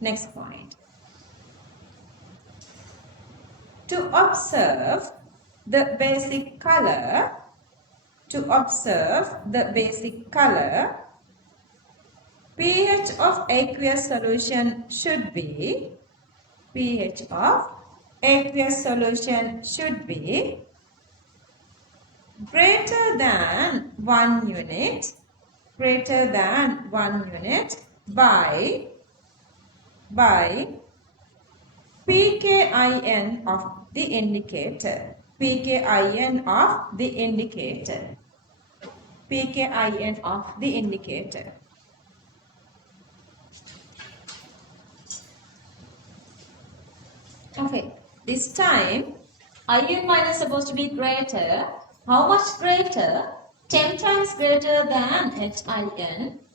Next point. To observe the basic color, pH of aqueous solution should be, pH of aqueous solution should be greater than 1 unit, by pKin of the indicator. pKin of the indicator. pKin of the indicator. Okay, this time IN minus is supposed to be greater. How much greater? 10 times greater than HIN.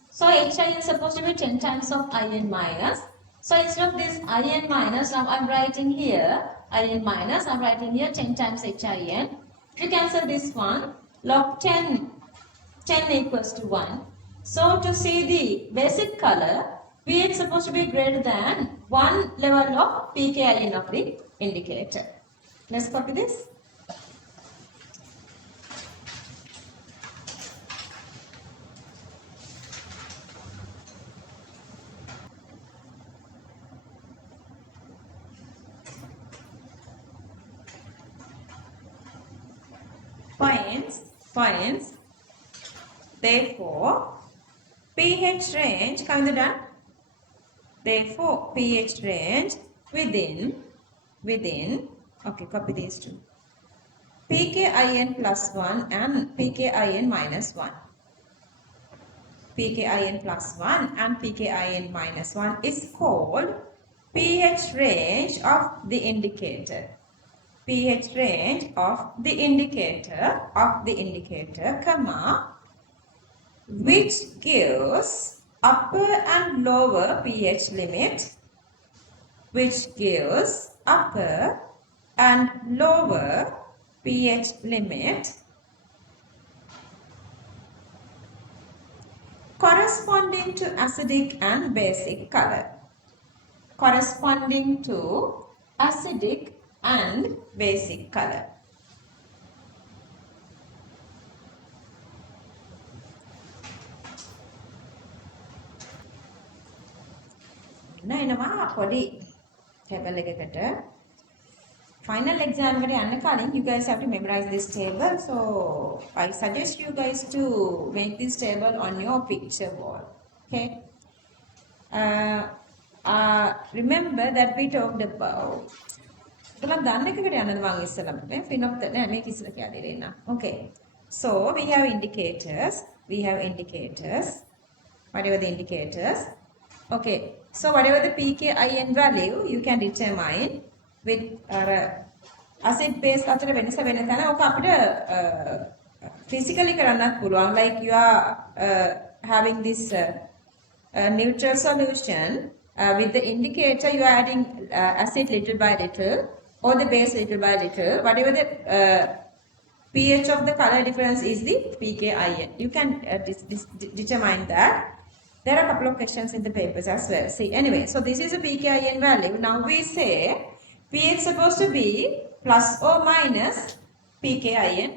So HIN is supposed to be 10 times of IN minus. So instead of this IN minus, now I'm writing here IN minus, I'm writing here 10 times HIN. If you cancel this one, log 10 equals to 1. So to see the basic color, pH is supposed to be greater than 1 level of pKin of the indicator. Let's copy this. Finds therefore pH range done. Therefore pH range within okay, copy these two, pKin plus 1 and pKin minus 1. pKin plus 1 and pKin minus 1 is called pH range of the indicator. pH range of the indicator comma, which gives upper and lower pH limit, which gives upper and lower pH limit corresponding to acidic and basic color. Corresponding to acidic and basic color. එනවා පොඩි table එකකට final exam එකට යන්න කලින් you guys have to memorize this table, so I suggest you guys to make this table on your picture wall. Okay, remember that we talked about දන්න එකකට යන්නද මම ඉස්සෙල්ලාම නේ ෆිනොප් නෑ මේක ඉස්සෙල්ලා කියලා දෙන්න. Okay, so we have indicators, whatever the indicators. Okay, so whatever the pKin value you can determine with acid base අතර වෙනස වෙන තැන ඔක අපිට physically කරන්නත් පුළුවන්, like you are having this neutral solution with the indicator you are adding acid little by little or the base little by little, whatever the pH of the color difference is the pKin. You can determine that. There are a couple of questions in the papers as well. See, anyway, so this is a pKin value. Now we say pH supposed to be plus or minus pKin,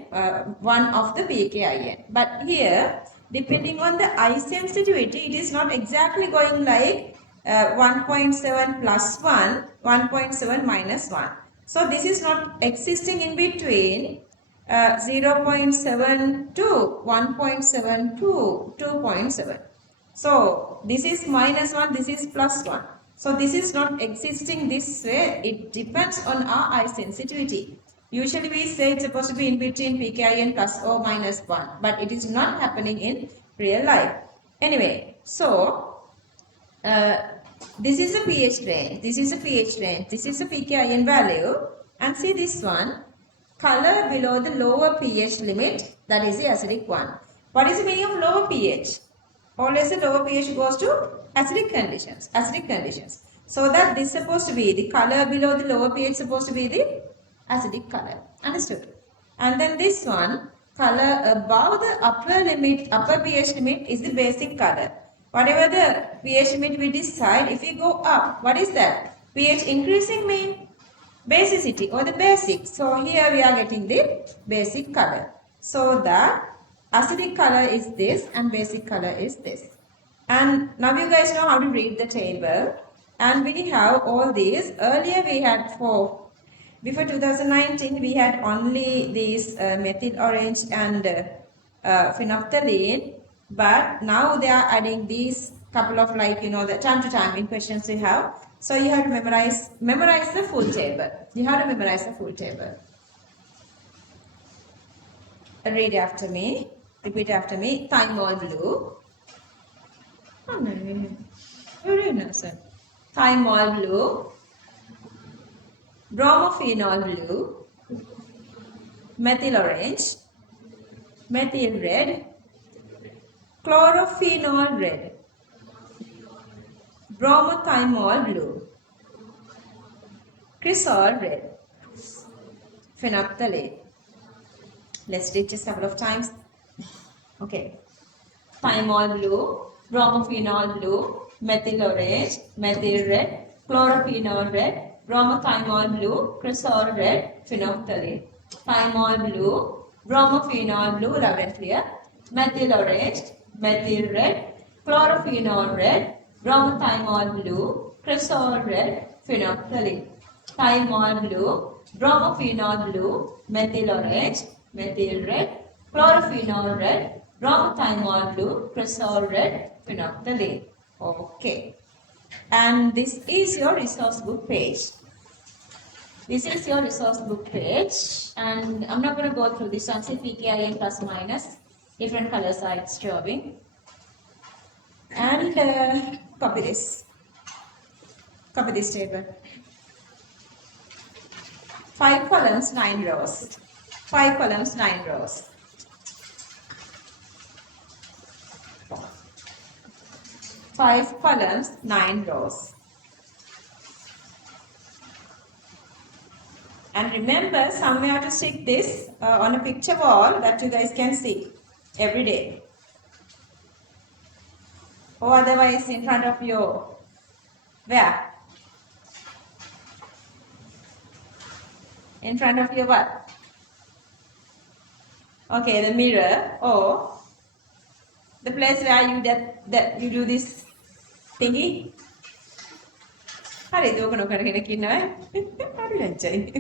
one of the pKin. But here, depending on the eye sensitivity, it is not exactly going like 1.7 plus 1, 1.7 minus 1. So this is not existing in between 0.7 to 1.7 to 2.7. So this is minus 1, this is plus 1. So this is not existing this way. It depends on our eye sensitivity. Usually we say it's supposed to be in between pKin plus or minus 1. But it is not happening in real life. Anyway, so this is a pH range. This is a pH range. This is a pKin value. And see this one. Color below the lower pH limit. That is the acidic one. What is the meaning of lower pH? Always the lower pH goes to acidic conditions. So that this is supposed to be the color below the lower pH supposed to be the acidic color. Understood? And then this one, color above the upper pH limit is the basic color. Whatever the pH limit we decide, if we go up, what is that? pH increasing mean basicity or the basic. So here we are getting the basic color. So that acidic color is this and basic color is this. And now you guys know how to read the table. And we have all these. Earlier we had before 2019 we had only these methyl orange and phenolphthalein. But now they are adding these couple of, like, you know, the time to time in questions we have. So you have to memorize the full table. You have to memorize the full table. Read after me. Repeat after me. Thymol blue. Oh, no. Very innocent. Thymol blue. Bromophenol blue. Methyl orange. methyl red, chlorophenol red, bromothymol blue, cresol red, phenolphthaleate. Let's read just a couple of times. Okay. Thymol blue, bromophenol blue, methyl orange, methyl red, chlorophenol red, bromothymol blue, cresol red, phenolphthaleate. Thymol blue, bromophenol blue, loud and clear, methyl orange, methyl red, chlorophenol red, bromothymol blue, cresol red, phenolphthaleate. Thymol blue, bromophenol blue, methyl orange, methyl red, chlorophenol red, bromothymol blue, cresol red, phenolphthaleate. Okay. And this is your resource book page. This is your resource book page. And I'm not going to go through this one. See PKIN plus minus. Different colors are it's showing. And copy this. Copy this table. 5 columns, 9 rows. 5 columns, 9 rows. 5 columns, 9 rows. And remember, somewhere to stick this on a picture wall that you guys can see every day. Or otherwise in front of your, where? In front of your what? Okay, the mirror or the place where you you do this thingy. Hari itu kan orang kena kena Hari lanjai.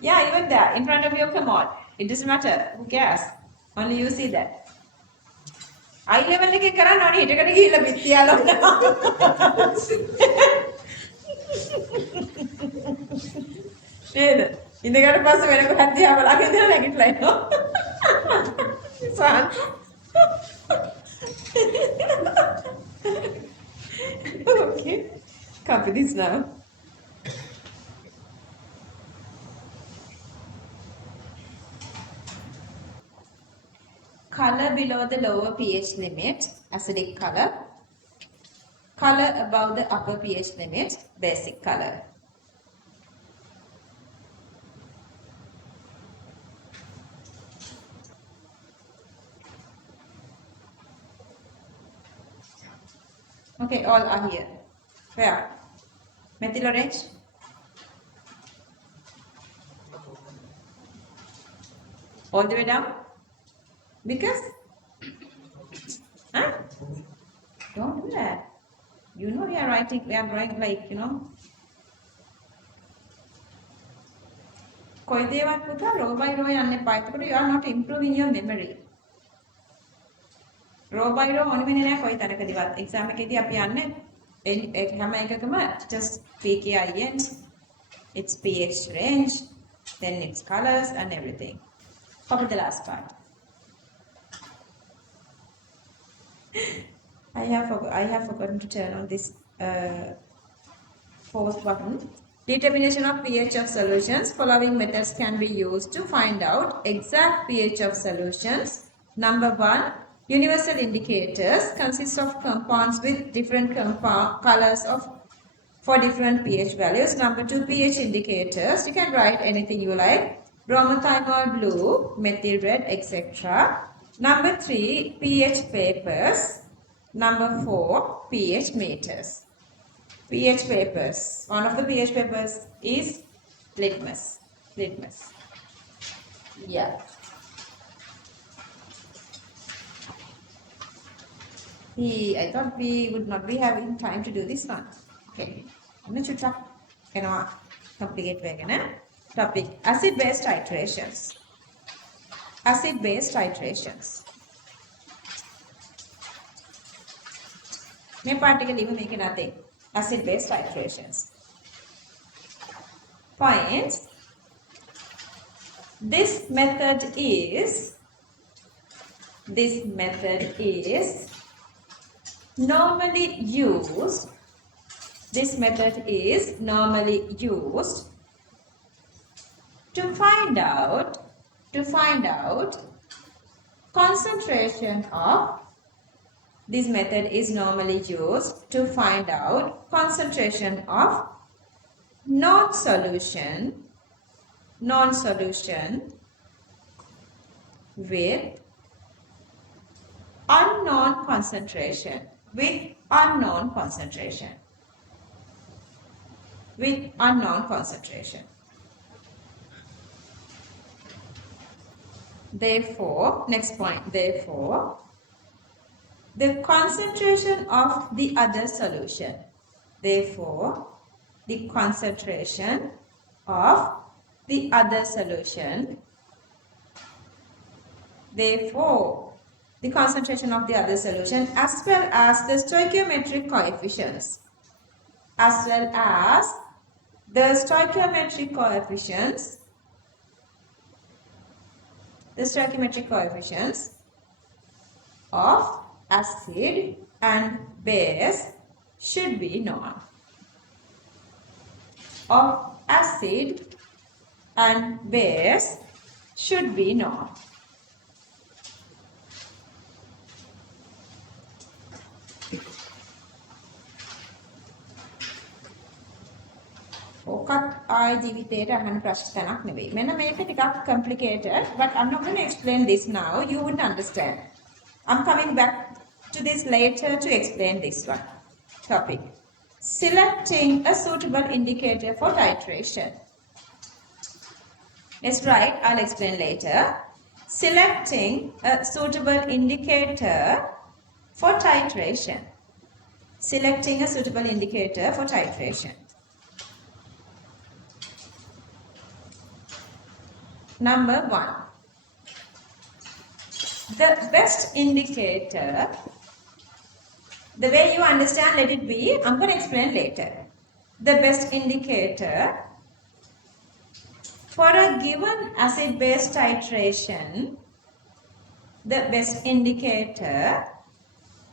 Yeah, even there in front of your commode. It doesn't matter. Who cares? Only you see that. I level එකේ කරන්න ඕනේ හිටකට ගිහිල්ලා පිටියාලෝ. නේද? ඉඳගට පස්සේ වෙන කොහක් දිහා බලාගෙන ඉඳලා නැගිටලා ඉන්නවා. Son. Okay, copy this now. Color below the lower pH limit, acidic color. Color above the upper pH limit, basic color. Okay, all are here. Where? Methyl orange? All the way down? Because? Huh? Don't do that. You know we are drawing like, you know. කොයි දේවත් පුතා row by row යන්න එපා. එතකොට you are not improving your memory. Row by row මොන වෙන්නේ නැහැ කොයි තැනකදීවත්. exam එකේදී අපි යන්නේ හැම එකකම just PKIN, its pH range, then its colors and everything. Copy the last part. I have forgotten to turn on this fourth button. Determination of pH of solutions. Following methods can be used to find out exact pH of solutions. Number 1. Universal indicators consist of compounds with different colors for different pH values. Number 2. pH indicators. You can write anything you like. Bromothymol blue, methyl red, etc. Number 3. pH papers. Number 4. pH meters. pH papers. One of the pH papers is litmus. Yeah. I thought we would not be having time to do this one. Okay. I'm going to try. Cannot complicate again. Topic: acid-base titrations. Acid-base titrations. May particle even make nothing. Acid-base titrations. Points. This method is normally used. This method is normally used to find out to find out concentration of, this method is normally used to find out concentration of non-solution with unknown concentration, Therefore, next point, therefore, the concentration of the other solution, therefore, the concentration of the other solution, therefore, the concentration of the other solution as well as the stoichiometric coefficients, of acid and base should be known. Of acid and base should be known. ඕකත් ආයි ජීවිතේට අහන්න ප්‍රශ්න තැනක් නෙවෙයි. මෙන්න මේක ටිකක් complicated, but I'm not going to explain this now. You wouldn't understand. I'm coming back to this later to explain this one topic. Selecting a suitable indicator for titration. That's right, I'll explain later. Selecting a suitable indicator for titration. Selecting a suitable indicator for titration. Number 1. The best indicator, the way you understand, let it be. I'm going to explain later. The best indicator for a given acid-base titration, the best indicator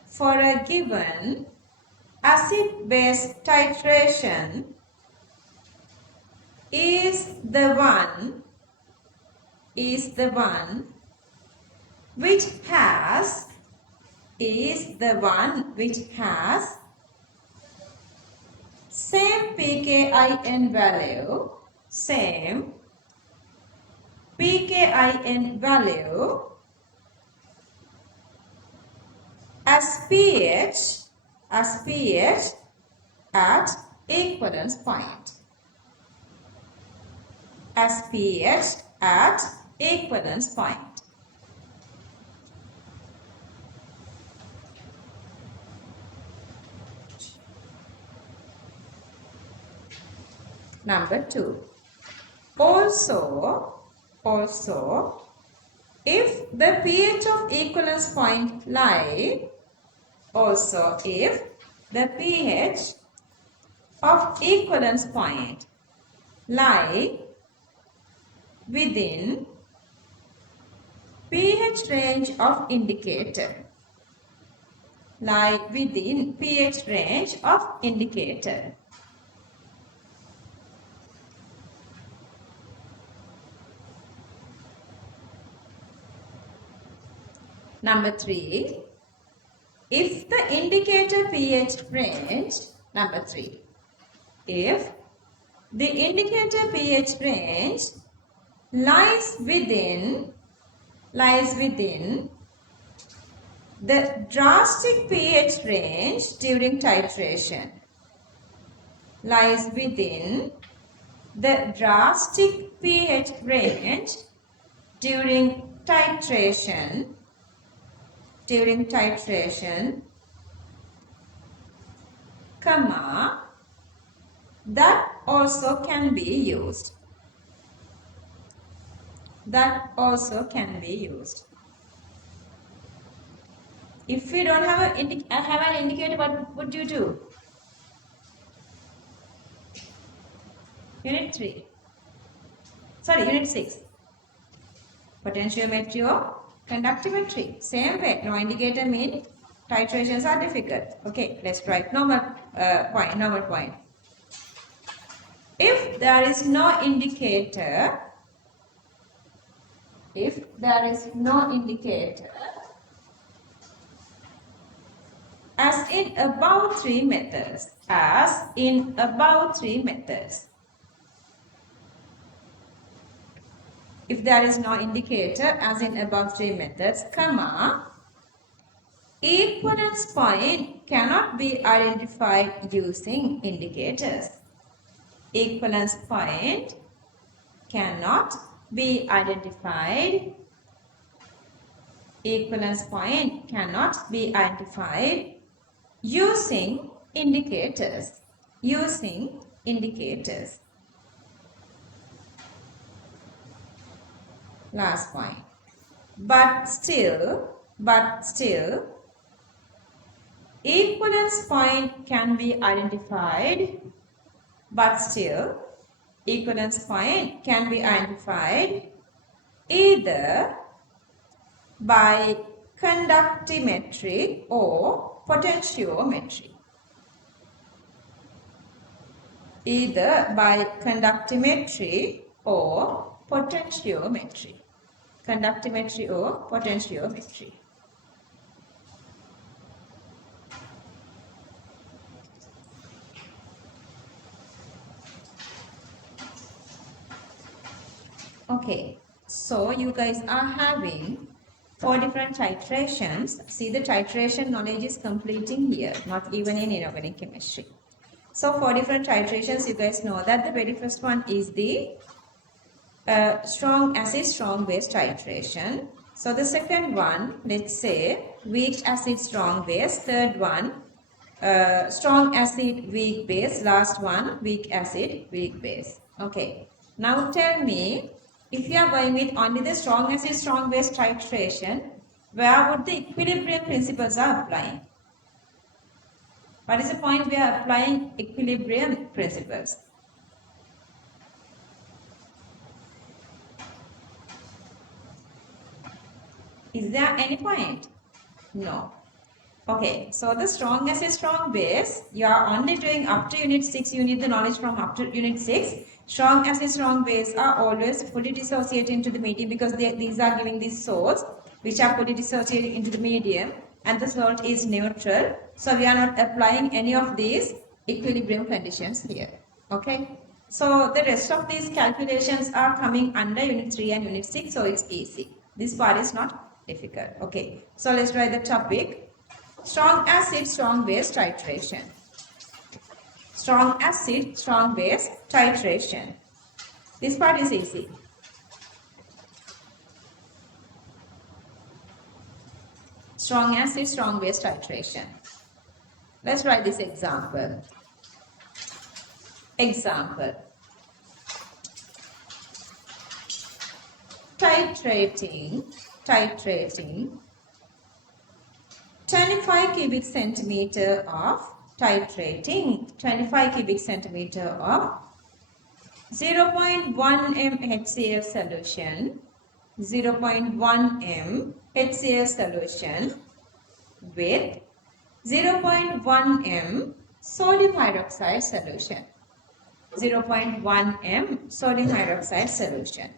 for a given acid-base titration is the one which has same pKin value as pH at equivalence point. As pH at equivalence point. Number 2. Also, if the pH of equivalence point lie within pH range of indicator. Number 3. If the indicator pH range, number 3. If the indicator pH range lies within the drastic pH range during titration. Lies within the drastic pH range during titration, comma, that also can be used. If you don't have an indicator, what would you do? Unit 6. Potentiometry or conductimetry. Same way. No indicator means titrations are difficult. Okay, let's write normal point. If there is no indicator, if there is no indicator, as in above three methods, as in above three methods. If there is no indicator, as in above three methods, comma, equivalence point cannot be identified using indicators. Equivalence point cannot be identified. Equivalence point cannot be identified using indicators. Using indicators. Last point. But still, equivalence point can be identified, but still, equivalence point can be identified either by conductimetry or potentiometry. Either by conductimetry or potentiometry. Conductimetry or potentiometry. Okay, so you guys are having 4 different titrations. See, the titration knowledge is completing here, not even in inorganic chemistry. So 4 different titrations, you guys know that the very first one is the strong acid, strong base titration. So the second one, let's say weak acid, strong base. Third one, strong acid, weak base. Last one, weak acid, weak base. Okay. Now tell me, if you are going with only the strong acid, strong base titration, where would the equilibrium principles are applying? What is the point we are applying equilibrium principles? Is there any point? No. Okay, so the strong acid, strong base, you are only doing up to unit 6, you need the knowledge from up to unit 6. Strong acid, strong base are always fully dissociated into the medium because these are giving these salts which are fully dissociated into the medium and the salt is neutral. So we are not applying any of these equilibrium conditions here. Okay. So the rest of these calculations are coming under unit 3 and unit 6, so it's easy. This part is not difficult. Okay. So let's write the topic. Strong acid, strong base titration. Strong acid, strong base titration. This part is easy. Strong acid, strong base titration. Let's write this example. Example. Titrating 25 cubic centimeter of titrating 25 cubic centimeter of 0.1 m HCl solution, 0.1 m HCl solution with 0.1 m sodium hydroxide solution, 0.1 m sodium hydroxide solution.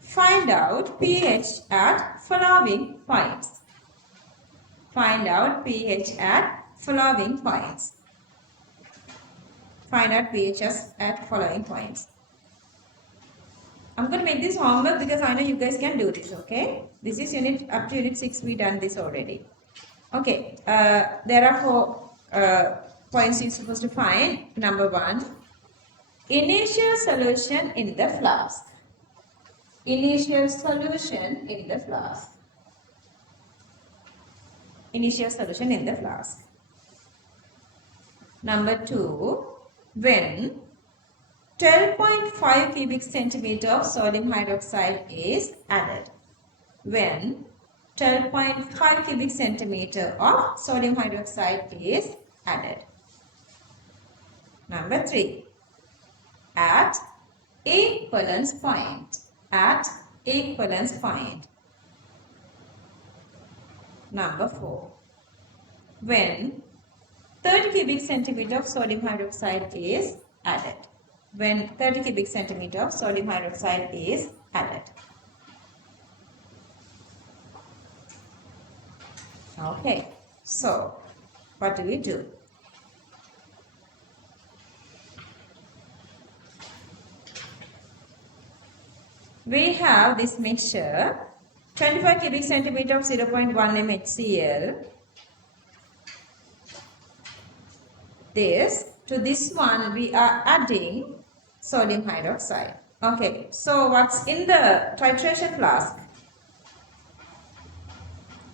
Find out pH at following points. Find out pH at following points. Find out pH at following points. I'm going to make this homework because I know you guys can do this, okay? This is unit, up to unit 6, we done this already. Okay, there are 4 points you're supposed to find. Number 1, initial solution in the flask. Initial solution in the flask. Initial solution in the flask. Number 2, when 12.5 cubic centimeter of sodium hydroxide is added. When 12.5 cubic centimeter of sodium hydroxide is added. Number 3, at equivalence point. At equivalence point. Number 4, when 30 cubic centimeter of sodium hydroxide is added. when 30 cubic centimeter of sodium hydroxide is added. Okay, so what do we do? We have this mixture, 25 cubic centimeter of 0.1 mHCl. To this one we are adding sodium hydroxide. Okay, so what's in the titration flask?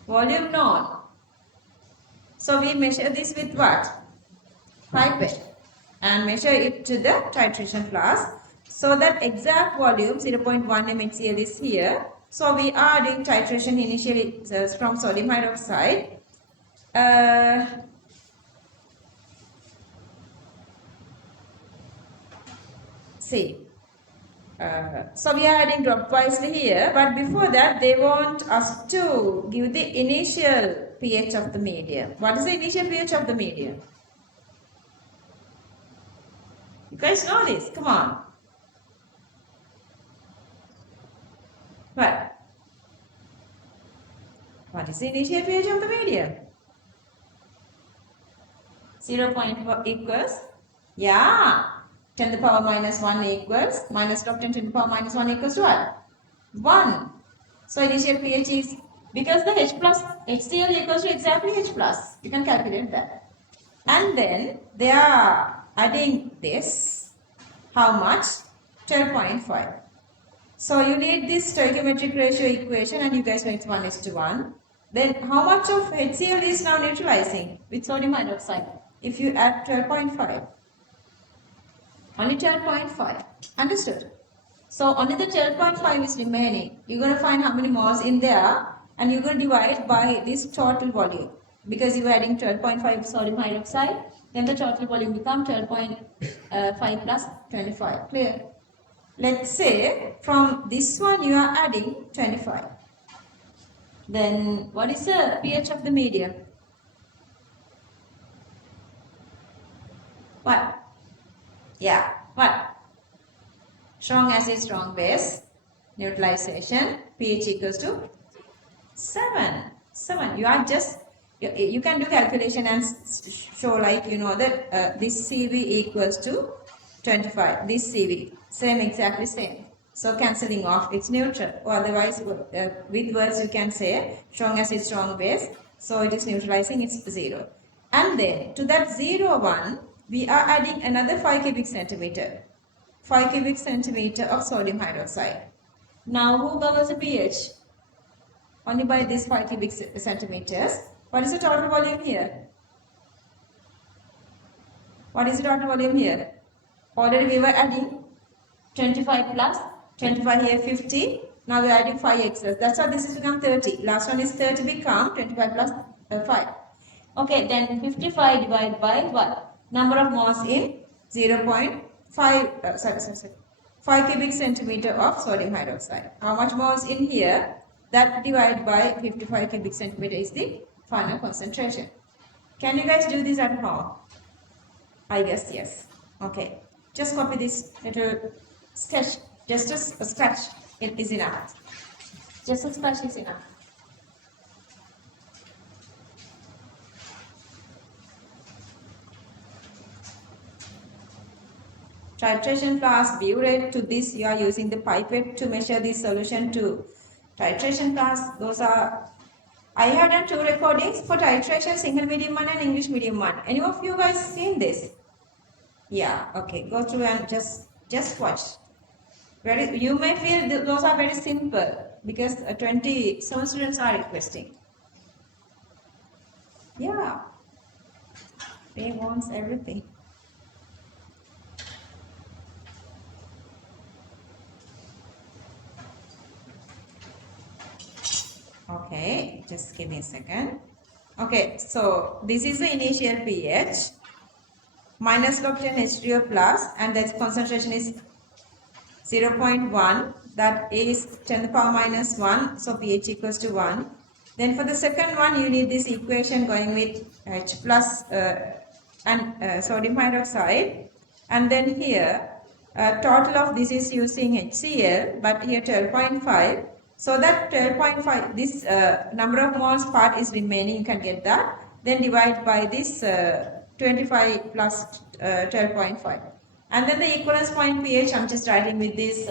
Volume known. So we measure this with what? Pipette, and measure it to the titration flask. So that exact volume 0.1 mHCl is here. So we are doing titration initially from sodium hydroxide. So we are adding dropwisely here, but before that they want us to give the initial pH of the medium. What is the initial pH of the medium? You guys know this, come on. What is the initial pH of the medium? 0.4 equals, yeah, 10 to the power minus 1 equals, minus log 10 to the power minus 1 equals to what? 1. So initial pH is, because the H plus, HCl equals to exactly H plus. You can calculate that. And then they are adding this, how much? 12.5. So you need this stoichiometric ratio equation, and you guys know it's 1:1. Then how much of HCl is now neutralizing with sodium hydroxide? If you add 12.5. Only 12.5. Understood? So only the 12.5 is remaining. You're going to find how many moles in there, and you're going to divide by this total volume. Because you are adding 12.5 sodium hydroxide, then the total volume becomes 12.5 plus 25. Clear? Let's say from this one you are adding 25. Then what is the pH of the medium? What? Yeah, what? Strong acid, strong base, neutralization, pH equals to 7. 7. You are just, you can do calculation and show like, you know, that this CV equals to 25. This CV, same, exactly same. So cancelling off, it's neutral. Or otherwise, with words you can say strong acid, strong base. So it is neutralizing, it's 0. And then to that 0, 1, we are adding another 5 cubic centimeter. 5 cubic centimeter of sodium hydroxide. Now who governs the pH? Only by these 5 cubic centimeters. What is the total volume here? What is the total volume here? Already we were adding 25 plus 25 here 50. Now we are adding 5 excess. That's why this is become 30. Last one is 30 become 25 plus 5. Okay, then 55 divided by what? Number of moles in 0.5 5 cubic centimeter of sodium hydroxide. How much moles in here? That divided by 55 cubic centimeter is the final concentration. Can you guys do this at home? I guess yes. Okay. Just copy this little sketch. Just a scratch is enough. Just a scratch is enough. Titration flask, burette. To this you are using the pipette to measure the solution to titration flask. Those are, I have done 2 recordings for titration, Sinhala medium 1 and English medium 1. Any of you guys seen this? Yeah, okay, go through and just watch. You may feel those are very simple because 20 some students are requesting. Yeah, they want everything. Okay, just give me a second. Okay, so this is the initial pH. Minus log 10 H3O plus, and the concentration is 0.1. That is 10 to the power minus 1. So pH equals to 1. Then for the second one, you need this equation going with H plus and sodium hydroxide. And then here, Total of this is using HCl, but here 12.5. So that 12.5, this number of moles part is remaining, you can get that. Then divide by this 25 plus 12.5. And then the equivalence point pH, I'm just writing with this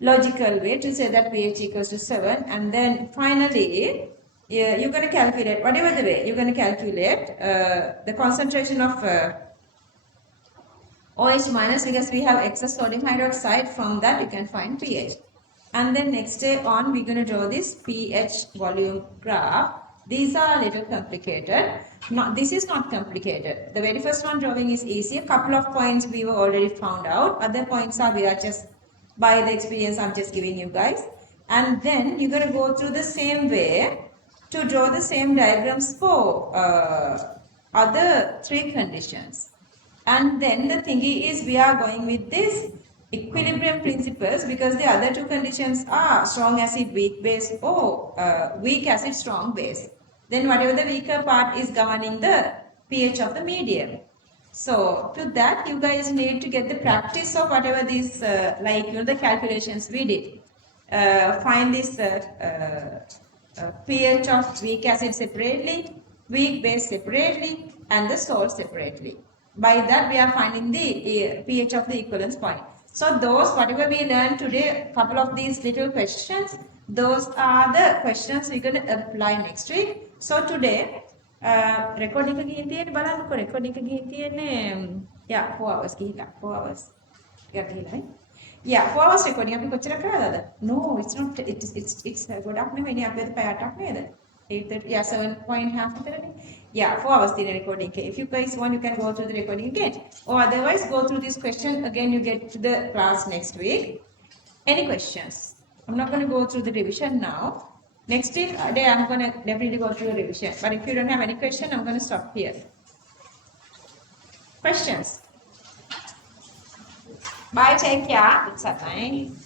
logical way to say that pH equals to 7. And then finally, you're going to calculate, whatever the way, you're going to calculate the concentration of OH minus, because we have excess sodium hydroxide. From that you can find pH. And then next day on we're going to draw this pH volume graph. These are a little complicated. This is not complicated. The very first one drawing is easy. A couple of points we were already found out. Other points are we are just by the experience I'm just giving you guys. And then you're going to go through the same way to draw the same diagrams for other three conditions. And then the thingy is we are going with this equilibrium principles, because the other two conditions are strong acid weak base or weak acid strong base. Then whatever the weaker part is governing the pH of the medium. So to that you guys need to get the practice of whatever these the calculations we did. Find this pH of weak acid separately, weak base separately, and the salt separately. By that we are finding the pH of the equivalence point. So those whatever we learned today, couple of these little questions, those are the questions we're going to apply next week. So today recording again තියෙන්නේ බලන්නකෝ recording again තියෙන්නේ 4 hours ගිහිලා 4 hours ටිකක් ගිහිලා yeah 4 hours recording අපි කොච්චර කරාද no it's not it's ගොඩක් නෙවෙයි අපි අද පැය 8ක් නේද 8:30 yeah 7.5 විතරනේ yeah 4 hours තියෙන recording එක if you guys want you can go through the recording again or otherwise go through this question again you get to the class next week. Any questions? I'm not going to go through the revision now. Next day I'm going to definitely go through the revision. But if you don't have any question, I'm going to stop here. Questions? Bye, take care. It's a time.